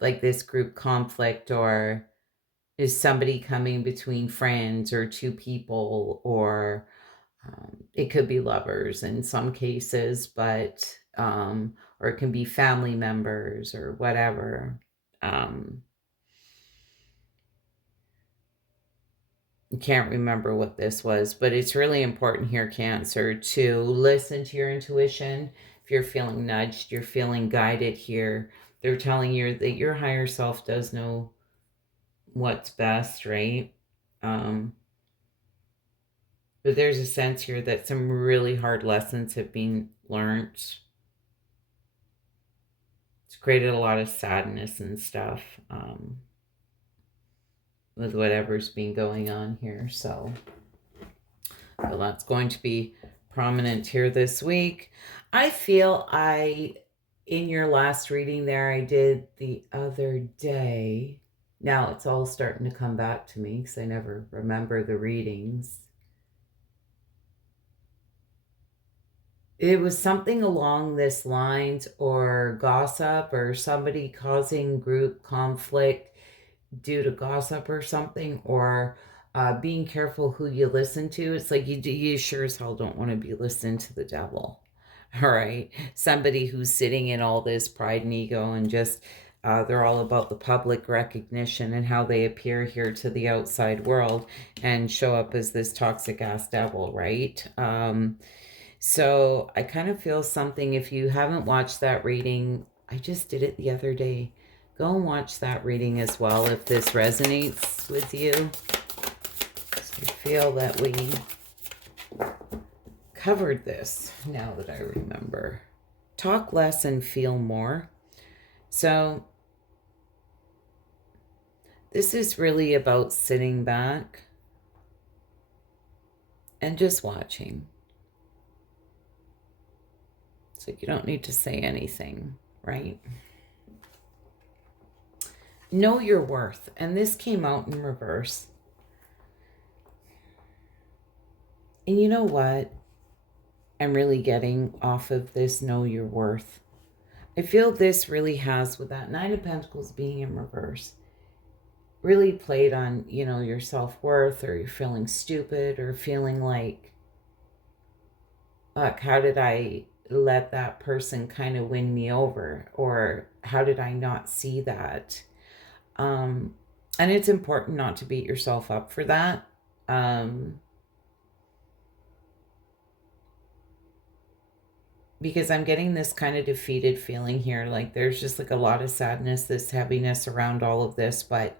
like this group conflict, or is somebody coming between friends or two people, or it could be lovers in some cases, but or it can be family members or whatever. Can't remember what this was, but it's really important here, Cancer, to listen to your intuition. If you're feeling nudged, you're feeling guided here, they're telling you that your higher self does know what's best, right? But there's a sense here that some really hard lessons have been learned. It's created a lot of sadness and stuff with whatever's been going on here. So that's going to be prominent here this week. I feel in your last reading there I did the other day, now it's all starting to come back to me because I never remember the readings. It was something along this lines, or gossip, or somebody causing group conflict due to gossip or something, or being careful who you listen to. It's like you sure as hell don't want to be listening to the devil. All right. Somebody who's sitting in all this pride and ego and just they're all about the public recognition and how they appear here to the outside world and show up as this toxic ass devil, right? So I kind of feel something. If you haven't watched that reading, I just did it the other day. Go and watch that reading as well if this resonates with you. So I feel that we covered this now that I remember. Talk less and feel more. So this is really about sitting back and just watching. It's like you don't need to say anything, right? Know your worth. And this came out in reverse. And you know what I'm really getting off of this know your worth? I feel this really has, with that Nine of Pentacles being in reverse, really played on, your self-worth, or you're feeling stupid, or feeling like, how did I let that person kind of win me over? Or how did I not see that? And it's important not to beat yourself up for that. Because I'm getting this kind of defeated feeling here. Like there's just like a lot of sadness, this heaviness around all of this, but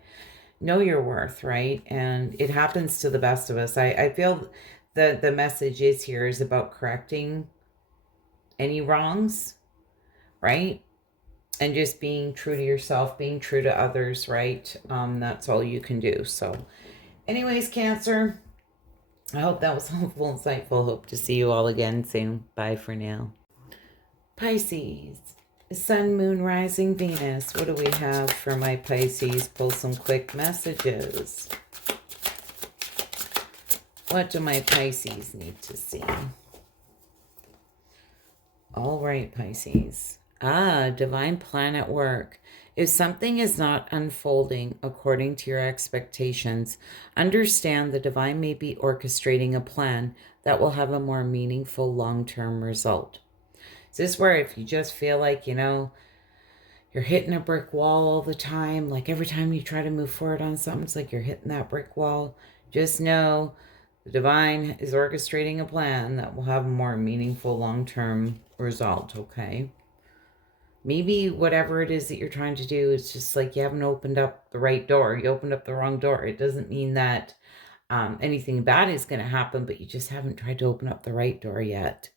know your worth, right? And it happens to the best of us. I feel the message is about correcting any wrongs, right? And just being true to yourself, being true to others, right? That's all you can do. So anyways, Cancer, I hope that was helpful, insightful. Hope to see you all again soon. Bye for now. Pisces, Sun, Moon, Rising, Venus. What do we have for my Pisces? Pull some quick messages. What do my Pisces need to see? All right, Pisces. Divine plan at work. If something is not unfolding according to your expectations, understand the divine may be orchestrating a plan that will have a more meaningful long-term result. Is this where if you just feel like, you're hitting a brick wall all the time. Like every time you try to move forward on something, it's like you're hitting that brick wall. Just know the divine is orchestrating a plan that will have a more meaningful long-term result, okay? Maybe whatever it is that you're trying to do, it's just like you haven't opened up the right door. You opened up the wrong door. It doesn't mean that anything bad is going to happen, but you just haven't tried to open up the right door yet.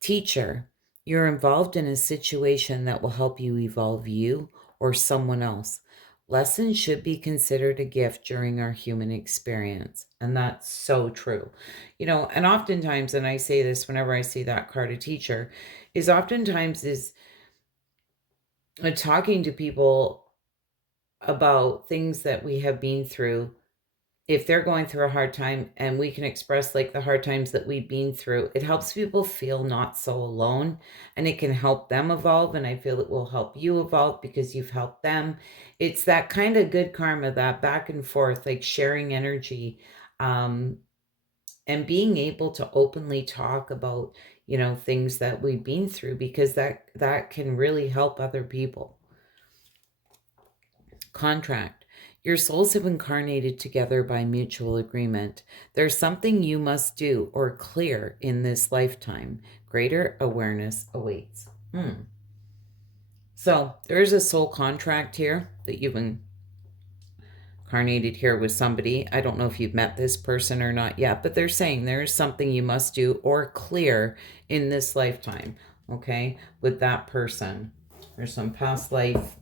Teacher, you're involved in a situation that will help you evolve you or someone else. Lessons should be considered a gift during our human experience. And that's so true. And oftentimes, and I say this whenever I see that card, a teacher, is oftentimes is talking to people about things that we have been through. If they're going through a hard time and we can express like the hard times that we've been through, it helps people feel not so alone, and it can help them evolve. And I feel it will help you evolve because you've helped them. It's that kind of good karma, that back and forth, like sharing energy, and being able to openly talk about, things that we've been through, because that can really help other people. Contract. Your souls have incarnated together by mutual agreement. There's something you must do or clear in this lifetime. Greater awareness awaits. So there's a soul contract here that you've incarnated here with somebody. I don't know if you've met this person or not yet, but they're saying there's something you must do or clear in this lifetime, okay, with that person. There's some past life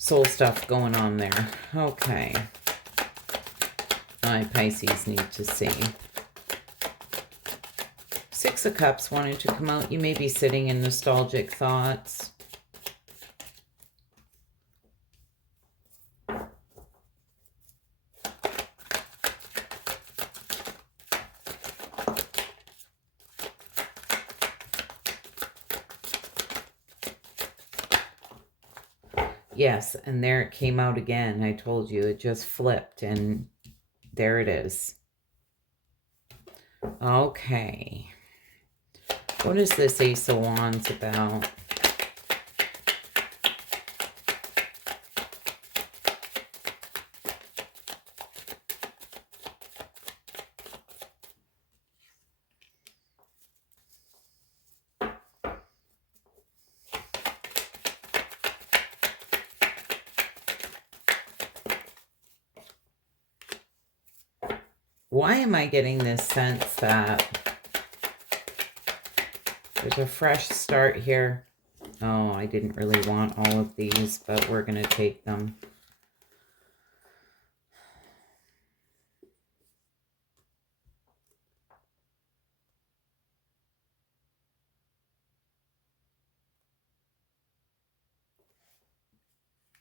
soul stuff going on there. Okay. My Pisces need to see. Six of Cups wanted to come out. You may be sitting in nostalgic thoughts. Yes, and there it came out again. I told you, it just flipped, and there it is. Okay. What is this Ace of Wands about? Why am I getting this sense that there's a fresh start here? Oh, I didn't really want all of these, but we're going to take them.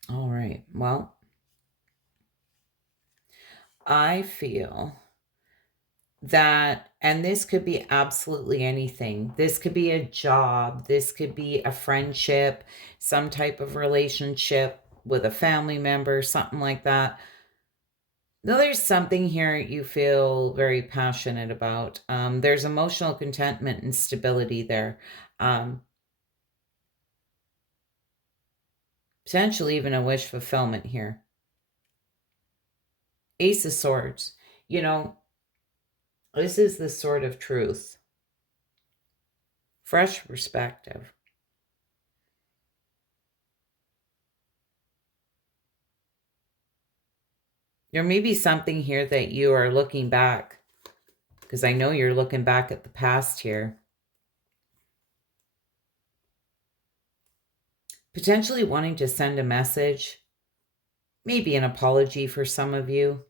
All right, well, I feel that, and this could be absolutely anything. This could be a job. This could be a friendship, some type of relationship with a family member, something like that. Now, there's something here you feel very passionate about. There's emotional contentment and stability there. Potentially even a wish fulfillment here. Ace of Swords. This is the sword of truth. Fresh perspective. There may be something here that you are looking back, because I know you're looking back at the past here. Potentially wanting to send a message, maybe an apology for some of you.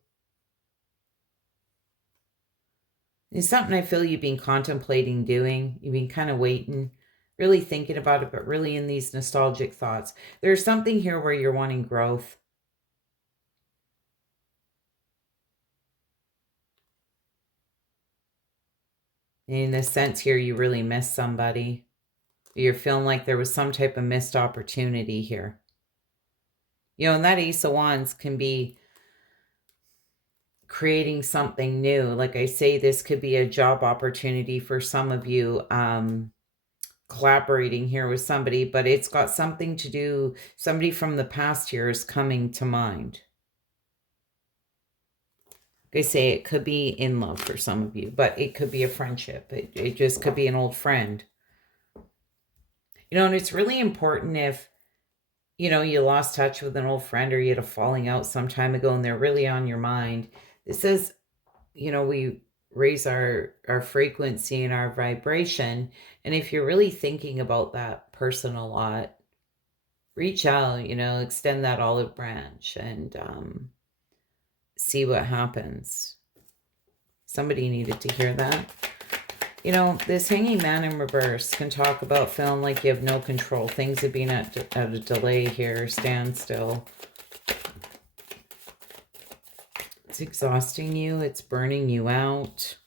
It's something I feel you've been contemplating doing. You've been kind of waiting, really thinking about it, but really in these nostalgic thoughts. There's something here where you're wanting growth. In the sense here, you really miss somebody. You're feeling like there was some type of missed opportunity here. And that Ace of Wands can be creating something new. Like I say, this could be a job opportunity for some of you. collaborating here with somebody, but it's got something to do, somebody from the past here is coming to mind. They say it could be in love for some of you, but it could be a friendship. It just could be an old friend. And it's really important if, you lost touch with an old friend or you had a falling out some time ago and they're really on your mind. This is, we raise our frequency and our vibration. And if you're really thinking about that person a lot, reach out, extend that olive branch and see what happens. Somebody needed to hear that. This hanging man in reverse can talk about feeling like you have no control. Things have been at a delay here, standstill. It's exhausting you. It's burning you out.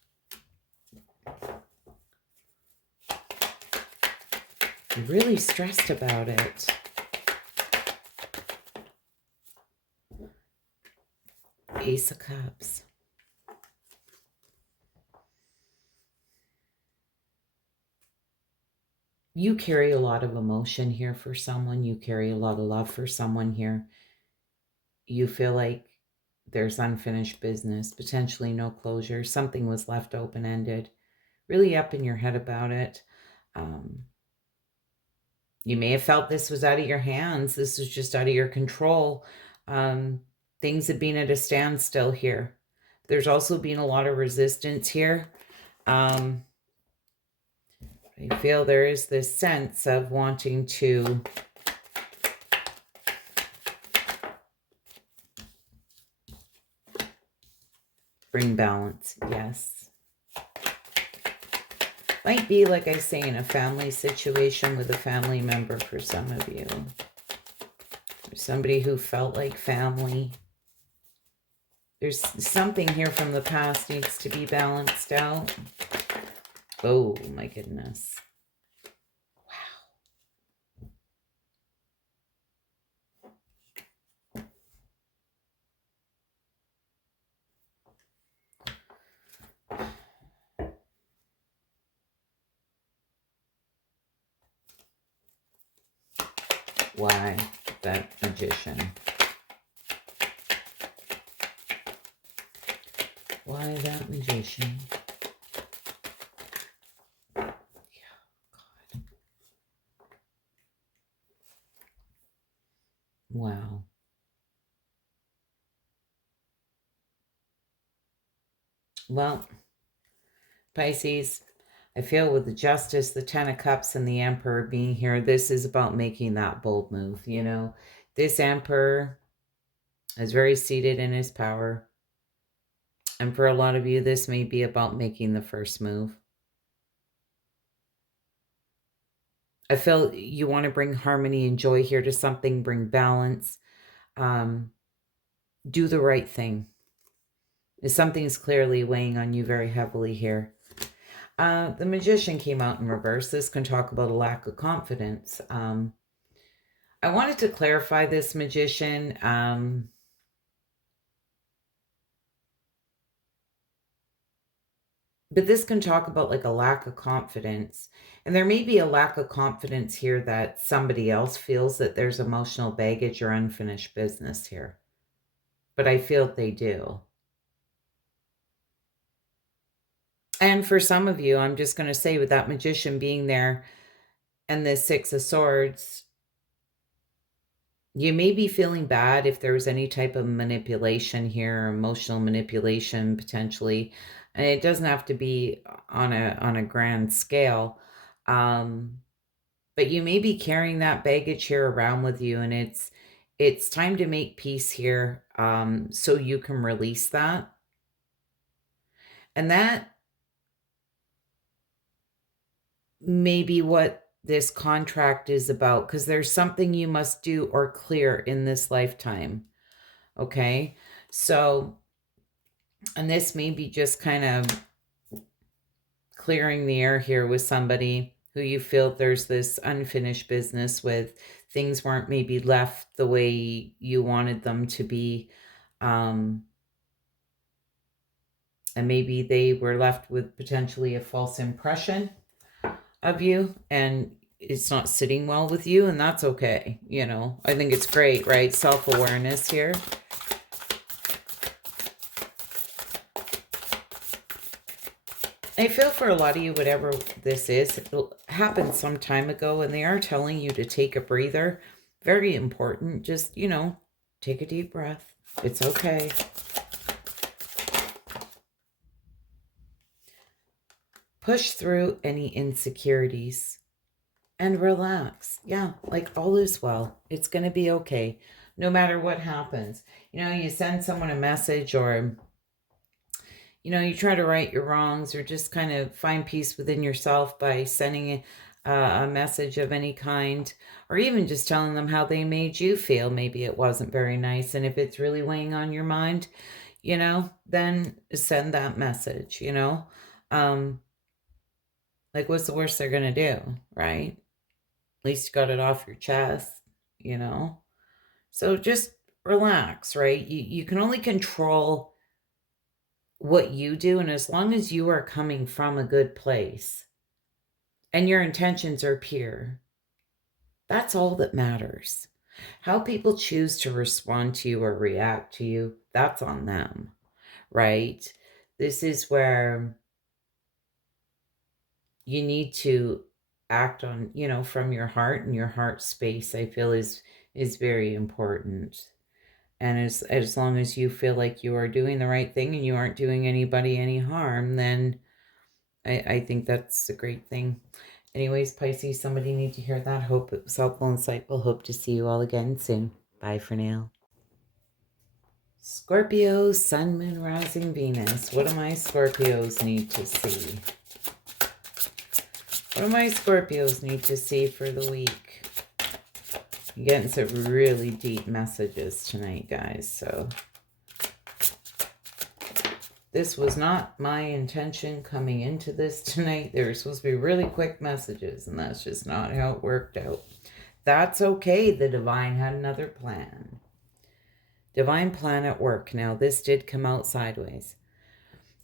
You're really stressed about it. Ace of Cups. You carry a lot of emotion here for someone. You carry a lot of love for someone here. You feel like there's unfinished business, potentially no closure. Something was left open-ended. Really up in your head about it. You may have felt this was out of your hands. This was just out of your control. Things have been at a standstill here. There's also been a lot of resistance here. I feel there is this sense of wanting to bring balance. Yes. Might be, like I say, in a family situation with a family member for some of you. There's somebody who felt like family. There's something here from the past needs to be balanced out. Oh, my goodness. Why that Magician? Why that Magician? Yeah, God. Wow. Well, Pisces, I feel with the Justice, the Ten of Cups, and the Emperor being here, this is about making that bold move, This Emperor is very seated in his power. And for a lot of you, this may be about making the first move. I feel you want to bring harmony and joy here to something, bring balance, do the right thing. Something's clearly weighing on you very heavily here. The Magician came out in reverse. This can talk about a lack of confidence. I wanted to clarify this, Magician. But this can talk about like a lack of confidence. And there may be a lack of confidence here that somebody else feels that there's emotional baggage or unfinished business here. But I feel they do. And for some of you, I'm just going to say with that Magician being there and the Six of Swords, you may be feeling bad if there was any type of manipulation here, emotional manipulation potentially. And it doesn't have to be on a grand scale. But you may be carrying that baggage here around with you, and it's time to make peace here, so you can release that. And that may be what this contract is about, because there's something you must do or clear in this lifetime. Okay? So, and this may be just kind of clearing the air here with somebody who you feel there's this unfinished business with. Things weren't maybe left the way you wanted them to be. And maybe they were left with potentially a false impression. of you, and it's not sitting well with you, and that's okay. You know, I think it's great, right? Self-awareness here. I feel for a lot of you, whatever this is, it happened some time ago, and they are telling you to take a breather. Very important. Just, you know, take a deep breath. It's okay. Push through any insecurities and relax. Yeah, like all is well. It's going to be okay, no matter what happens. You know, you send someone a message, or you know, you try to right your wrongs, or just kind of find peace within yourself by sending a message of any kind, or even just telling them how they made you feel. Maybe it wasn't very nice. And if it's really weighing on your mind, you know, then send that message, you know. Um, like, what's the worst they're going to do, right? At least you got it off your chest, you know. So just relax, right? You can only control what you do, and as long as you are coming from a good place and your intentions are pure, that's all that matters. How people choose to respond to you or react to you, that's on them, right? This is where you need to act on, you know, from your heart, and your heart space, I feel, is very important. And as long as you feel like you are doing the right thing and you aren't doing anybody any harm, then I think that's a great thing. Anyways, Pisces, somebody need to hear that. Hope it was helpful, insightful. Hope to see you all again soon. Bye for now. Scorpio, Sun, Moon, Rising, Venus. What do my Scorpios need to see? What do my Scorpios need to see for the week? I'm getting some really deep messages tonight, guys, so this was not my intention coming into this tonight. There were supposed to be really quick messages, and that's just not how it worked out. That's okay. The divine had another plan. Divine plan at work. Now, this did come out sideways.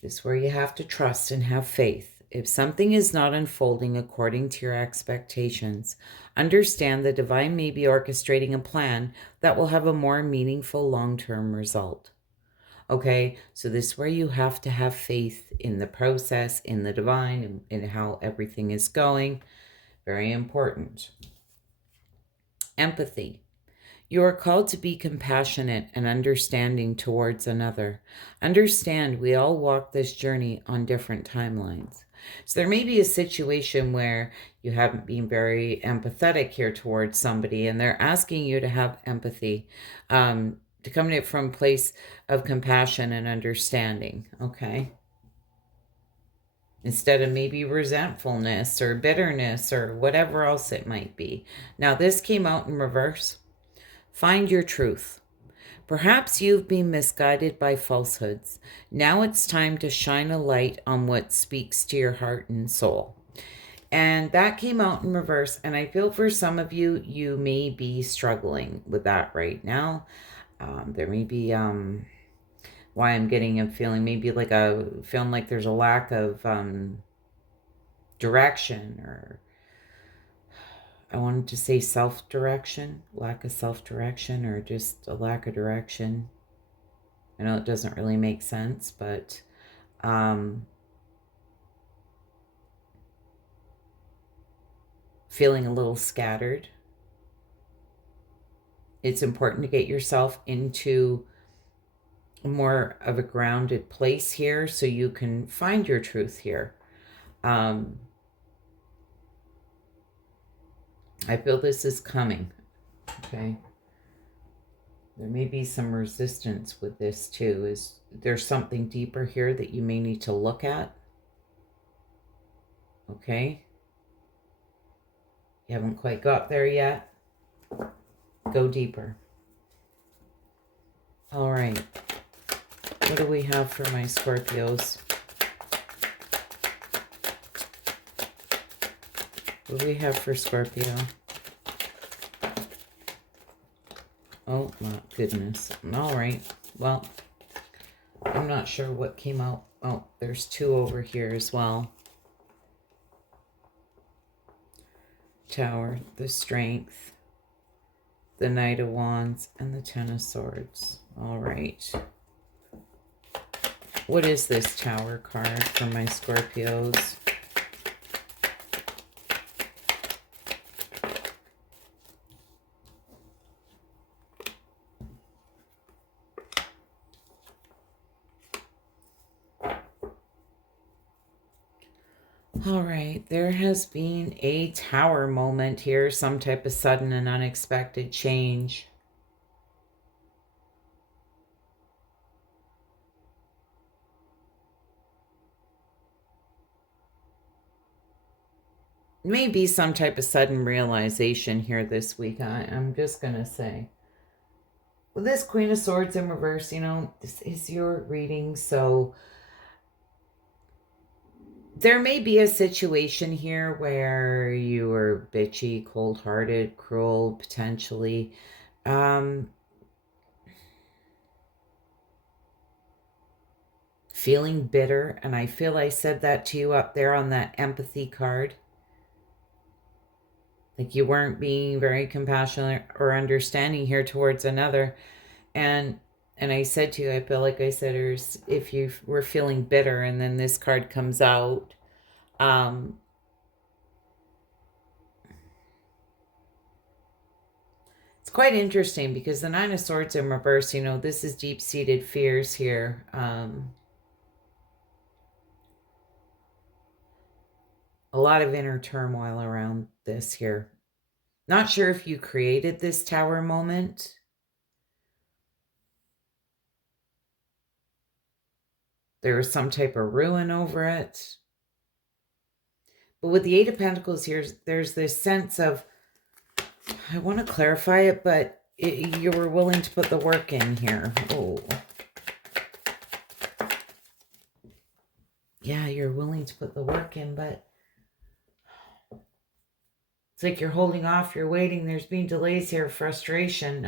This is where you have to trust and have faith. If something is not unfolding according to your expectations, understand the divine may be orchestrating a plan that will have a more meaningful long-term result. Okay, so this is where you have to have faith in the process, in the divine, and in how everything is going. Very important. Empathy. You are called to be compassionate and understanding towards another. Understand we all walk this journey on different timelines. So there may be a situation where you haven't been very empathetic here towards somebody, and they're asking you to have empathy, to come to it from a place of compassion and understanding, okay? Instead of maybe resentfulness or bitterness or whatever else it might be. Now, this came out in reverse. Find your truth. Perhaps you've been misguided by falsehoods. Now it's time to shine a light on what speaks to your heart and soul. And that came out in reverse. And I feel for some of you, you may be struggling with that right now. There may be why I'm getting a feeling, maybe like a feeling like there's a lack of direction, or I wanted to say self-direction, lack of self-direction, or just a lack of direction. I know it doesn't really make sense, but feeling a little scattered. It's important to get yourself into more of a grounded place here so you can find your truth here. I feel this is coming, okay? There may be some resistance with this too. Is there's something deeper here that you may need to look at, okay? You haven't quite got there yet. Go deeper. All right. What do we have for my Scorpios? What do we have for Scorpio? Oh, my goodness. All right. Well, I'm not sure what came out. Oh, there's two over here as well. Tower, the Strength, the Knight of Wands, and the Ten of Swords. All right. What is this Tower card for my Scorpios? All right, there has been a Tower moment here, some type of sudden and unexpected change. Maybe some type of sudden realization here this week, I'm just going to say. Well, this Queen of Swords in reverse, you know, this is your reading, so there may be a situation here where you were bitchy, cold-hearted, cruel, potentially. Feeling bitter, and I feel I said that to you up there on that empathy card. Like you weren't being very compassionate or understanding here towards another. And I said to you, I feel like I said, if you were feeling bitter and then this card comes out, it's quite interesting because the Nine of Swords in reverse, you know, this is deep-seated fears here. A lot of inner turmoil around this here. Not sure if you created this Tower moment. There was some type of ruin over it. But with the Eight of Pentacles here, there's this sense of, I want to clarify it, but you were willing to put the work in here. Oh. Yeah, you're willing to put the work in, but it's like you're holding off, you're waiting. There's been delays here, frustration.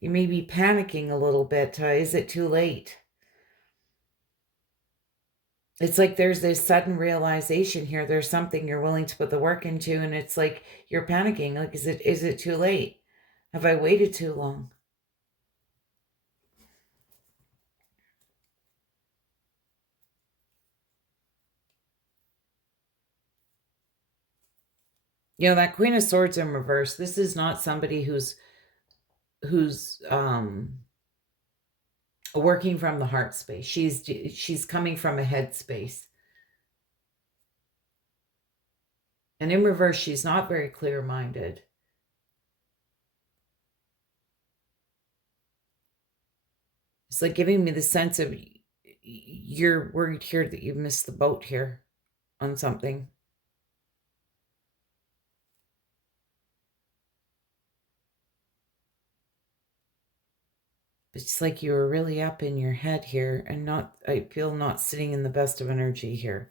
You may be panicking a little bit. Is it too late? It's like there's this sudden realization here. There's something you're willing to put the work into, and it's like you're panicking. Like, is it too late? Have I waited too long? You know, that Queen of Swords in reverse, this is not somebody who's working from the heart space. She's coming from a head space. And in reverse, she's not very clear-minded. It's like giving me the sense of you're worried here that you've missed the boat here on something. It's like you were really up in your head here and not, I feel, not sitting in the best of energy here.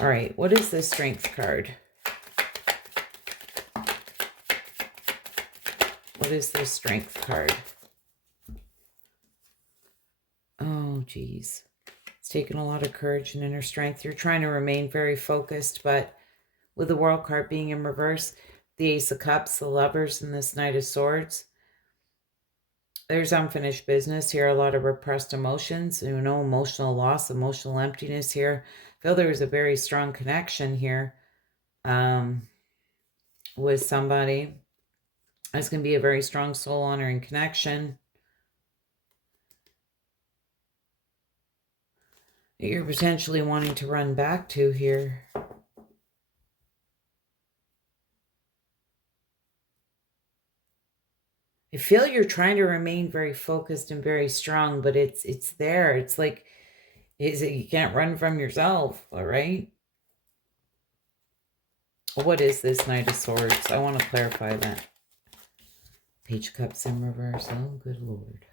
All right, what is this Strength card? What is this Strength card? Oh, geez. It's taken a lot of courage and inner strength. You're trying to remain very focused, but with the World card being in reverse, the Ace of Cups, the Lovers, and this Knight of Swords, there's unfinished business here, a lot of repressed emotions, you know, emotional loss, emotional emptiness here. I feel there was a very strong connection here with somebody. It's going to be a very strong soul honoring connection. You're potentially wanting to run back to here. I feel you're trying to remain very focused and very strong, but it's there. It's like, you can't run from yourself, all right? What is this Knight of Swords? I want to clarify that. Page of Cups in reverse. Oh, good Lord.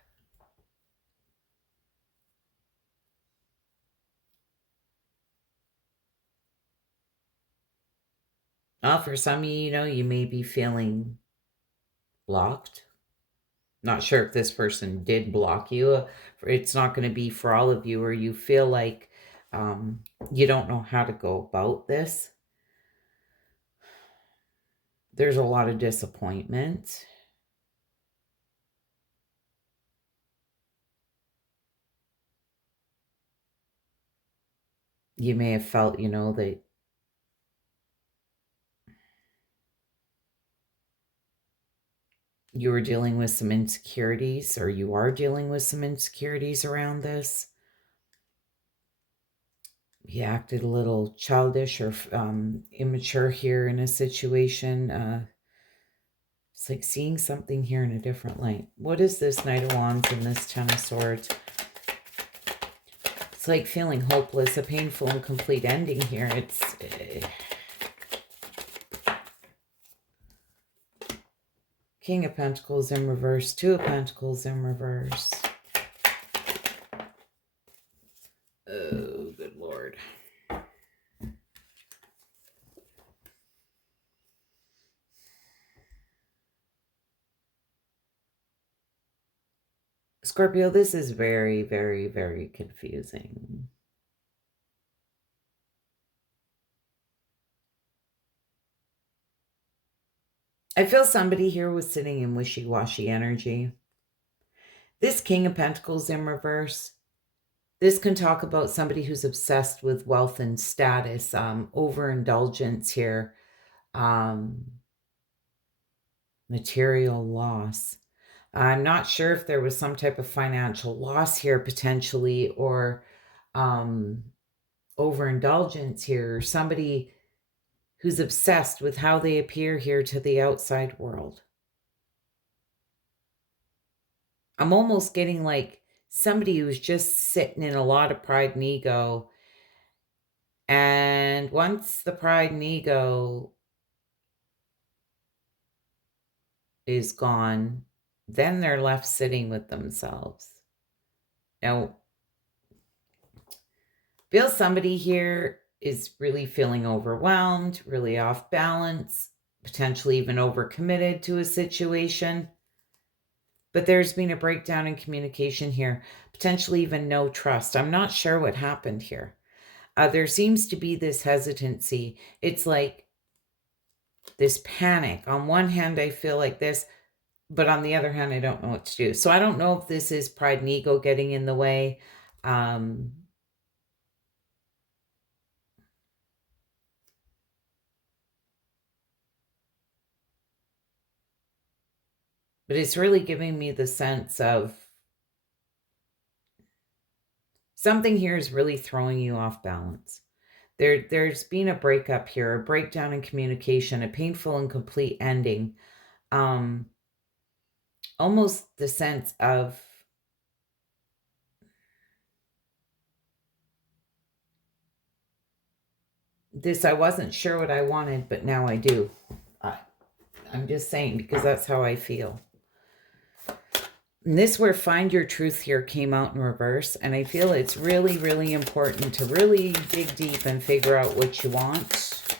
Well, for some of you, you know, you may be feeling blocked. Not sure if this person did block you. It's not going to be for all of you, or you feel like you don't know how to go about this. There's a lot of disappointment. You may have felt, that you were dealing with some insecurities, or you are dealing with some insecurities around this. You acted a little childish or immature here in a situation. It's like seeing something here in a different light. What is this Knight of Wands and this Ten of Swords? It's like feeling hopeless, a painful and complete ending here. It's... King of Pentacles in reverse, Two of Pentacles in reverse. Oh, good Lord. Scorpio, this is very, very, very confusing. I feel somebody here was sitting in wishy-washy energy. This King of Pentacles in reverse, this can talk about somebody who's obsessed with wealth and status, overindulgence here, material loss. I'm not sure if there was some type of financial loss here potentially, or overindulgence here, or somebody who's obsessed with how they appear here to the outside world. I'm almost getting like somebody who's just sitting in a lot of pride and ego. And once the pride and ego is gone, then they're left sitting with themselves. Now, feel somebody here is really feeling overwhelmed, really off balance, potentially even overcommitted to a situation. But there's been a breakdown in communication here, potentially even no trust. I'm not sure what happened here. There seems to be this hesitancy. It's like this panic. On one hand, I feel like this, but on the other hand, I don't know what to do. So I don't know if this is pride and ego getting in the way. But it's really giving me the sense of something here is really throwing you off balance. There's been a breakup here, a breakdown in communication, a painful and complete ending. Almost the sense of this, I wasn't sure what I wanted, but now I do. I'm just saying, because that's how I feel. And this where find your truth here came out in reverse. And I feel it's really, really important to really dig deep and figure out what you want.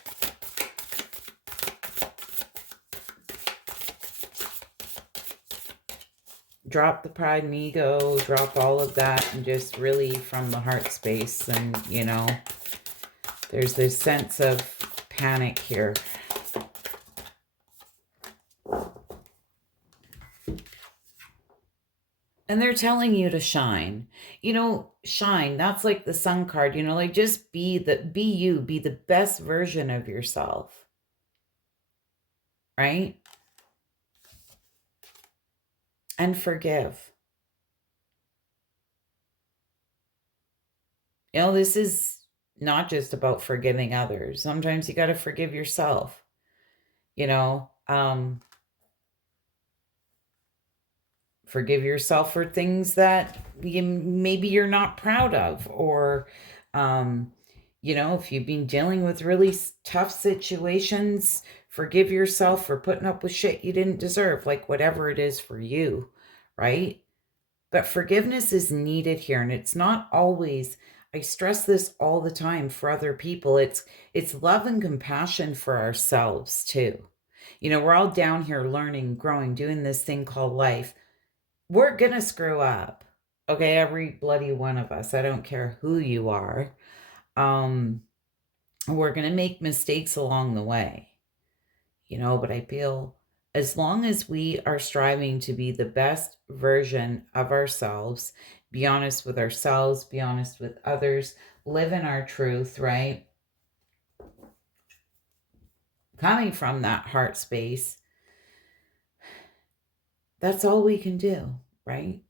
Drop the pride and ego, drop all of that, and just really from the heart space. And, there's this sense of panic here. And they're telling you to shine. Shine. That's like the sun card. Like just be you, be the best version of yourself. Right? And forgive. This is not just about forgiving others. Sometimes you got to forgive yourself. Forgive yourself for things that maybe you're not proud of, or if you've been dealing with really tough situations, forgive yourself for putting up with shit you didn't deserve, like whatever it is for you, right? But forgiveness is needed here, and it's not always, I stress this all the time, for other people. It's love and compassion for ourselves too. We're all down here learning, growing, doing this thing called life. We're gonna screw up. Okay, every bloody one of us. I don't care who you are. We're gonna make mistakes along the way. but I feel as long as we are striving to be the best version of ourselves, be honest with ourselves, be honest with others, live in our truth, right? Coming from that heart space, that's all we can do, right?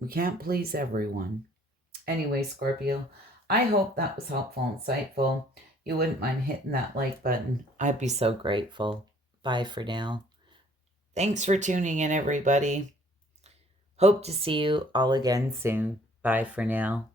We can't please everyone. Anyway, Scorpio, I hope that was helpful and insightful. You wouldn't mind hitting that like button. I'd be so grateful. Bye for now. Thanks for tuning in, everybody. Hope to see you all again soon. Bye for now.